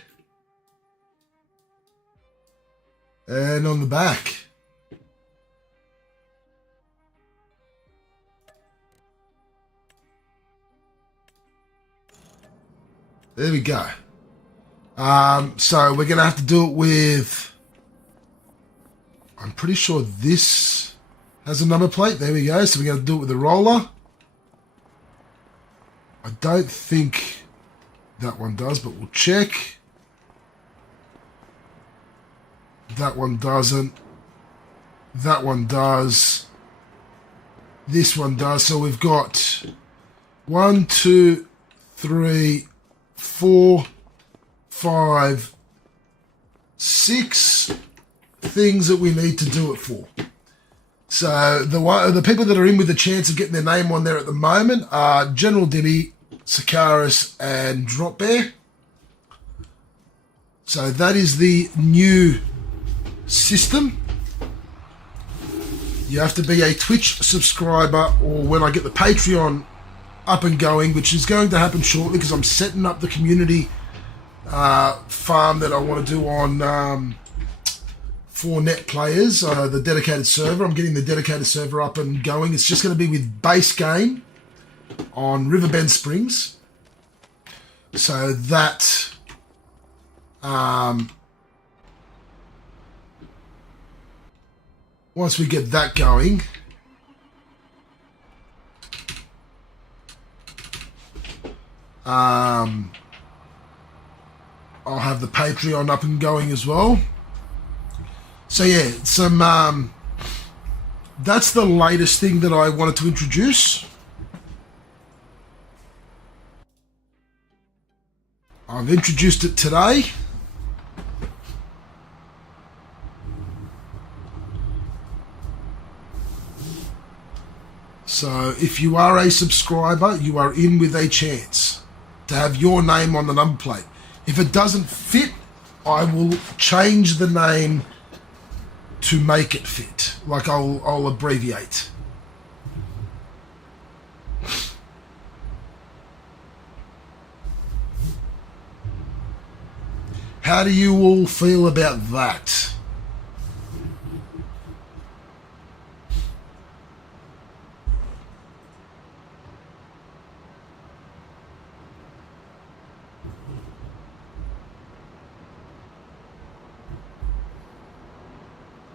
And on the back. There we go. So we're going to have to do it with... I'm pretty sure this has a number plate. There we go. So we're going to do it with the roller. I don't think that one does, but we'll check. That one doesn't. That one does. This one does. So we've got 1, 2, 3, 4, 5, 6 things that we need to do it for. So the people that are in with a chance of getting their name on there at the moment are General Dimmy, Sakaris, and Drop Bear. So that is the new system. You have to be a Twitch subscriber, or when I get the Patreon up and going, which is going to happen shortly because I'm setting up the community farm that I want to do on for net players, the dedicated server. I'm getting the dedicated server up and going. It's just going to be with base game on Riverbend Springs. So that once we get that going, I'll have the Patreon up and going as well. So yeah, that's the latest thing that I wanted to introduce. I've introduced it today. So if you are a subscriber, you are in with a chance to have your name on the number plate. If it doesn't fit, I will change the name to make it fit. Like I'll abbreviate. How do you all feel about that?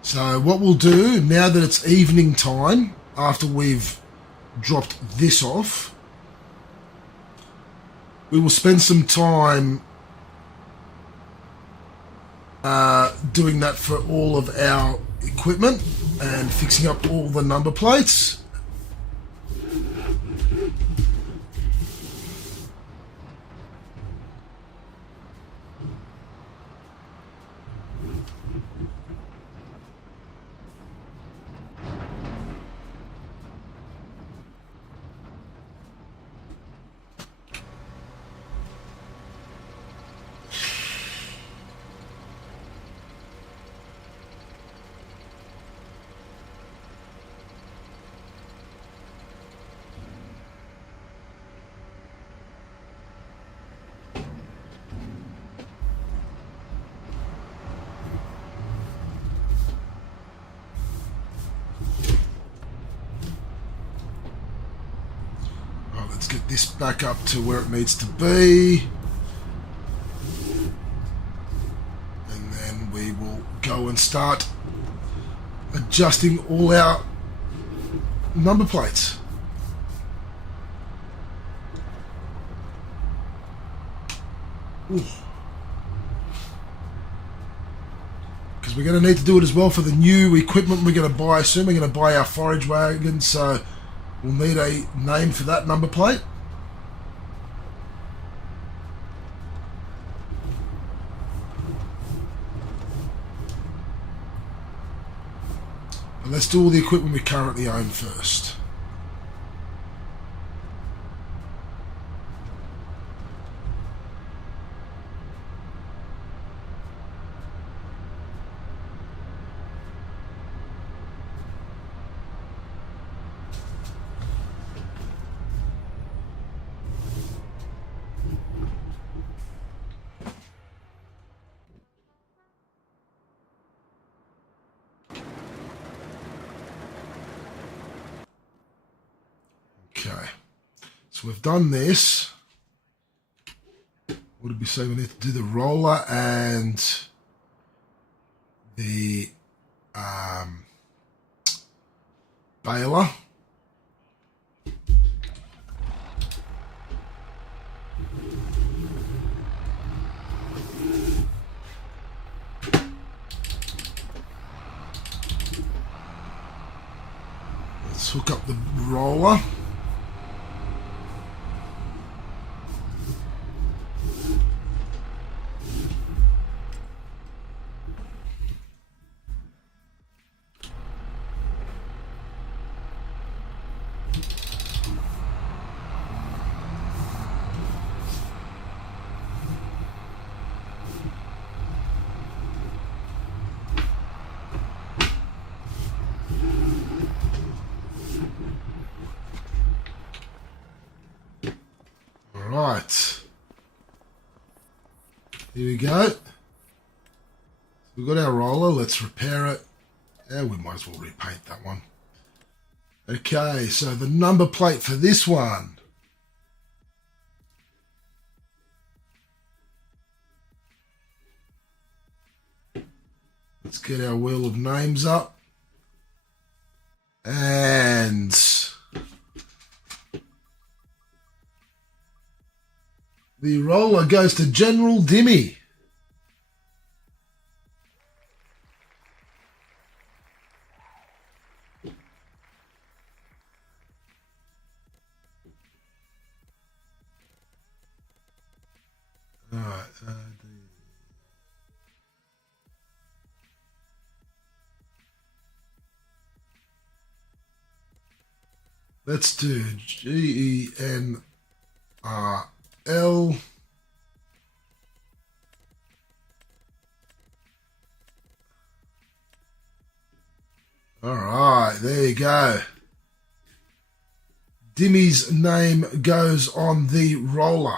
So what we'll do, now that it's evening time, after we've dropped this off, we will spend some time doing that for all of our equipment and fixing up all the number plates. Let's get this back up to where it needs to be. And then we will go and start adjusting all our number plates. Because we're going to need to do it as well for the new equipment we're going to buy soon. We're going to buy our forage wagon, so we'll need a name for that number plate. But let's do all the equipment we currently own first. Okay, so we've done this. What did we say? We need to do the roller and the baler. Let's hook up the roller. Right, here we go. We've got our roller. Let's repair it. Yeah, we might as well repaint that one. Okay, so the number plate for this one. Let's get our wheel of names up. And the roller goes to General Dimmy. Alright. Let's do GENRL. Alright, there you go. Dimmy's name goes on the roller.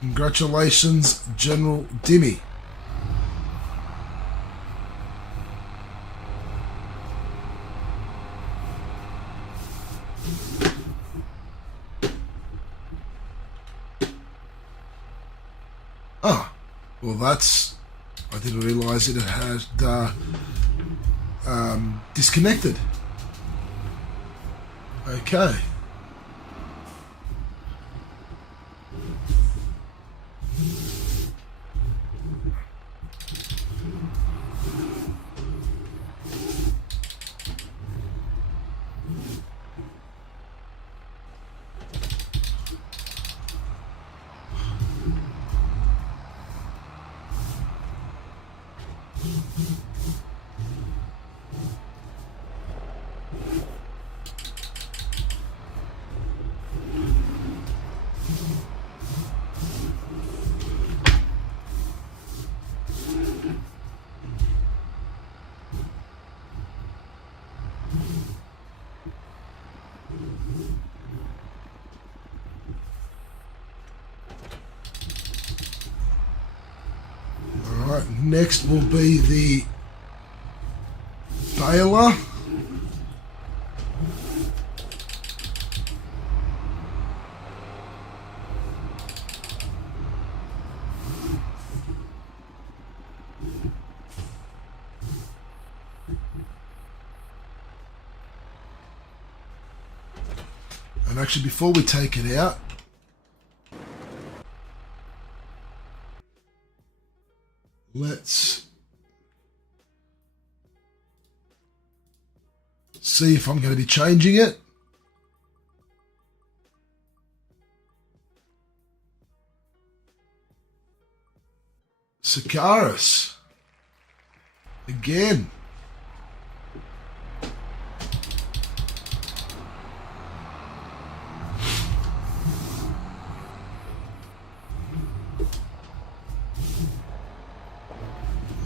Congratulations, General Dimmy. Ah, well that's, I didn't realise it had disconnected. Okay. Alright, next will be the baler. And actually, before we take it out, let's see if I'm going to be changing it. Sikaris. Again.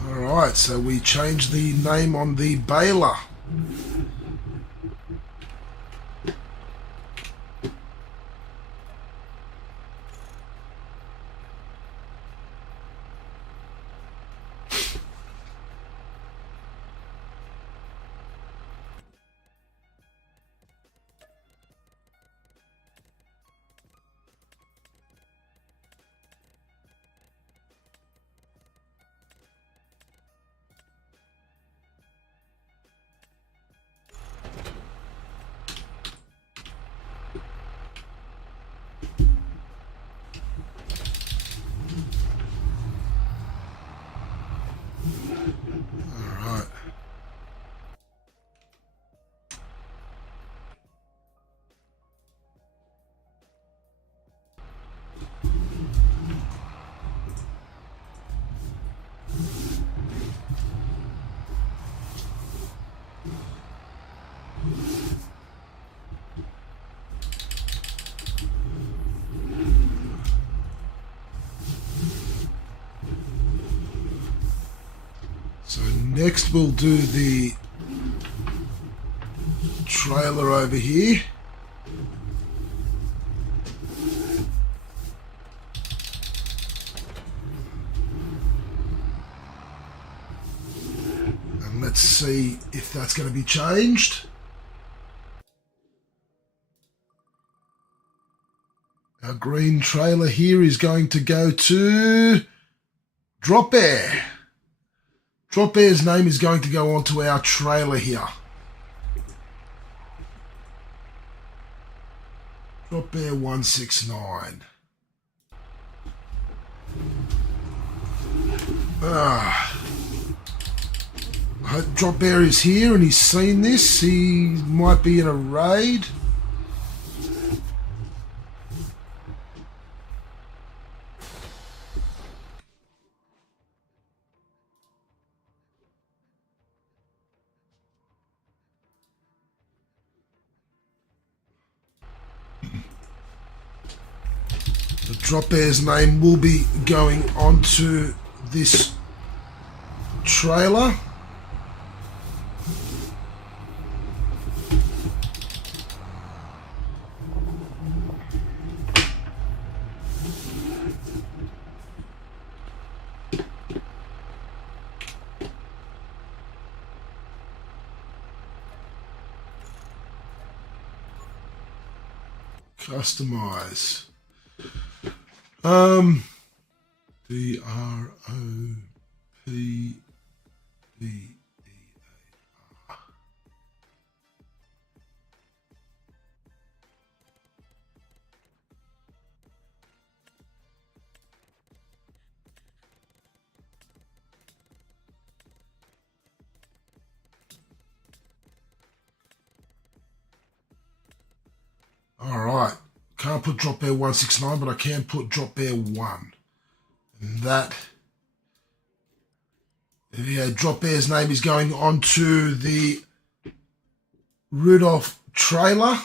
Alright, so we changed the name on the baler. Alright. So next we'll do the trailer over here. And let's see if that's going to be changed. Our green trailer here is going to go to Drop Air. Drop Air's name is going to go onto our trailer here. Drop Air 169. Drop Bear is here and he's seen this. He might be in a raid. The Drop Bear's name will be going onto this trailer. Customize. DROPBEA. All right. Can't put Drop Bear 169, but I can put Drop Bear 1. And that, yeah, Drop Bear's name is going onto the Rudolph trailer,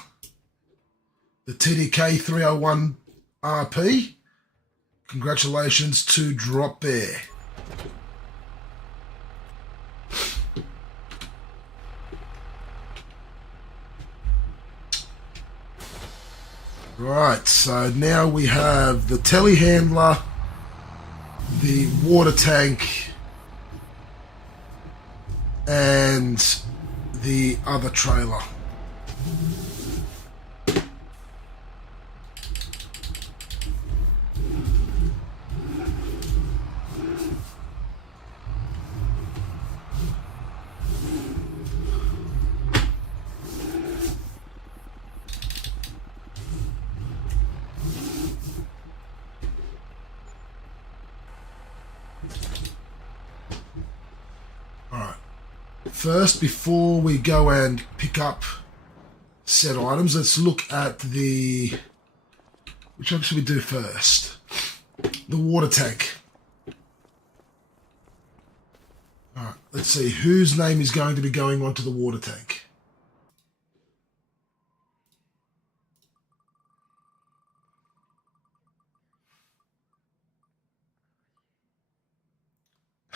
the TDK 301 RP. Congratulations to Drop Bear. Right, so now we have the telehandler, the water tank, and the other trailer. First, before we go and pick up said items, let's look at which one should we do first? The water tank. All right, let's see whose name is going to be going onto the water tank.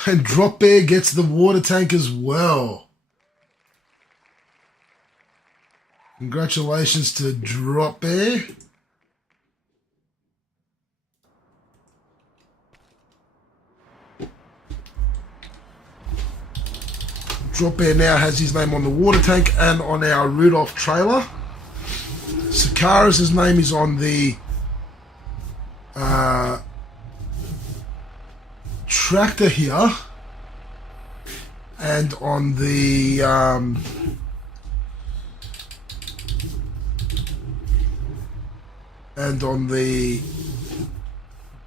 And Drop Bear gets the water tank as well. Congratulations to Drop Bear. Drop Bear now has his name on the water tank and on our Rudolph trailer. Sakara's name is on the tractor here, and on the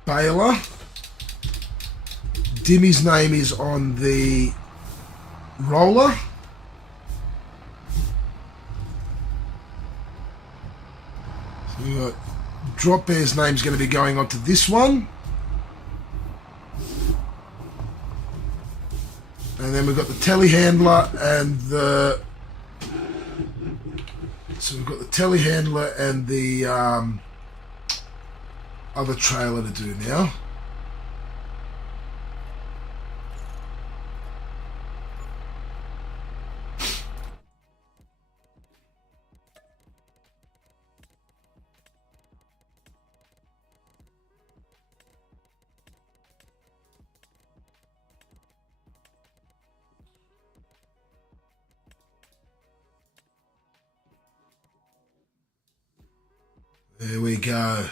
baler. Dimmy's name is on the roller. So we got Drop Bear's name's going to be going onto this one. And then we've got the telehandler and the other trailer to do now. There we go.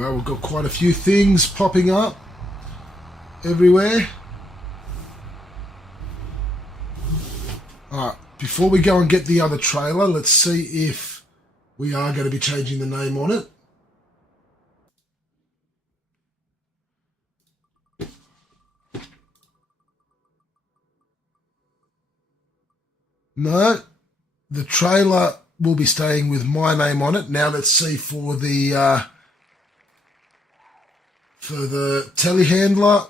well, we've got quite a few things popping up everywhere. Alright, before we go and get the other trailer, let's see if we are going to be changing the name on it. No, the trailer will be staying with my name on it. Now let's see for the telehandler.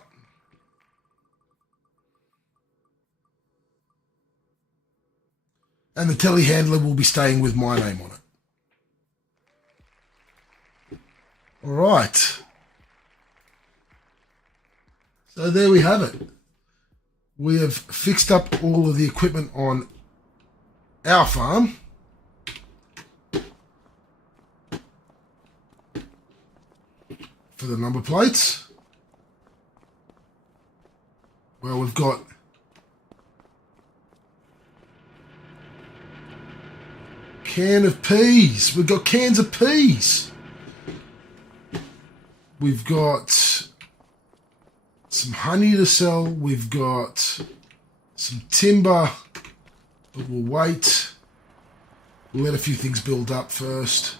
And the telehandler will be staying with my name on it. All right. So there we have it. We have fixed up all of the equipment on our farm. For the number plates. Well, we've got can of peas. We've got cans of peas. We've got some honey to sell. We've got some timber, but we'll wait. We'll let a few things build up first.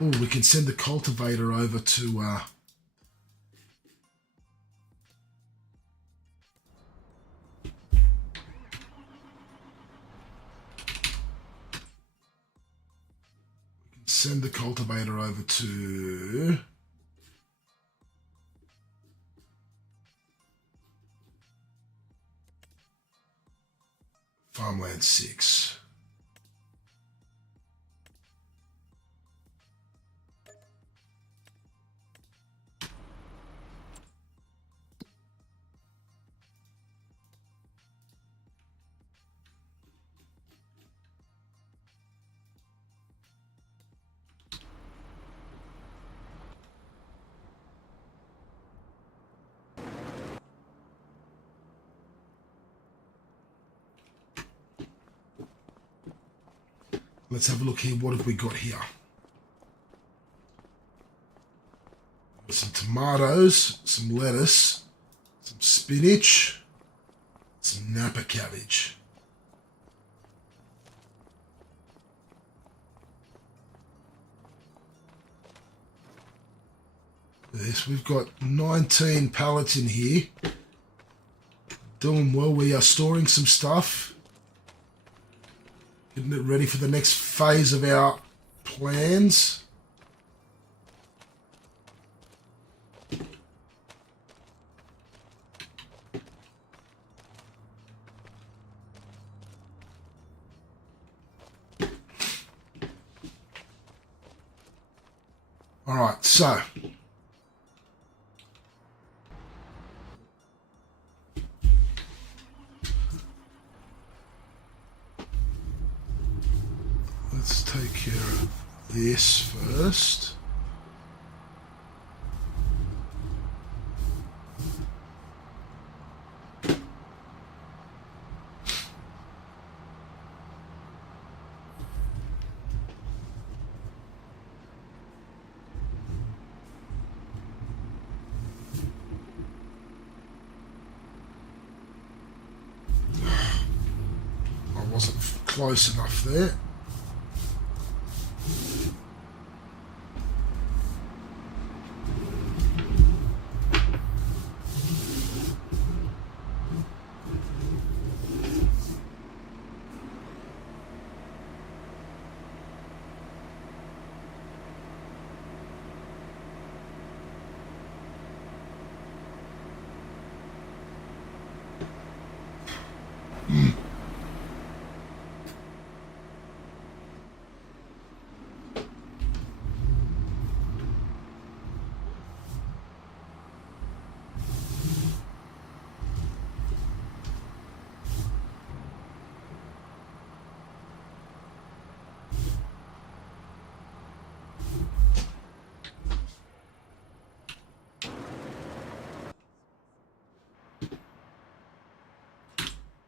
Oh, we can send the cultivator over to send the cultivator over to Farmland 6. Let's have a look here. What have we got here? Some tomatoes, some lettuce, some spinach, some Napa cabbage. This, we've got 19 pallets in here. Doing well. We are storing some stuff. Getting it ready for the next phase of our plans. All right, so let's take care of this first. I wasn't close enough there.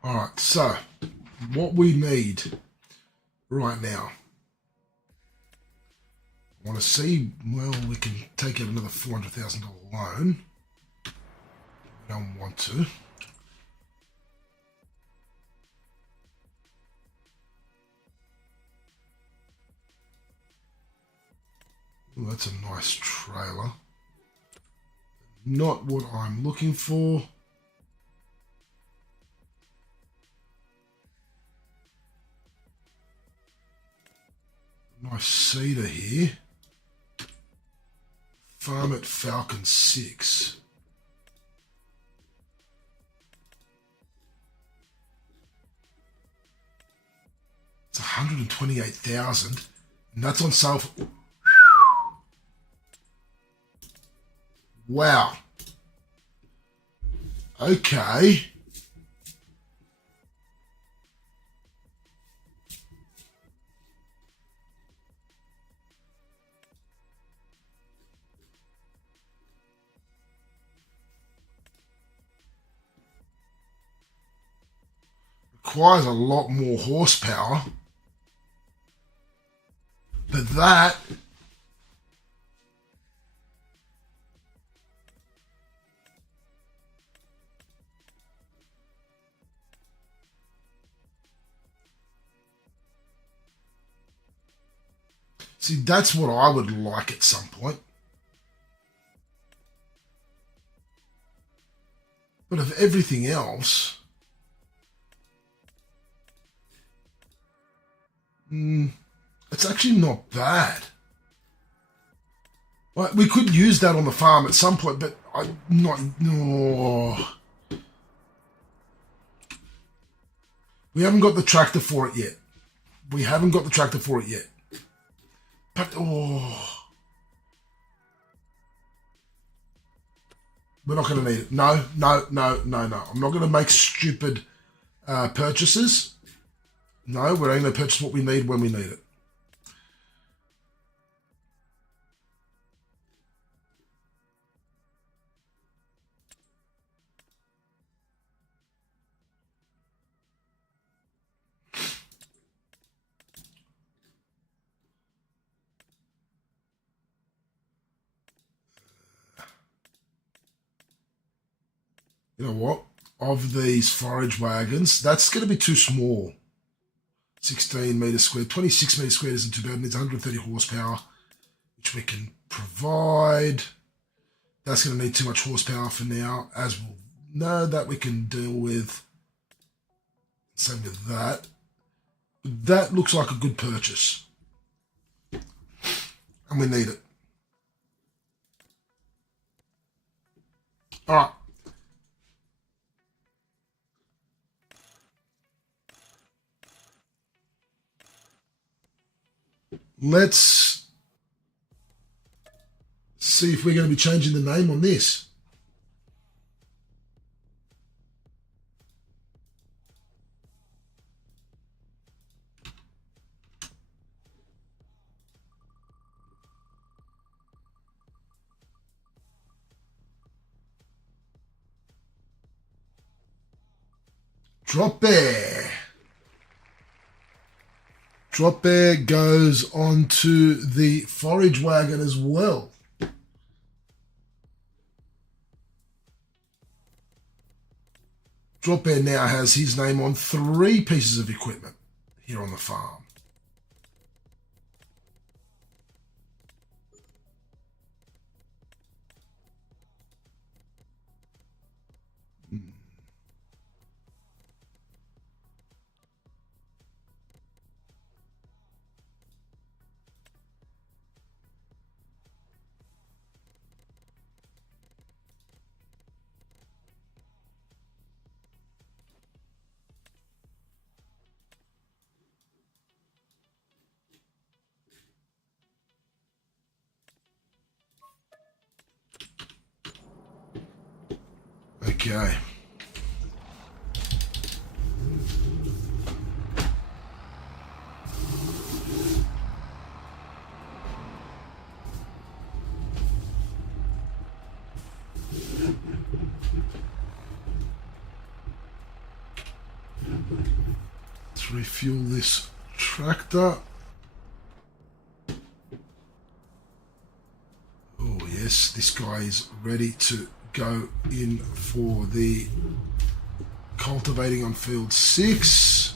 All right, so what we need right now, I want to see, well, we can take out another $400,000 loan. We don't want to. Ooh, that's a nice trailer. Not what I'm looking for. Nice cedar here. Farm at Falcon 6. It's 128,000, and that's on sale for... Wow. Okay. Requires a lot more horsepower. But that... See, that's what I would like at some point. But of everything else... it's actually not bad. Like, we could use that on the farm at some point, but I'm not... No. We haven't got the tractor for it yet. We haven't got the tractor for it yet. But, oh... We're not going to need it. No. I'm not going to make stupid purchases. No, we're only going to purchase what we need when we need it. You know what? Of these forage wagons, that's going to be too small. 16 metres squared, 26 metres squared isn't too bad. It needs 130 horsepower, which we can provide. That's going to need too much horsepower for now, as we'll know that we can deal with. Same with that. That looks like a good purchase. And we need it. All right. Let's see if we're going to be changing the name on this. Drop bear. Drop bear goes onto the forage wagon as well. Drop bear now has his name on 3 pieces of equipment here on the farm. Okay. Let's refuel this tractor. Yes, this guy is ready to go in for the cultivating on field 6.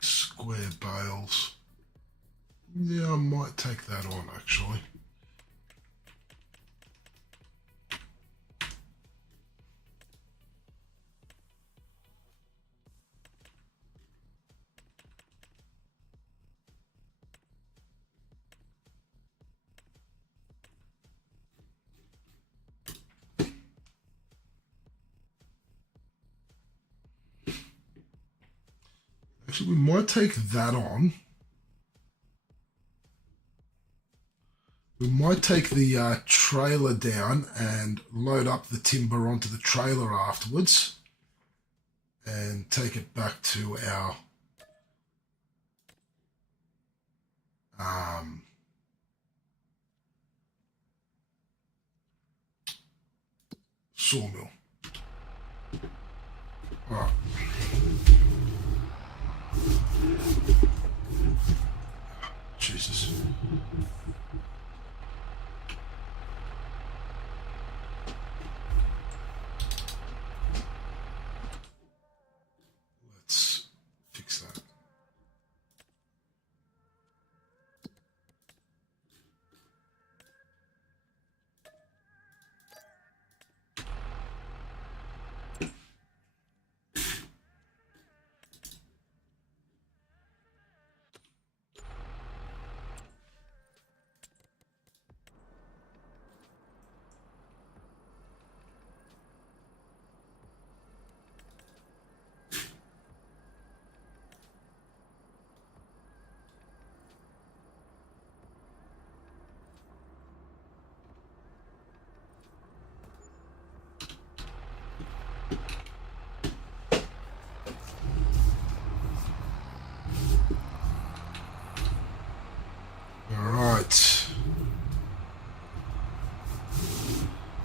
Square bales. Yeah, I might take that on actually. Actually, we might take that on. We might take the trailer down and load up the timber onto the trailer afterwards and take it back to our sawmill. All right. Jesus. Let's fix that.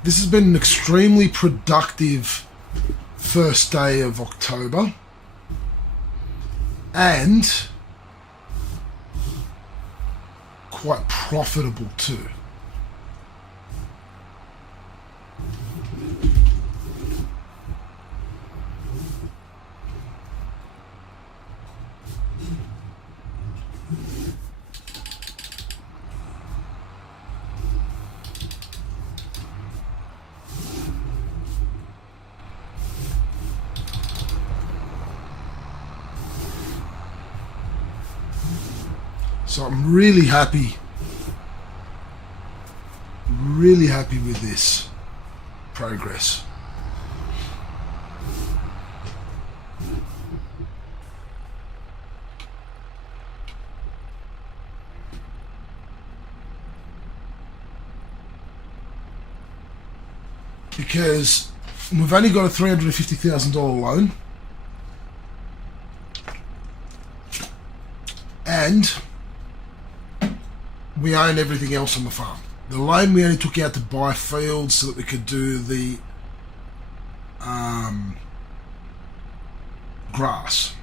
This has been an extremely productive first day of October, and quite profitable too. So I'm really happy with this progress. Because we've only got a $350,000 loan, and we own everything else on the farm. The loan we only took out to buy fields so that we could do the grass.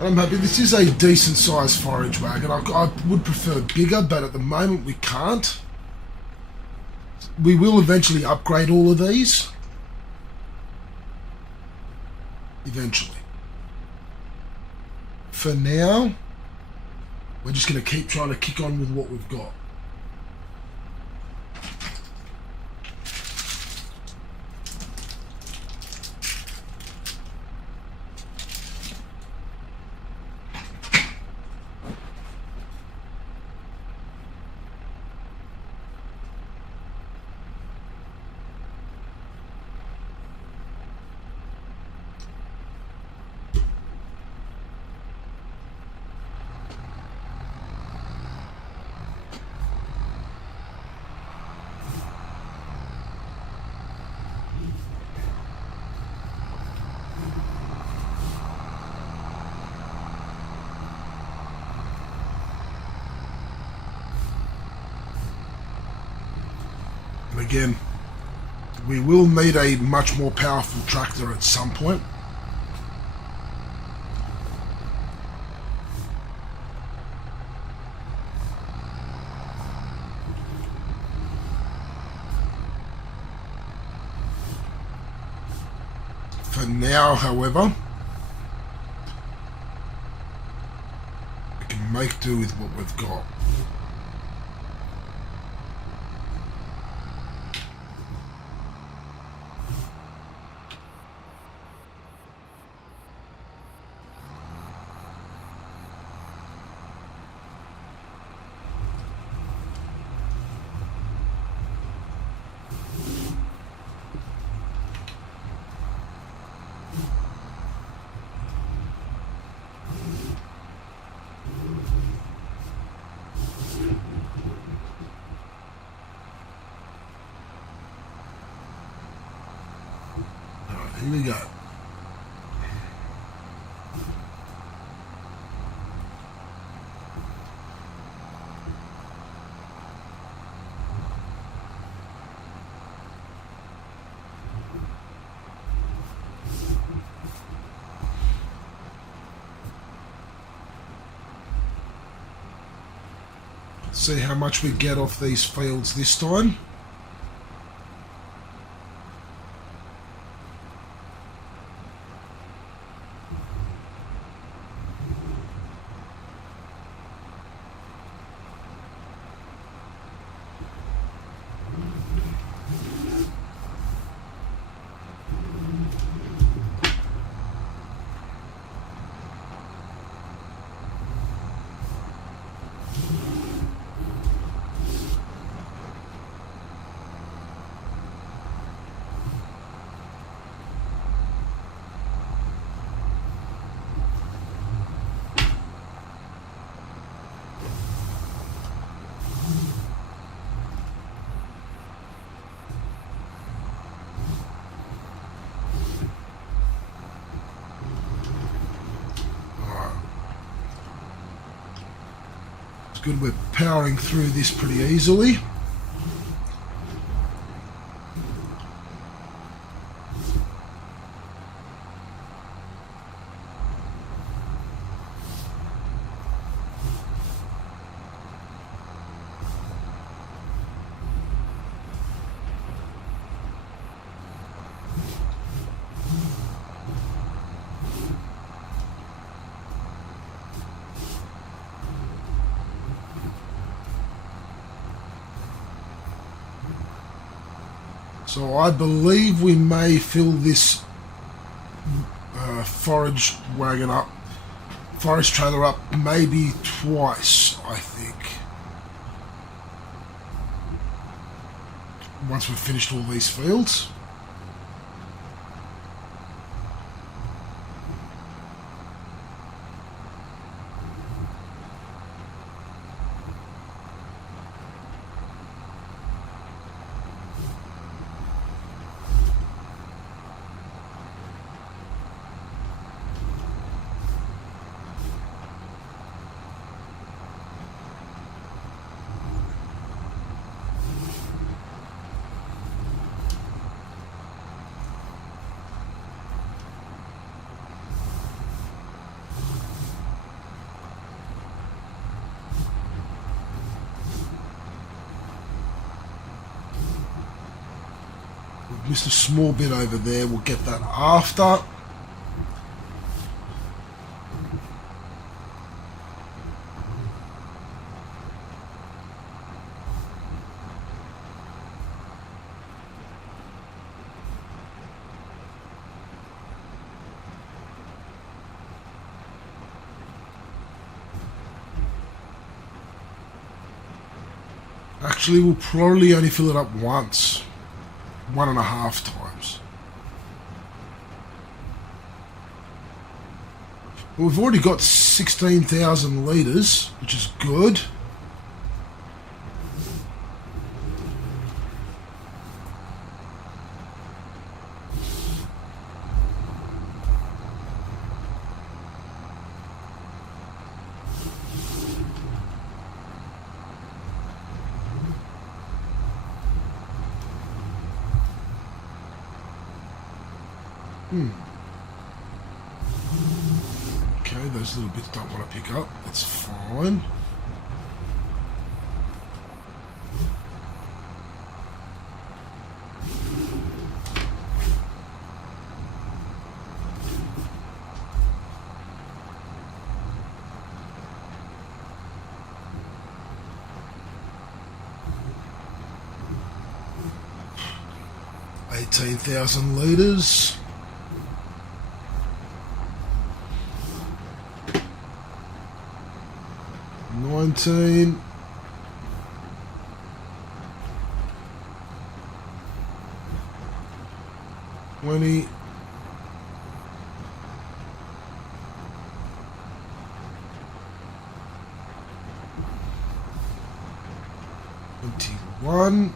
I'm happy. This is a decent sized forage wagon. I would prefer bigger, but at the moment we can't. We will eventually upgrade all of these. Eventually. For now, we're just going to keep trying to kick on with what we've got. And again, we will need a much more powerful tractor at some point. For now, however, we can make do with what we've got. Here we go. See how much we get off these fields this time. Good, we're powering through this pretty easily. So I believe we may fill this forage trailer up maybe twice, I think. Once we've finished all these fields. We've missed a small bit over there. We'll get that after. Actually, we'll probably only fill it up once. 1.5 times. Well, we've already got 16,000 litres, which is good. Okay, those little bits don't want to pick up. That's fine. $18,000 litres. $19. $20. $21.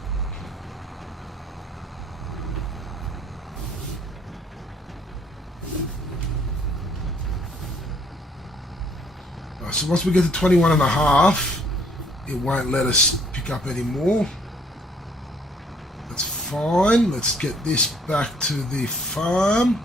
So once we get to 21.5, it won't let us pick up any more. That's fine. Let's get this back to the farm.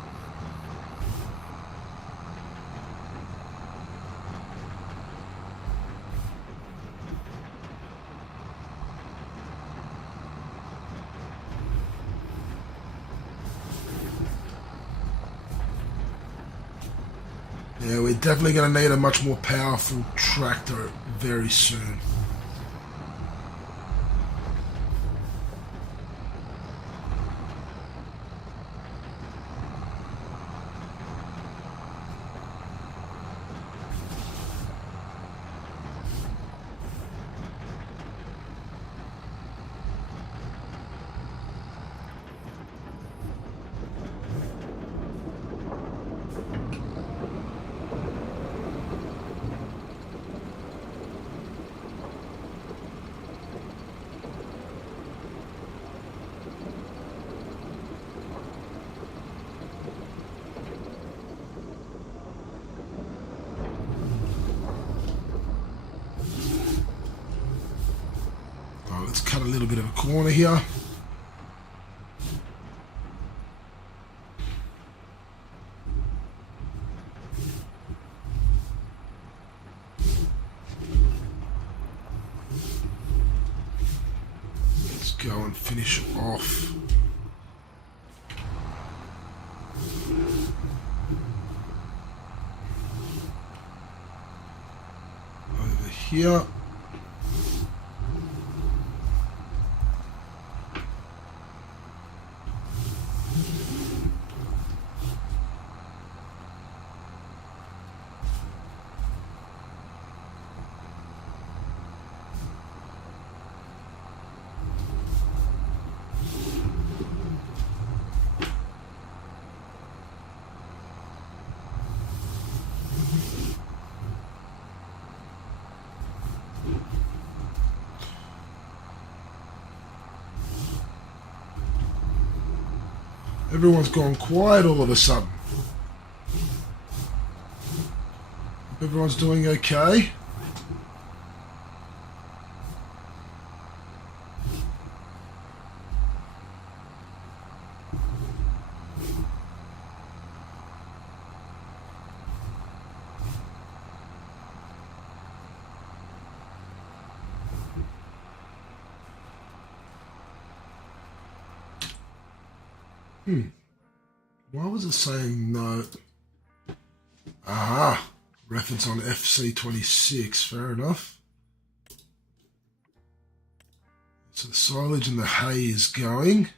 Yeah, we're definitely going to need a much more powerful tractor very soon. Let's cut a little bit of a corner here. Let's go and finish off. Over here. Everyone's gone quiet all of a sudden. Hope everyone's doing okay. Why was it saying no? Ah, reference on FC26. Fair enough. So the silage and the hay is going.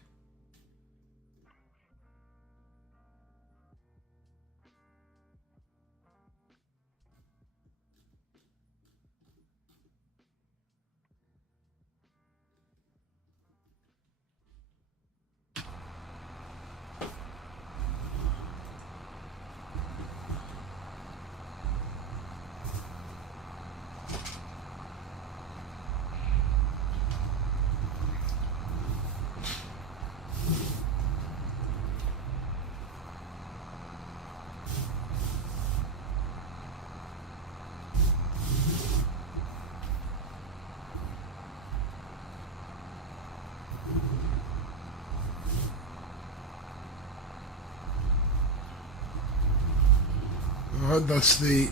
Alright, that's the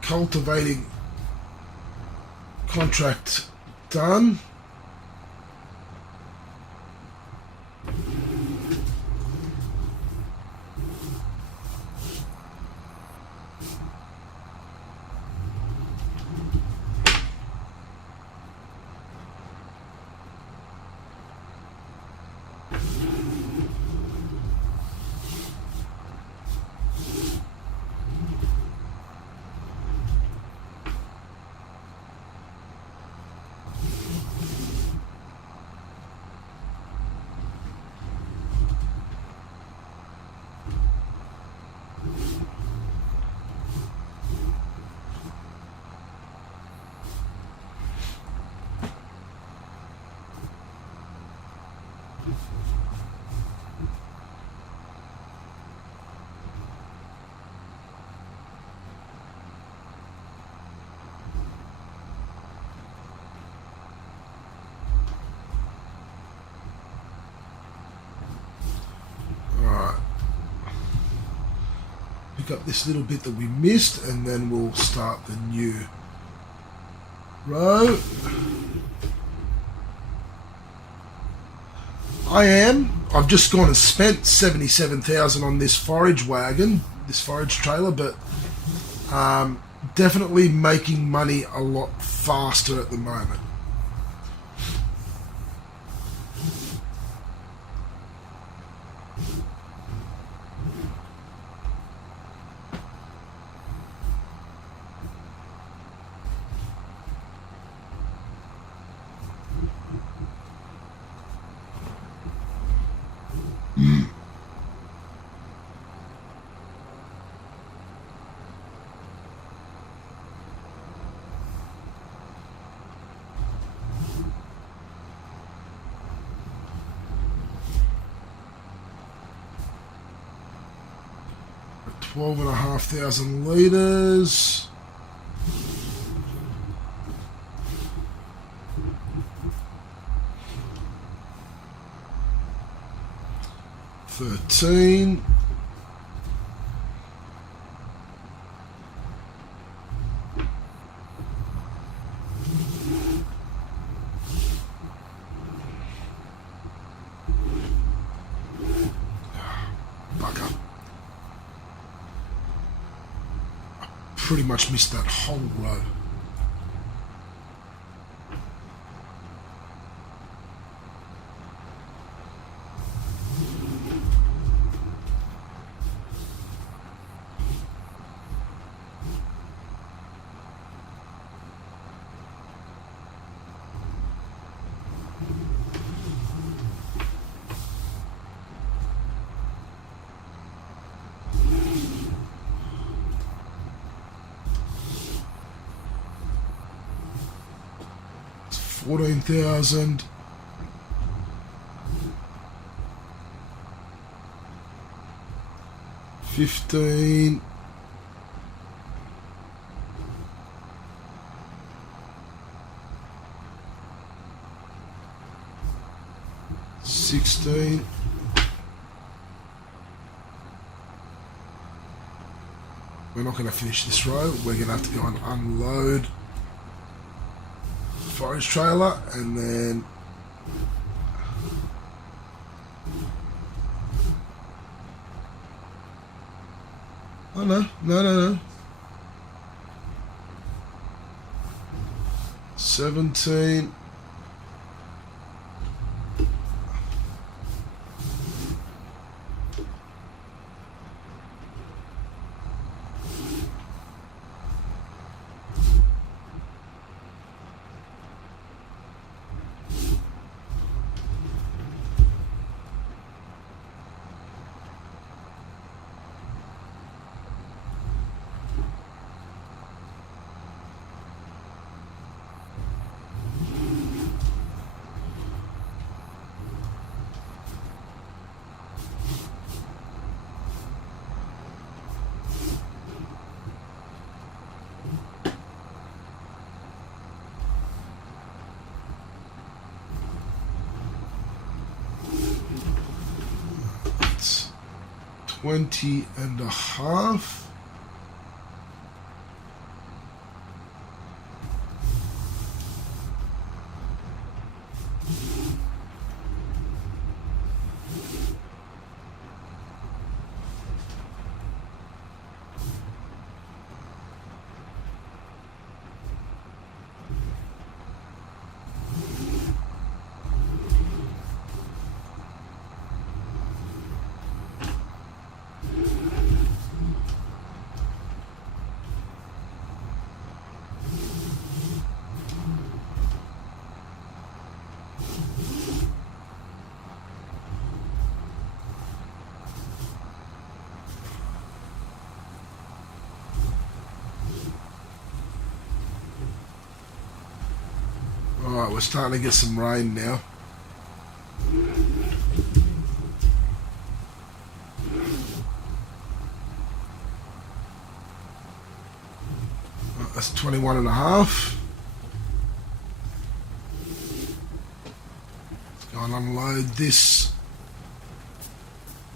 cultivating contract done. Pick up this little bit that we missed, and then we'll start the new row. I've just gone and spent 77,000 on this forage wagon, this forage trailer, but definitely making money a lot faster at the moment. Twelve and a half thousand litres. $13. Pretty much missed that whole row. $14,000. $15,000. $16,000. We're not going to finish this row. We're going to have to go and unload forage trailer, and then Oh no. 17. It's 20 and a half. Alright, we're starting to get some rain now. That's 21 and a half. Let's go and unload this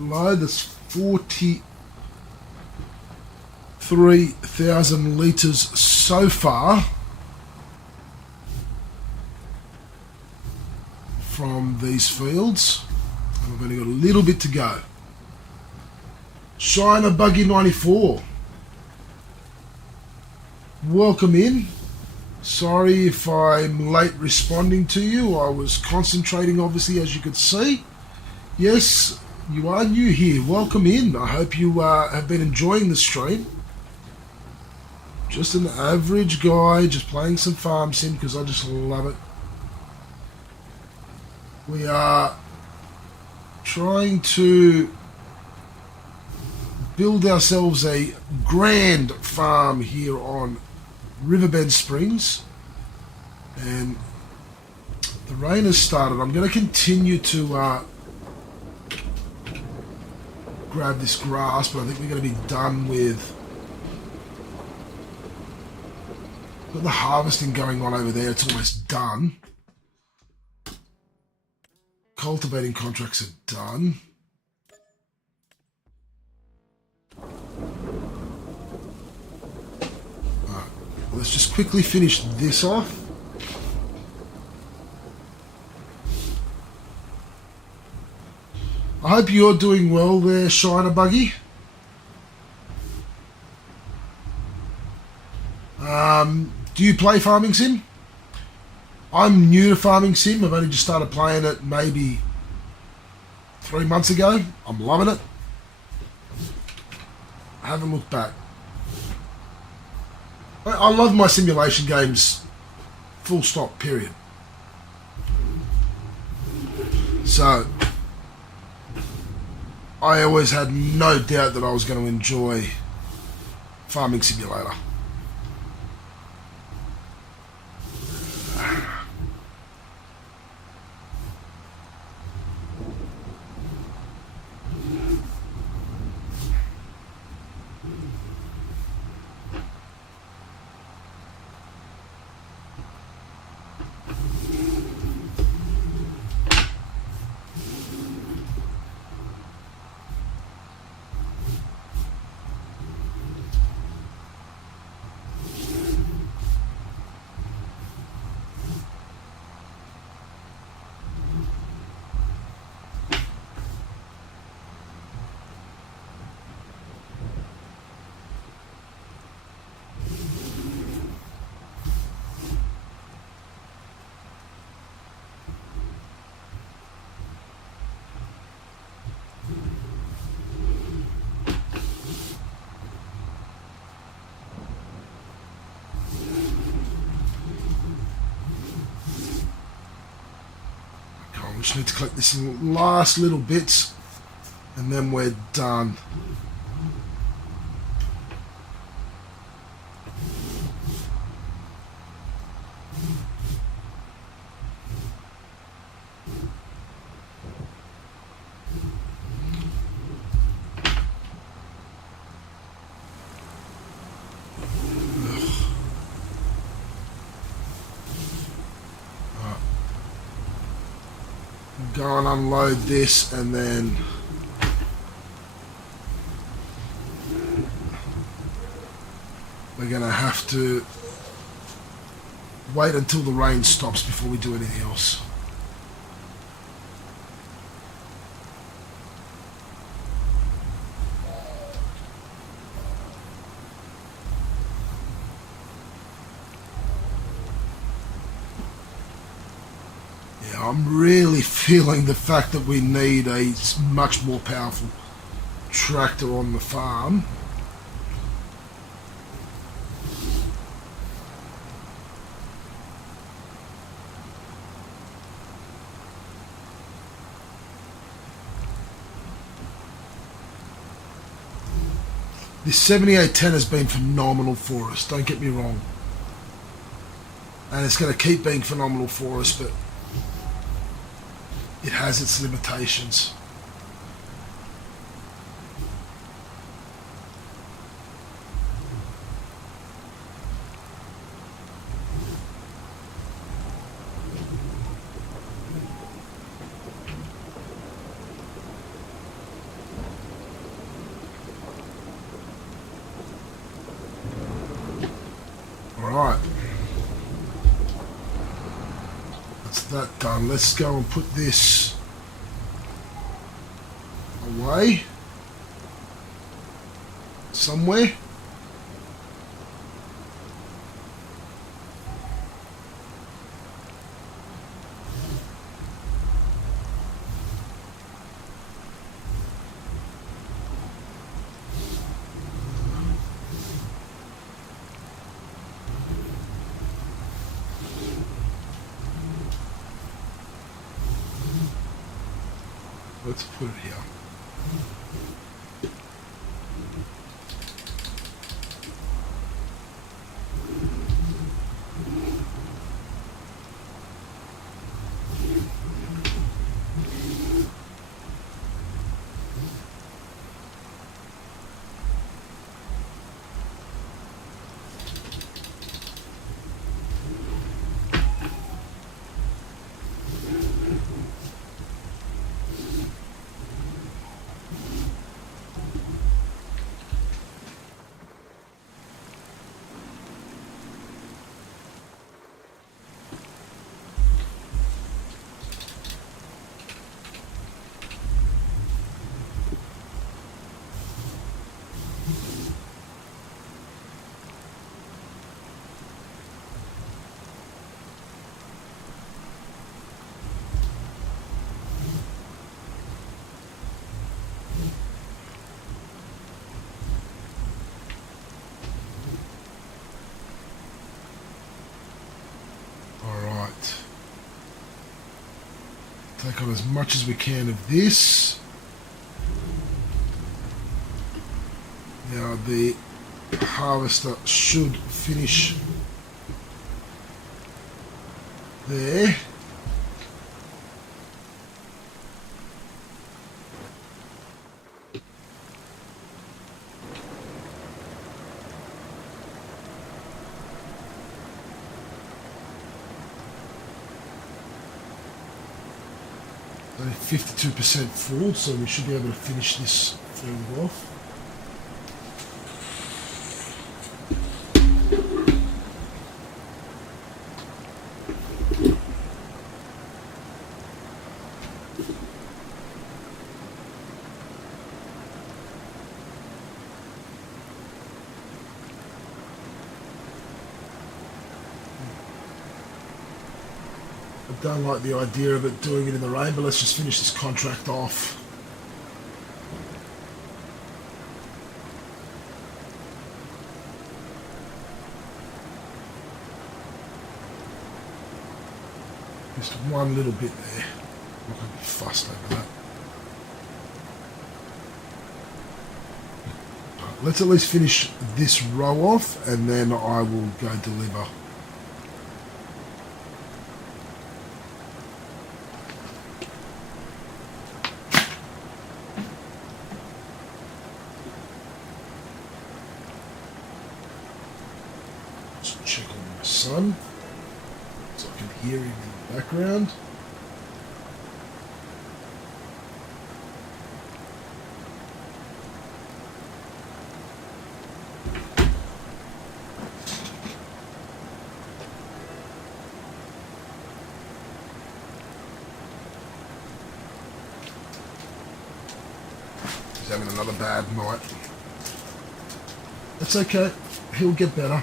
load. That's 43,000 litres so far from these fields. And we've only got a little bit to go. Shiner Buggy 94. Welcome in. Sorry if I'm late responding to you. I was concentrating, obviously, as you could see. Yes, you are new here. Welcome in. I hope you have been enjoying the stream. Just an average guy, just playing some farm sim because I just love it. We are trying to build ourselves a grand farm here on Riverbend Springs, and the rain has started. I'm going to continue to grab this grass, but I think we're going to be done with got the harvesting going on over there. It's almost done. Cultivating contracts are done. Let's just quickly finish this off. I hope you're doing well there, Shiner Buggy. Do you play Farming Sim? I'm new to Farming Sim. I've only just started playing it maybe 3 months ago. I'm loving it. I haven't looked back. I love my simulation games, full stop, period. So, I always had no doubt that I was going to enjoy Farming Simulator. We just need to collect this in last little bits and then we're done. Go and unload this and then we're going to have to wait until the rain stops before we do anything else. I'm really feeling the fact that we need a much more powerful tractor on the farm. This 7810 has been phenomenal for us, don't get me wrong. And it's going to keep being phenomenal for us, but it has its limitations. Alright. That's that done. Let's go and put this away somewhere. Let's put it here. Take on as much as we can of this. Now the harvester should finish there. Only 52% full, so we should be able to finish this thing off. I don't like the idea of it doing it in the rain, but let's just finish this contract off. Just one little bit there. not going to be fussed over that. Right, let's at least finish this row off, and then I will go deliver. Just check on my son, so I can hear him in the background. Having another bad night. That's okay. He'll get better.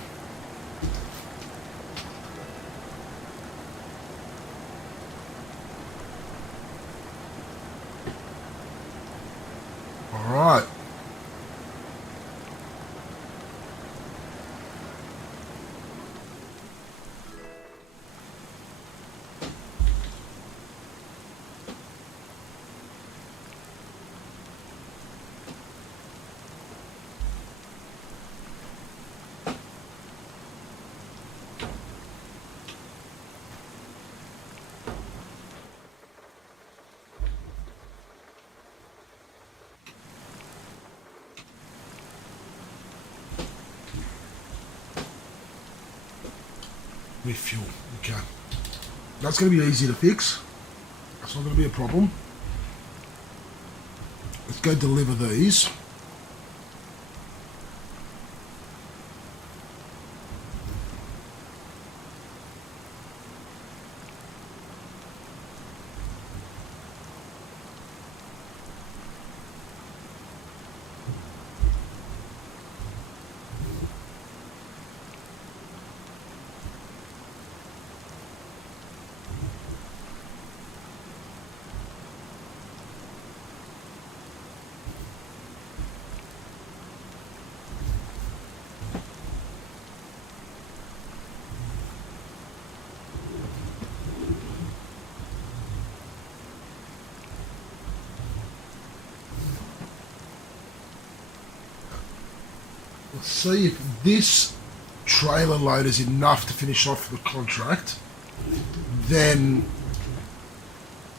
All right. Refuel. Okay. That's going to be easy to fix. That's not going to be a problem. Let's go deliver these. Let's see if this trailer load is enough to finish off the contract. Then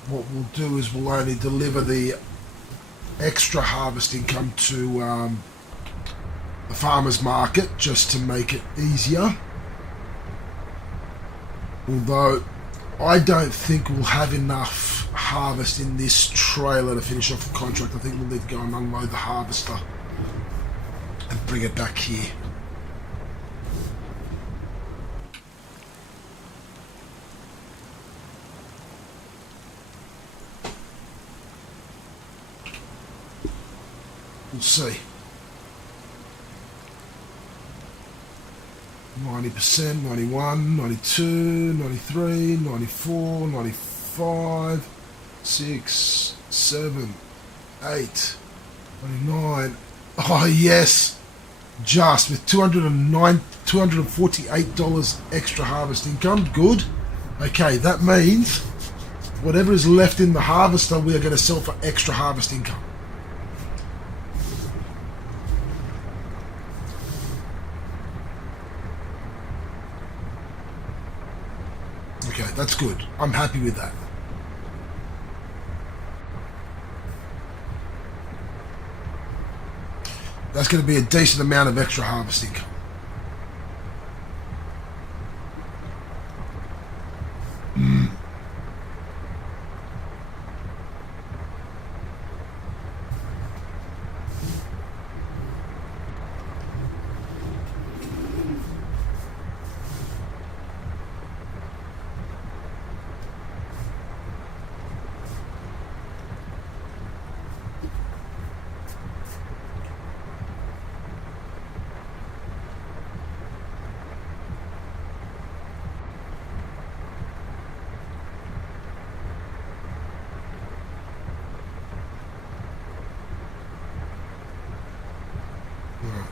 what we'll do is we'll only deliver the extra harvest income to the farmer's market just to make it easier. Although I don't think we'll have enough harvest in this trailer to finish off the contract. I think we'll need to go and unload the harvester and bring it back here. We'll see. 90%, 91, 92, 93, 94, 95, 6, 7, 8, 99. Oh yes! Just with $248 extra harvest income. Good. Okay, that means whatever is left in the harvester we are going to sell for extra harvest income. Okay, that's good. I'm happy with that. That's going to be a decent amount of extra harvest income.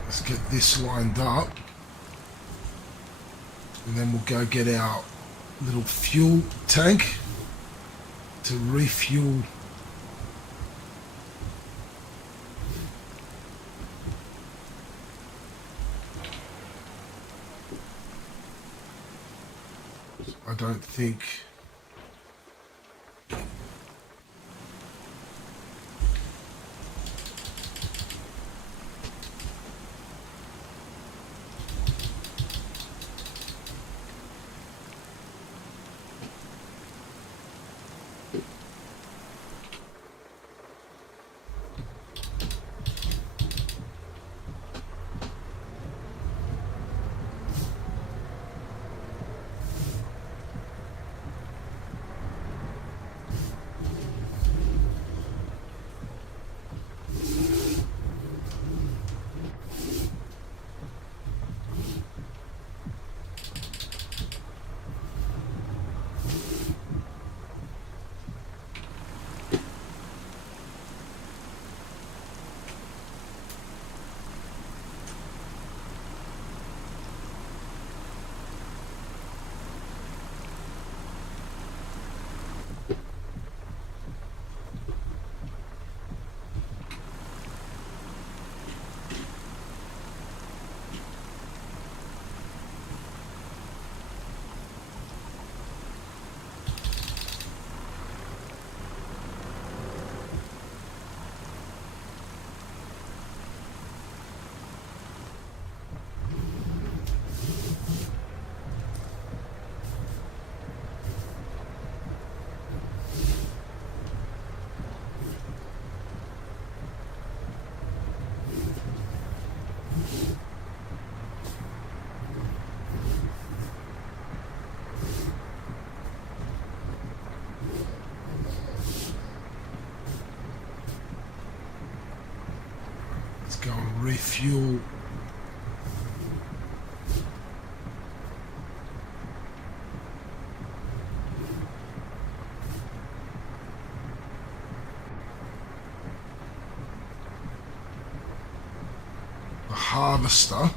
Let's get this lined up, and then we'll go get our little fuel tank to refuel. I don't think let's go and refuel. The harvester,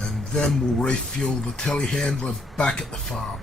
and then we'll refuel the telehandler back at the farm.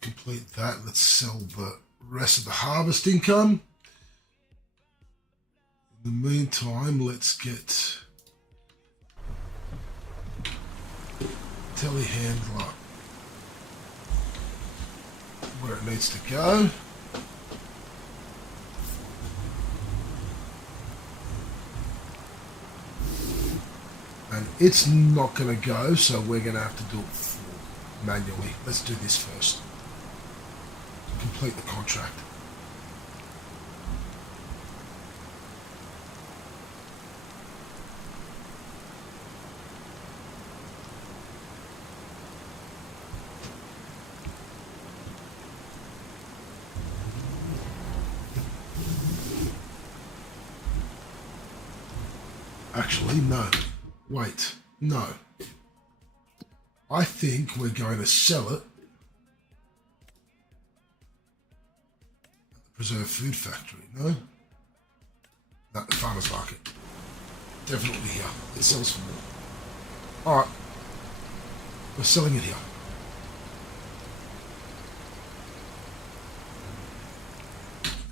Complete that. Let's sell the rest of the harvest income. In the meantime, let's get telehandler where it needs to go. And it's not going to go, so we're going to have to do it manually. Let's do this first. Complete the contract. Actually, no. Wait, no. I think we're going to sell it Preserve food factory, no? No, the farmer's market. Definitely here. It sells for more. Alright. We're selling it here.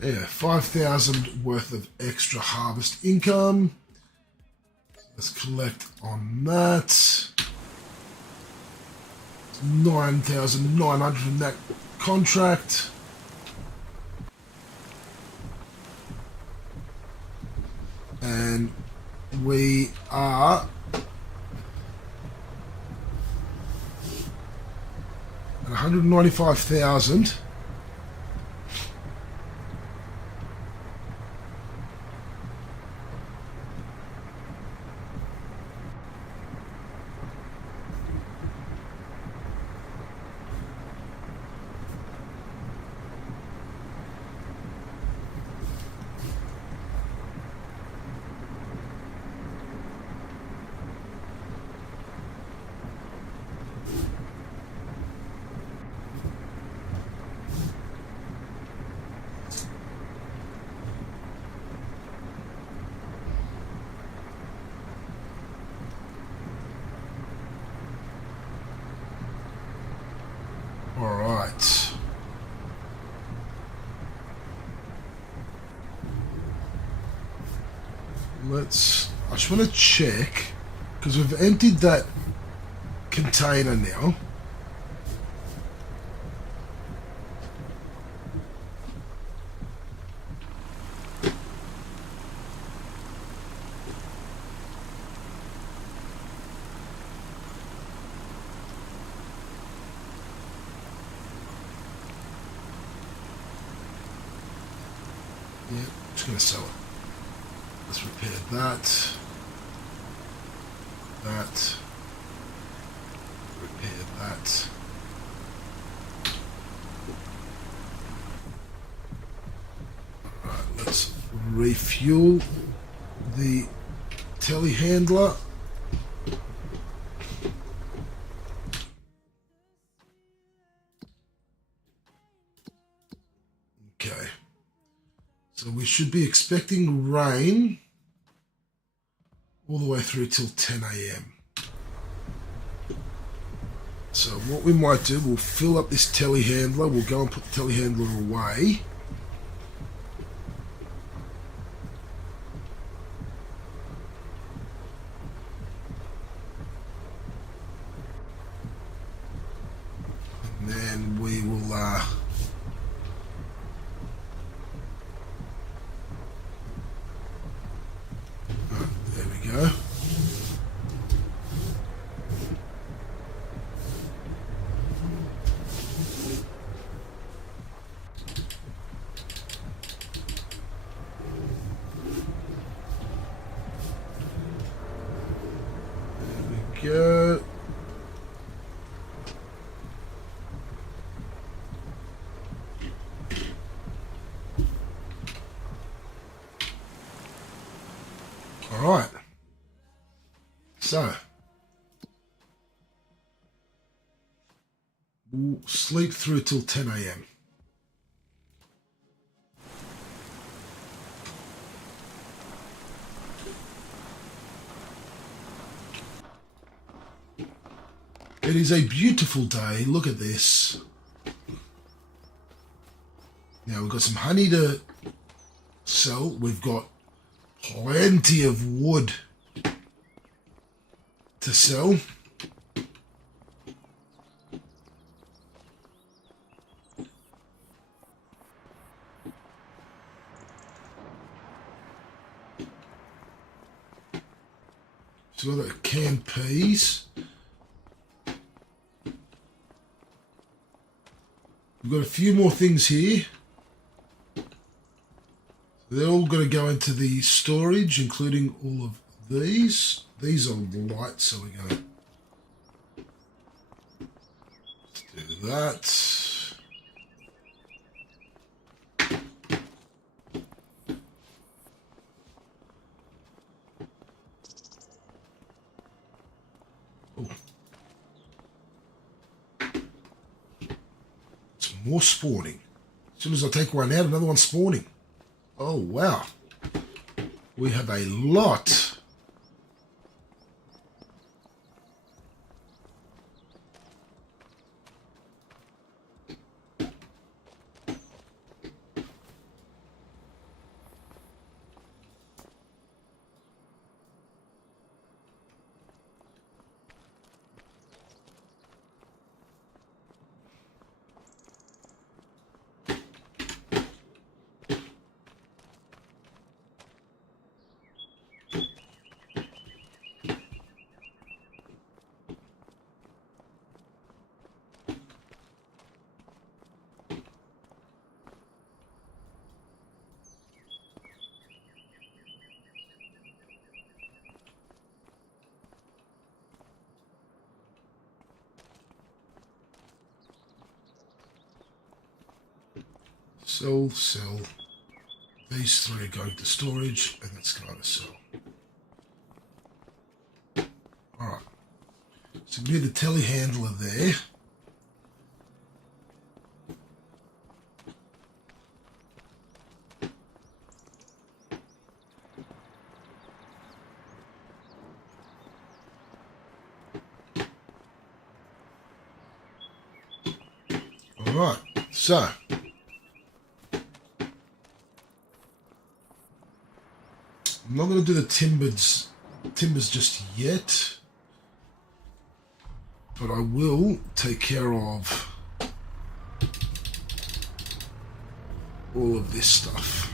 Yeah, 5,000 worth of extra harvest income. Let's collect on that. 9,900 from that contract. And we are at 195,000. All right. I just want to check, because we've emptied that container now. Yeah, just going to sell it. Let's repair that. That. Repair that. Alright, let's refuel the telehandler. Okay. So we should be expecting rain all the way through till 10 a.m. So what we might do, we'll fill up this telehandler. We'll go and put the telehandler away. And then we will there we go. Go. All right. So we'll sleep through till 10 a.m. It is a beautiful day. Look at this. Now we've got some honey to sell. We've got plenty of wood to sell. So we've got canned peas. We've got a few more things here. They're all going to go into the storage, including all of these. These are light, so we're going to do that. Oh. Some more spawning. It's soon as I take one out, another one's spawning. Oh, wow. We have a lot. Sell. These three are going to storage, and that's going to sell. Alright. So we need a telehandler there. Alright, so I'm not going to do the timbers just yet, but I will take care of all of this stuff.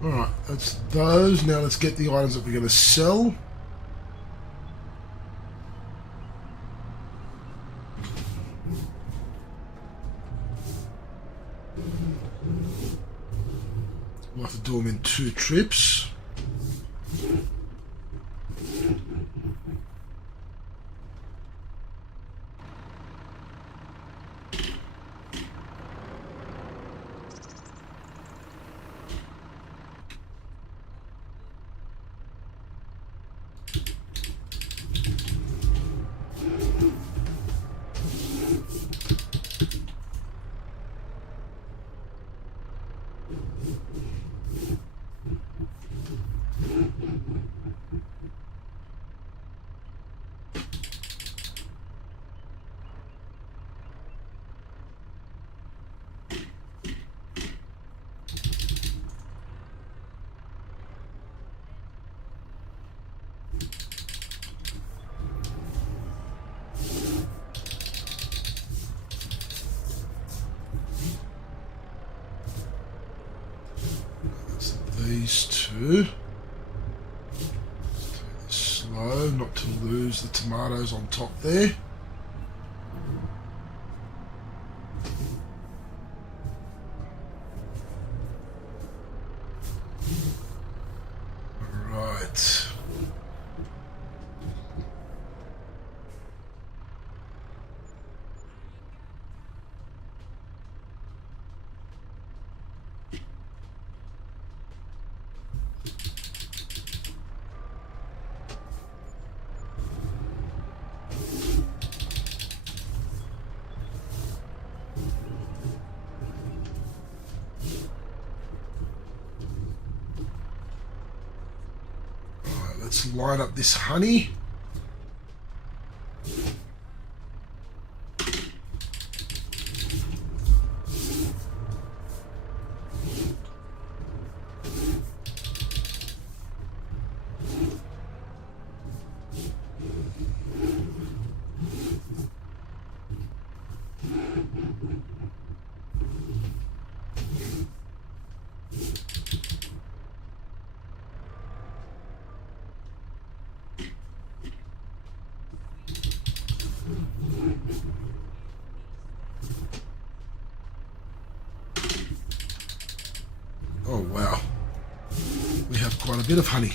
Alright, that's those. Now let's get the items that we're going to sell. We'll have to do them in 2 trips. these two. Let's take this slow, not to lose the tomatoes on top there. Right. Let's line up this honey. Oh wow, we have quite a bit of honey.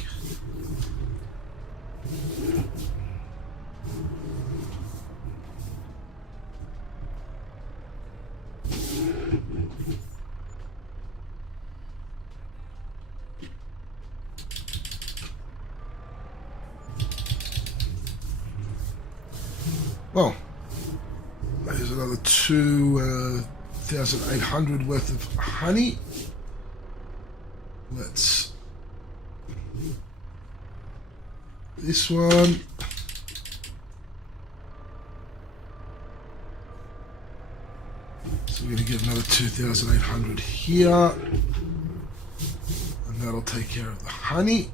Well, there's another 2,800 worth of honey. Let's this one. So we're going to get another 2,800 here, and that'll take care of the honey.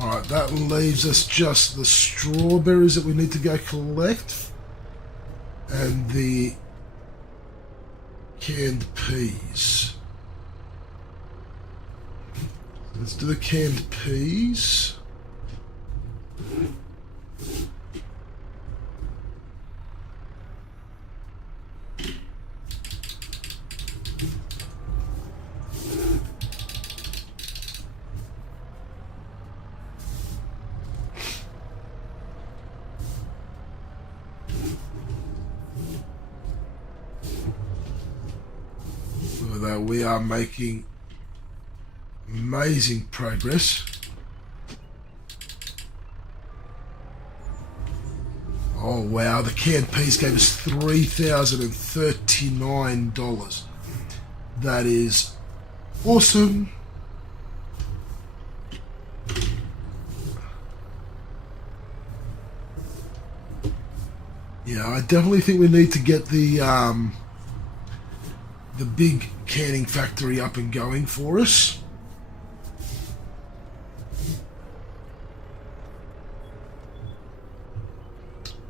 Alright, that leaves us just the strawberries that we need to go collect and the canned peas. Let's do the canned peas. Although we are making amazing progress. Oh wow, the canned peas gave us $3,039. That is awesome. Yeah, I definitely think we need to get the big canning factory up and going for us.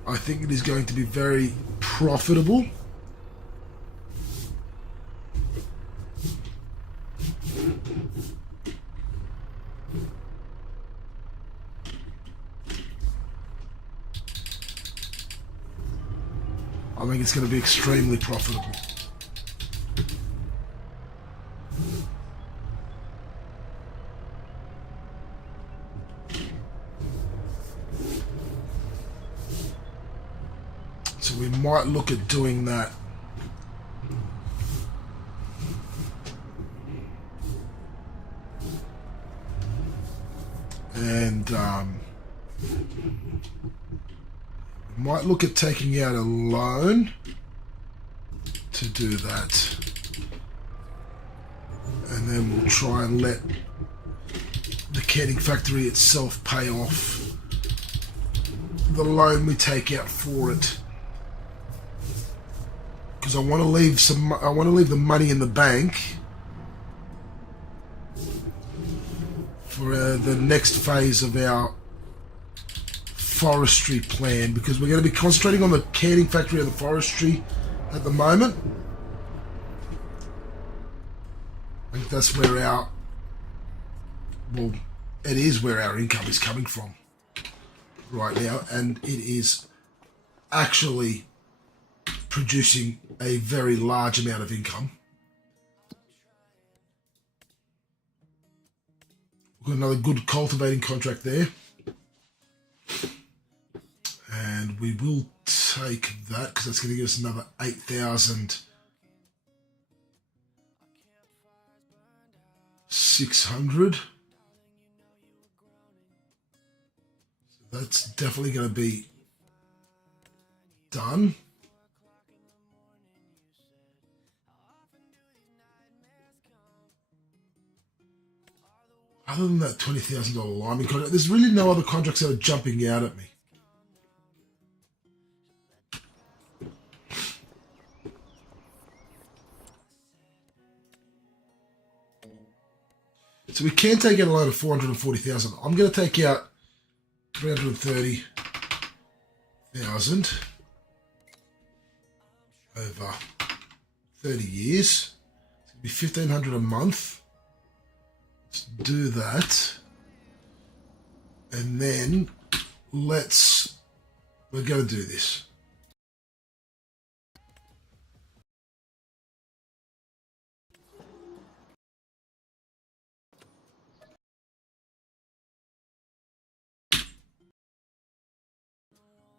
I think it is going to be very profitable. I think it's going to be extremely profitable. So we might look at doing that And we might look at taking out a loan to do that. And then we'll try and let the canning factory itself pay off the loan we take out for it. Because I want to leave the money in the bank for the next phase of our forestry plan, because we're going to be concentrating on the canning factory and the forestry at the moment. I think that's where it is where our income is coming from right now, and it is actually producing a very large amount of income. We've got another good cultivating contract there. And we will take that because that's going to give us another 8,600. So that's definitely going to be done. Other than that $20,000 liming contract, there's really no other contracts that are jumping out at me. So we can take out a loan of 440,000. I'm going to take out 330,000 over 30 years. It's going to be 1,500 a month. Let's do that. And then we're going to do this.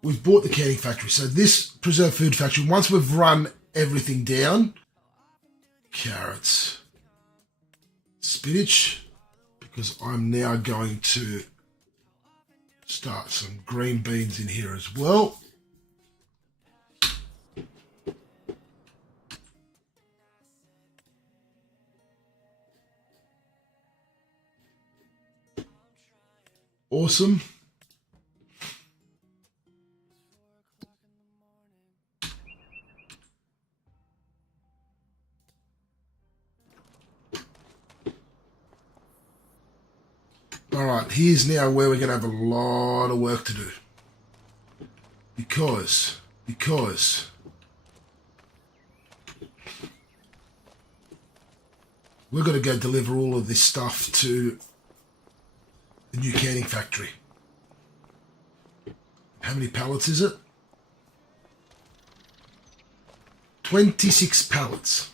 We've bought the canning factory. So this preserved food factory, once we've run everything down, carrots, spinach, because I'm now going to start some green beans in here as well. Awesome. All right, here's now where we're going to have a lot of work to do. Because we're going to go deliver all of this stuff to the new canning factory. How many pallets is it? 26 pallets.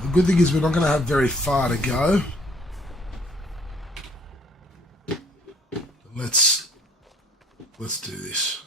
The good thing is we're not going to have very far to go. Let's do this.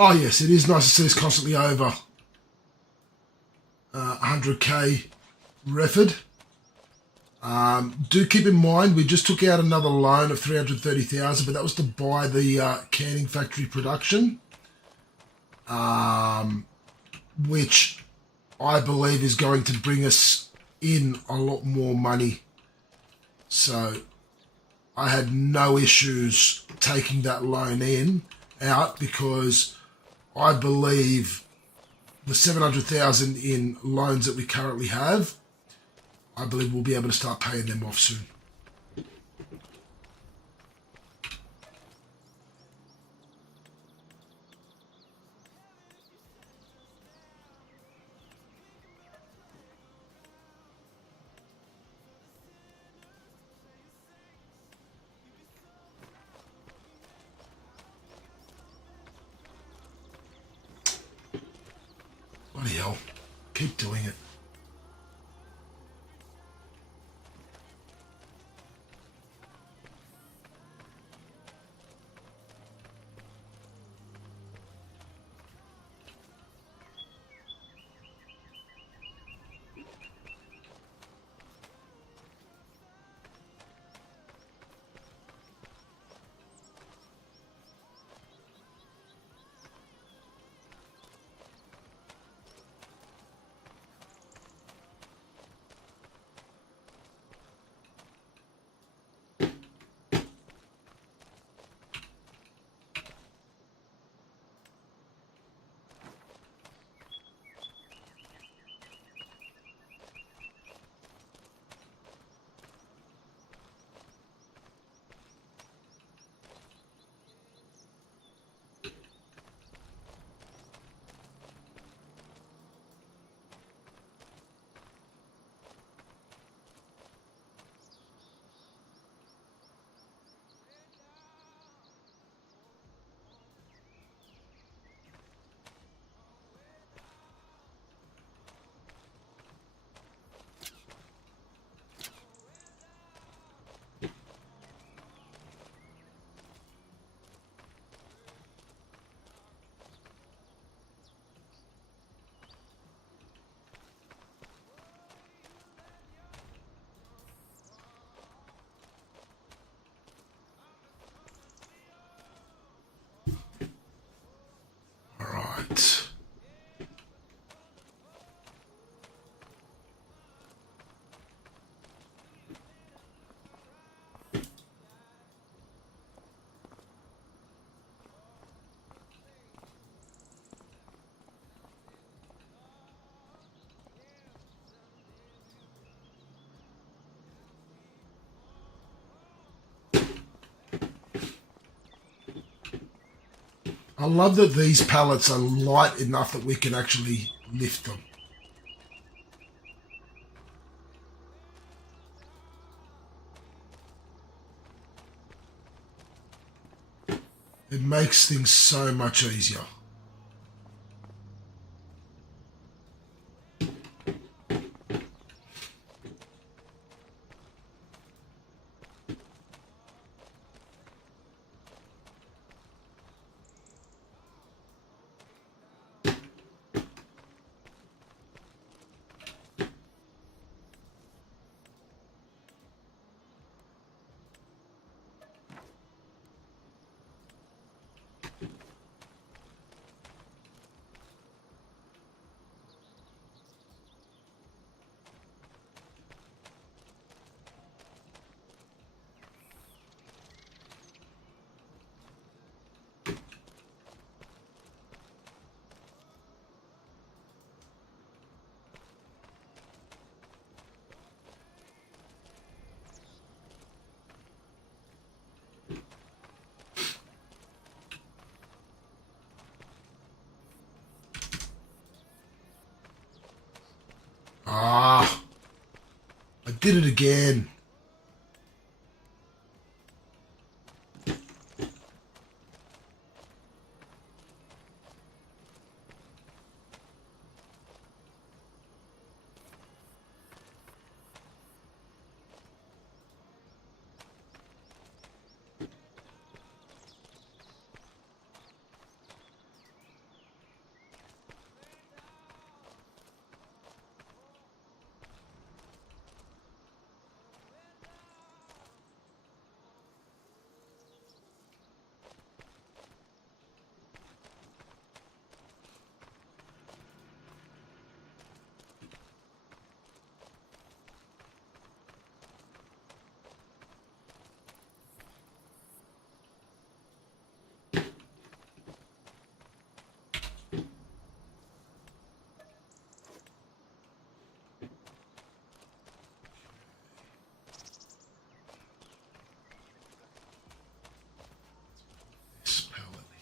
Oh yes, it is nice to see us constantly over 100k Reford. Do keep in mind we just took out another loan of 330,000, but that was to buy the canning factory production, which I believe is going to bring us in a lot more money. So I had no issues taking that loan out because I believe the 700,000 in loans that we currently have, I believe we'll be able to start paying them off soon. Bloody hell. Keep doing it. All right. I love that these pallets are light enough that we can actually lift them. It makes things so much easier. Ah, I did it again.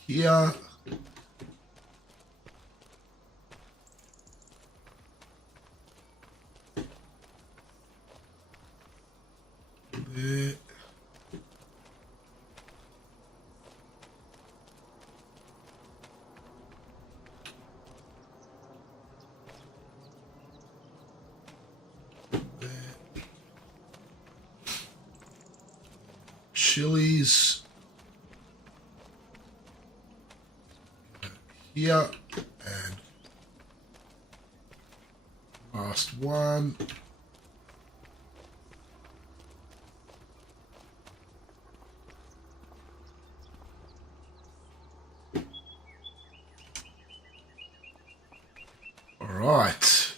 here. There. Chilies here, and last one. All right.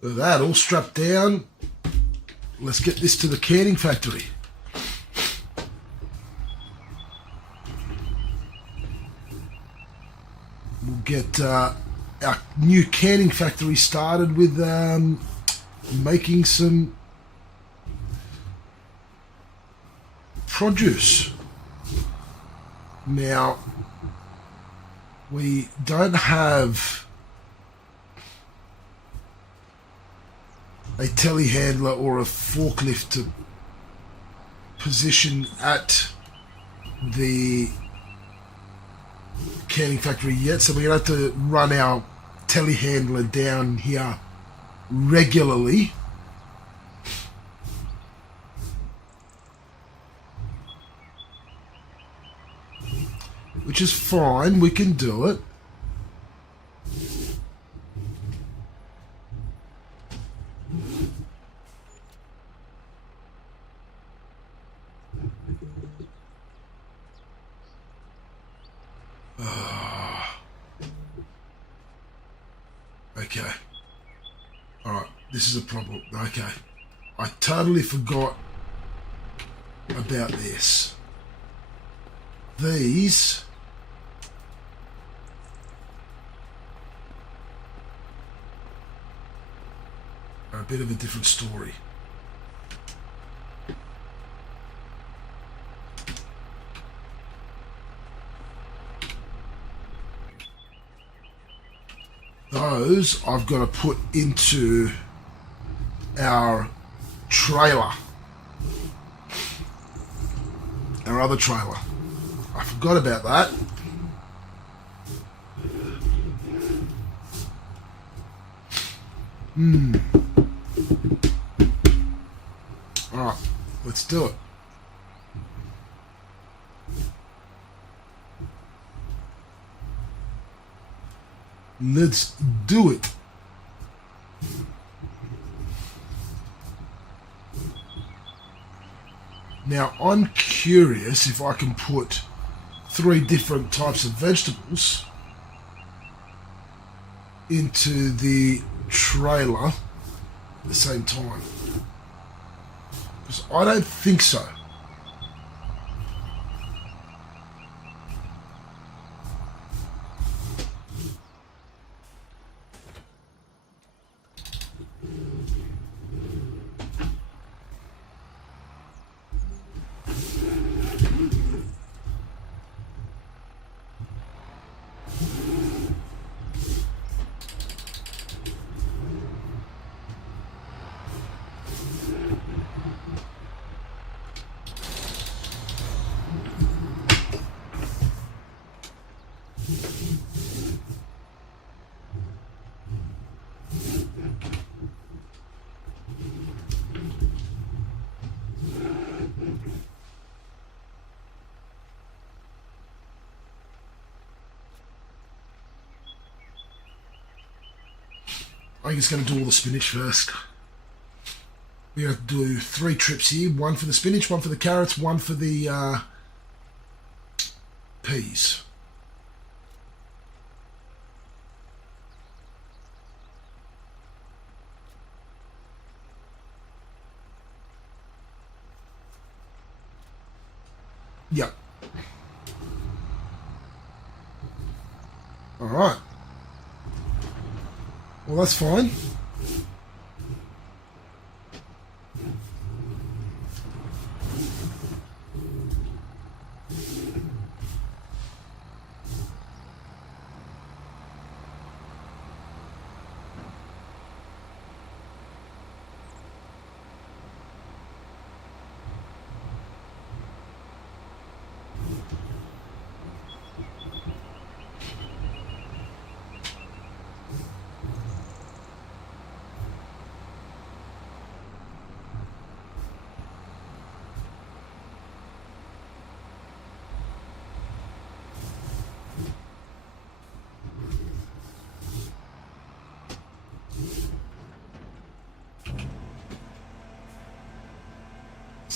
With that all strapped down, let's get this to the canning factory. We'll get our new canning factory started with making some produce. Now, we don't have a telehandler or a forklift to position at the canning factory yet, so we're going to have to run our telehandler down here regularly. Which is fine, we can do it. Okay. Alright, this is a problem. Okay. I totally forgot about this. These are a bit of a different story. Those I've got to put into our trailer, our other trailer. I forgot about that. Alright, let's do it. Let's do it. Now, I'm curious if I can put 3 different types of vegetables into the trailer at the same time. Because I don't think so. I think it's going to do all the spinach first. We have to do 3 trips here. 1 for the spinach, 1 for the carrots, 1 for the peas. Yep. All right. Well, that's fine.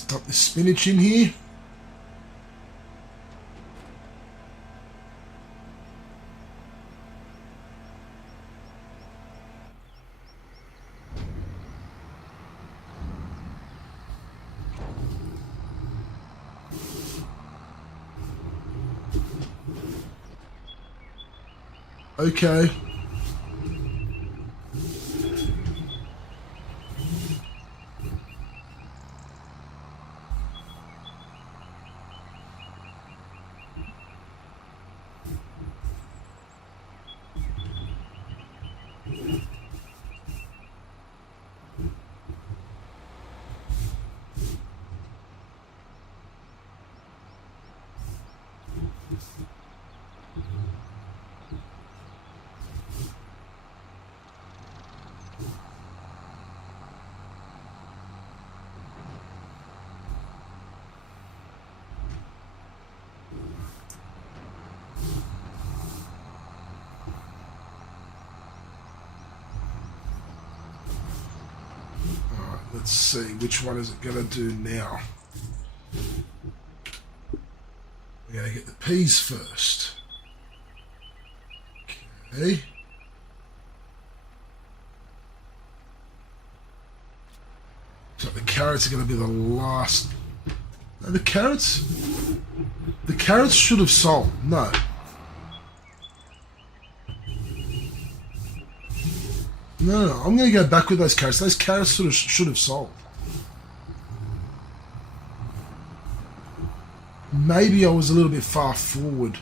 Dump this spinach in here. Okay. Let's see, which one is it going to do now? We're going to get the peas first. Okay. So the carrots are going to be the last. No, the carrots should have sold. No. No, I'm going to go back with those carrots. Those carrots should have sold. Maybe I was a little bit far forward.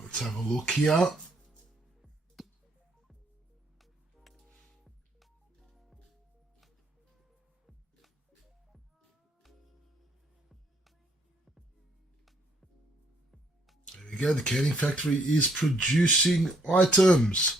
Let's have a look here. There we go. The canning factory is producing items.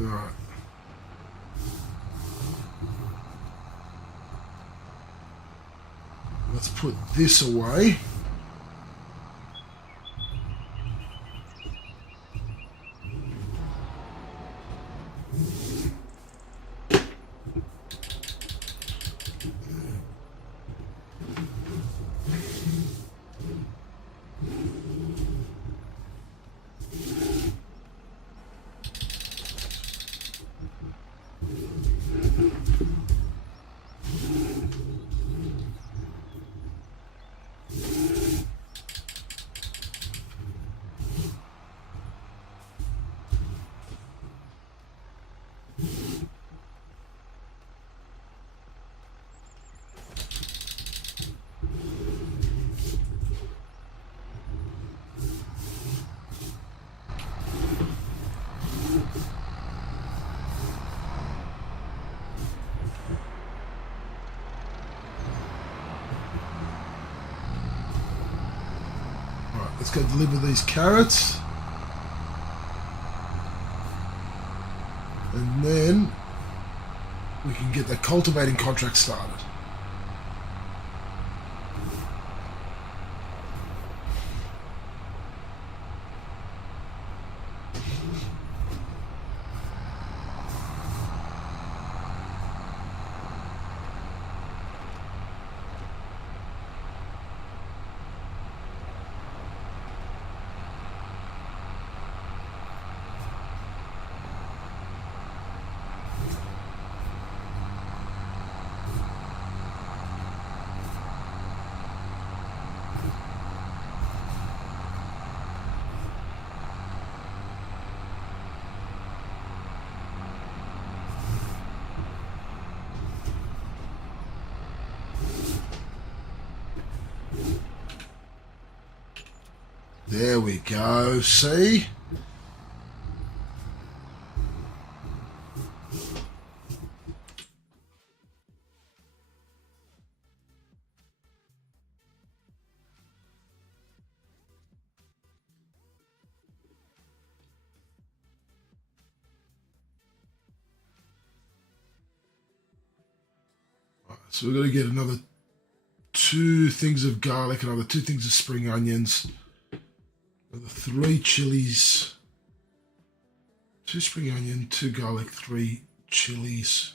All right. Let's put this away. go deliver these carrots. And then we can get the cultivating contract started. There we go, see? So we're going to get another 2 things of garlic, another 2 things of spring onions, another 3 chilies, 2 spring onion, 2 garlic, 3 chilies.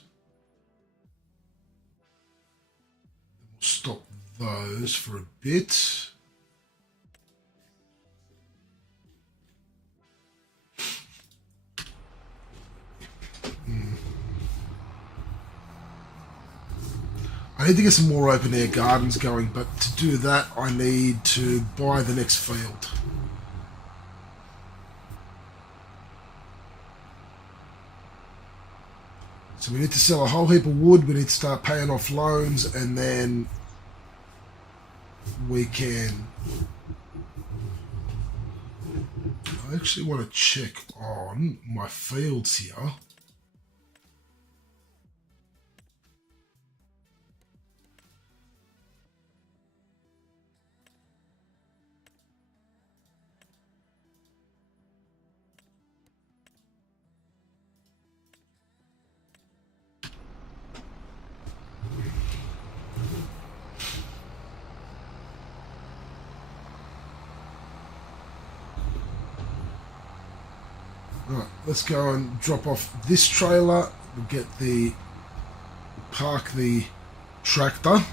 We'll stop those for a bit. I need to get some more open air gardens going, but to do that I need to buy the next field. So we need to sell a whole heap of wood, we need to start paying off loans, and then we can... I actually want to check on my fields here. Right, let's go and drop off this trailer. We'll get the... park the tractor.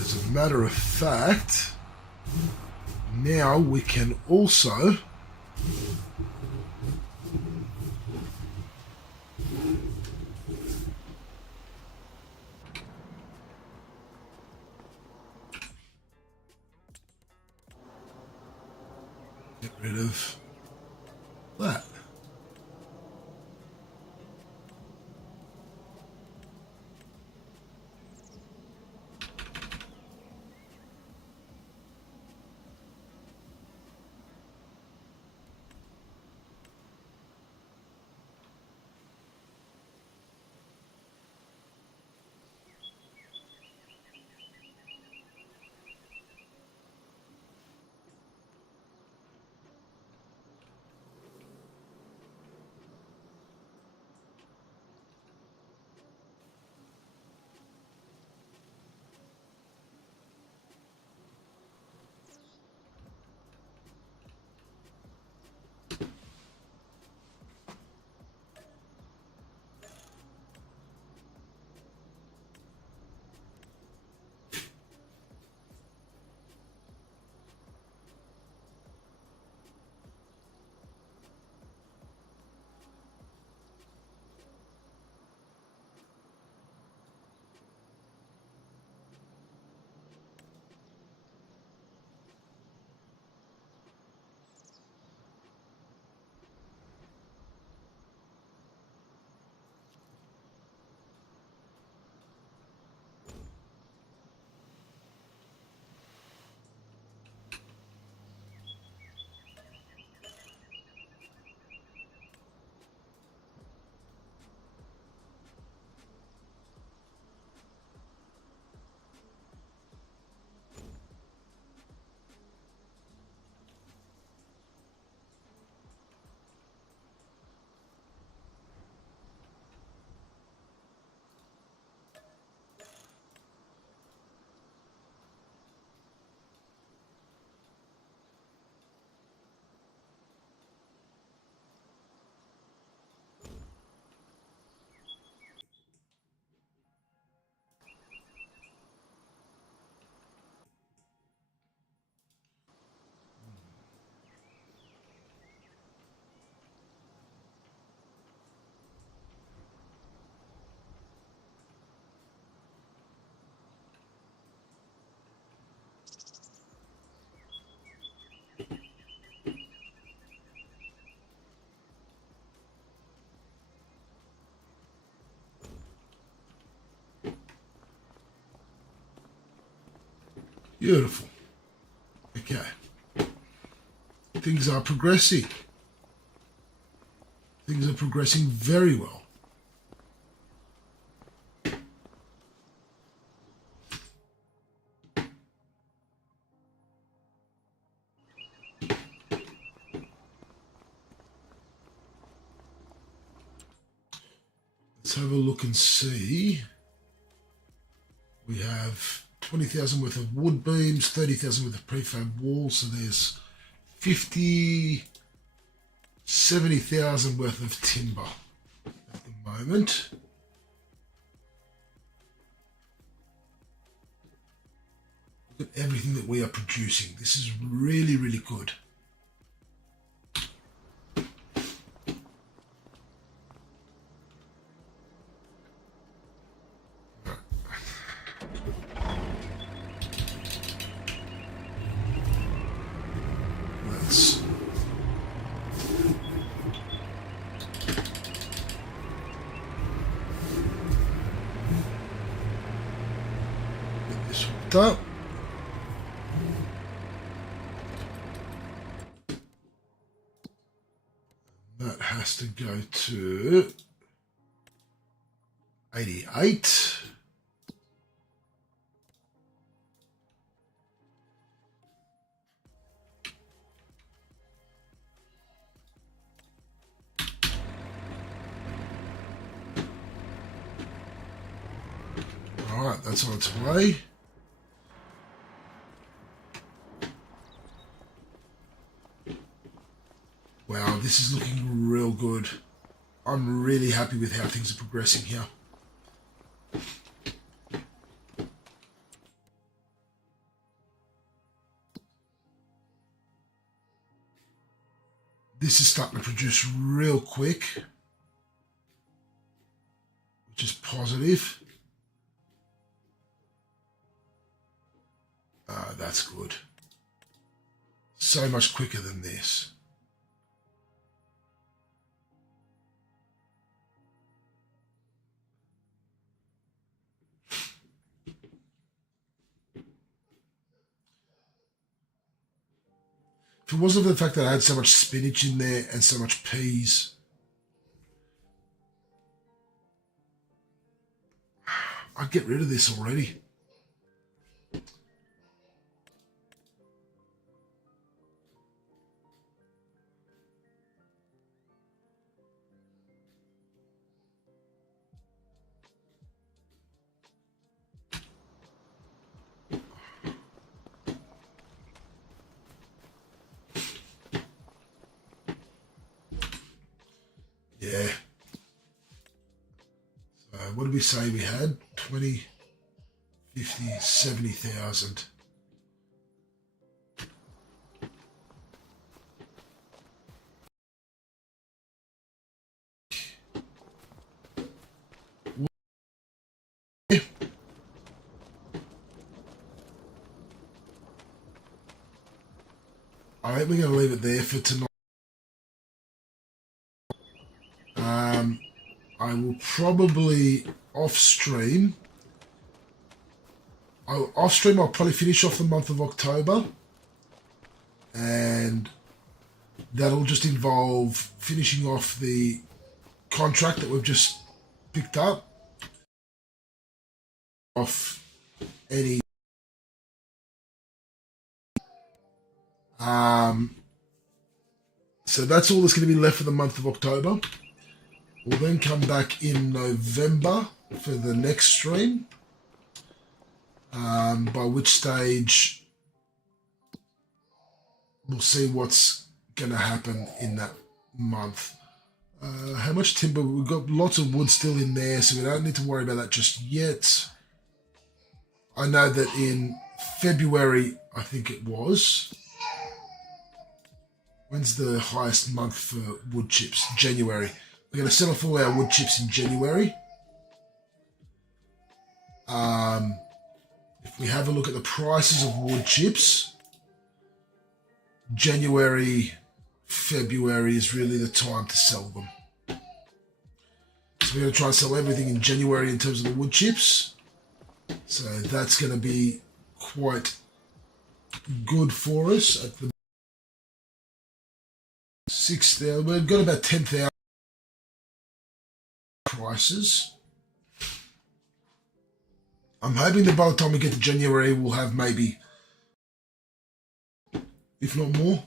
As a matter of fact, now we can also get rid of that. Beautiful. Okay. Things are progressing. Things are progressing very well. Let's have a look and see. We have 20,000 worth of wood beams, 30,000 worth of prefab walls. So there's 70,000 worth of timber at the moment. Look at everything that we are producing. This is really, really good. Let's get this hooked up. That has to go to 88. All right, that's on its way. Wow, this is looking real good. I'm really happy with how things are progressing here. This is starting to produce real quick, which is positive. That's good. So much quicker than this. If it wasn't for the fact that I had so much spinach in there and so much peas, I'd get rid of this already. Yeah. So what did we say we had? 20, 50, 70,000. I think we're going to leave it there for tonight. I will probably off stream. I'll probably finish off the month of October, and that'll just involve finishing off the contract that we've just picked up, off any so that's all that's going to be left for the month of October. We'll then come back in November for the next stream, by which stage we'll see what's going to happen in that month. How much timber? We've got lots of wood still in there, so we don't need to worry about that just yet. I know that in February, I think it was. When's the highest month for wood chips? January. We're going to sell off all our wood chips in January. If we have a look at the prices of wood chips, January, February is really the time to sell them. So we're going to try and sell everything in January in terms of the wood chips. So that's going to be quite good for us at the 6,000. We've got about 10,000 prices. I'm hoping that by the time we get to January, we'll have maybe, if not more.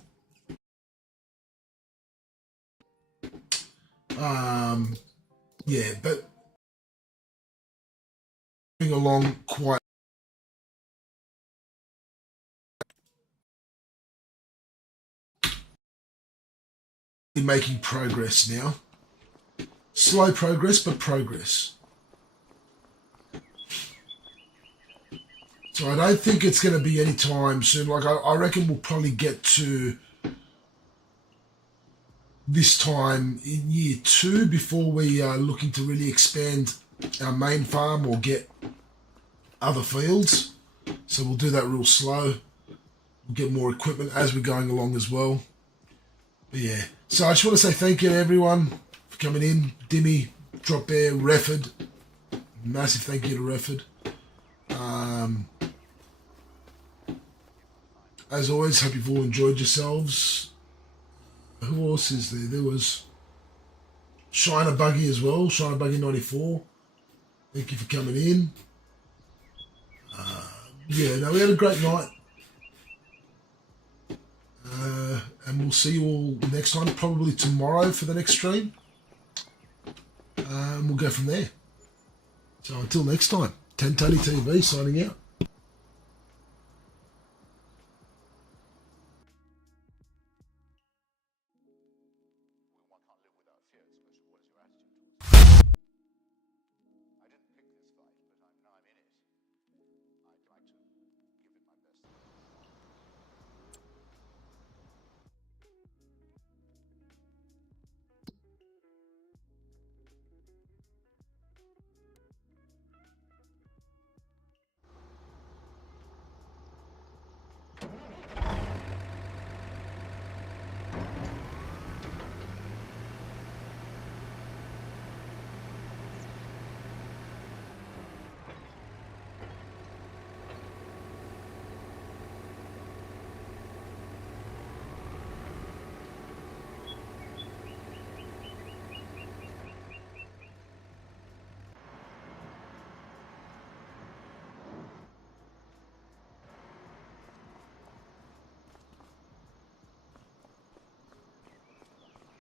Yeah, but moving along quite. Making progress now. Slow progress, but progress. So I don't think it's going to be any time soon. Like I reckon we'll probably get to this time in year 2 before we are looking to really expand our main farm or get other fields. So we'll do that real slow. We'll get more equipment as we're going along as well. But yeah. So I just want to say thank you to everyone for coming in. Dimmy, Drop Bear, Refford. Massive thank you to Refford. As always, hope you've all enjoyed yourselves. Who else is there? There was Shiner Buggy as well. Shiner Buggy 94. Thank you for coming in. Yeah, no, we had a great night. And we'll see you all next time, probably tomorrow for the next stream. And we'll go from there. So until next time, 10 Tony TV signing out.